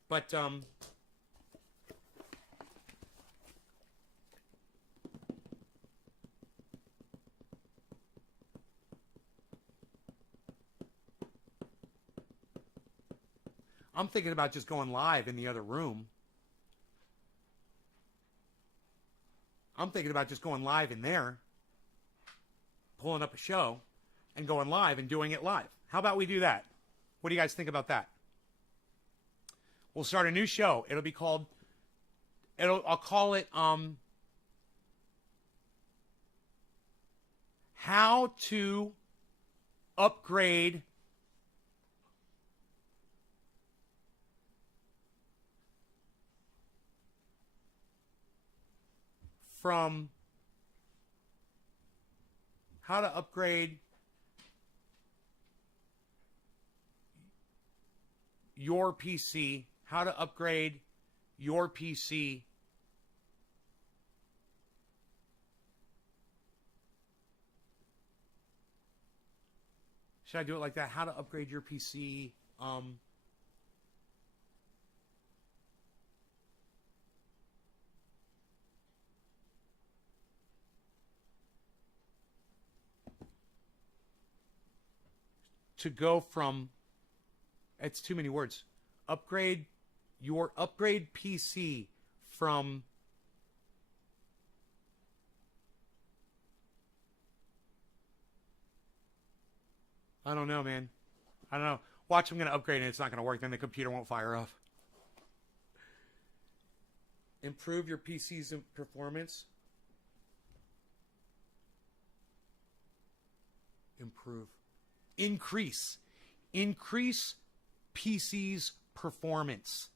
but I'm thinking about just going live in the other room. I'm thinking about just going live in there, pulling up a show, and going live and doing it live. How about we do that? What do you guys think about that? We'll start a new show. It'll be called, I'll call it, How to Upgrade from how to upgrade your PC, how to upgrade your PC should I do it like that? How to upgrade your PC to go from, it's too many words, upgrade PC from I don't know, man. I don't know. Watch, I'm going to upgrade and it's not going to work. Then the computer won't fire up. Improve your PC's performance. improve, increase PC's performance.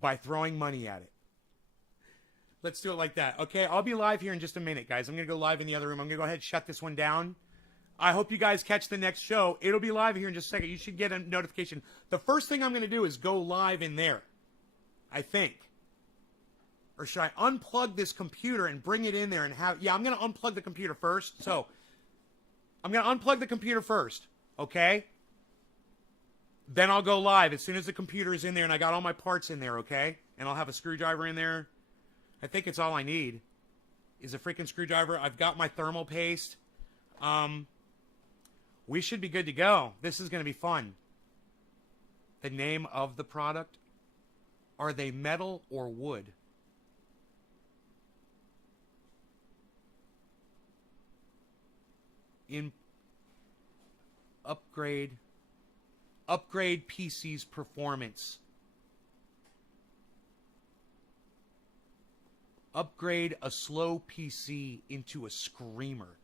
By throwing money at it. Let's do it like that. Okay, I'll be live here in just a minute, guys. I'm going to go live in the other room. I'm going to go ahead and shut this one down. I hope you guys catch the next show. It'll be live here in just a second. You should get a notification. The first thing I'm going to do is go live in there, I think. Or should I unplug this computer and bring it in there and have... Yeah, I'm going to unplug the computer first. So, I'm going to unplug the computer first, okay? Then I'll go live as soon as the computer is in there and I got all my parts in there, okay? And I'll have a screwdriver in there. I think it's all I need is a freaking screwdriver. I've got my thermal paste. We should be good to go. This is going to be fun. The name of the product. Are they metal or wood? Upgrade PC's performance. Upgrade a slow PC into a screamer.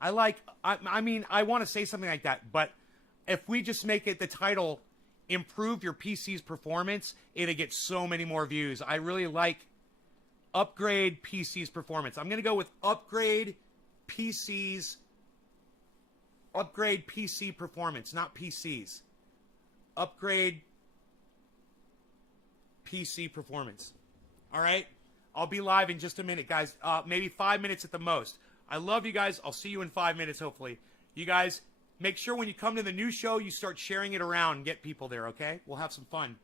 I mean, I want to say something like that, but if we just make it the title, improve your PC's performance, it'll get so many more views. I really like upgrade PC's performance. I'm going to go with upgrade PC performance, not PCs. Upgrade PC performance. All right? I'll be live in just a minute, guys. Maybe 5 minutes at the most. I love you guys. I'll see you in 5 minutes, hopefully. You guys, make sure when you come to the new show, you start sharing it around and get people there, okay? We'll have some fun.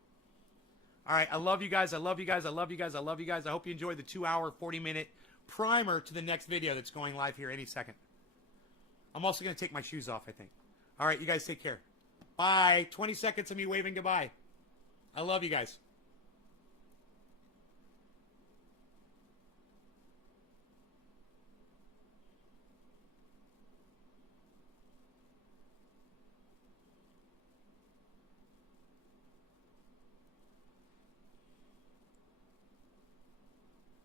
All right, I love you guys. I love you guys. I love you guys. I love you guys. I hope you enjoyed the 2-hour, 40-minute primer to the next video that's going live here any second. I'm also going to take my shoes off, I think. All right, you guys take care. Bye. 20 seconds of me waving goodbye. I love you guys.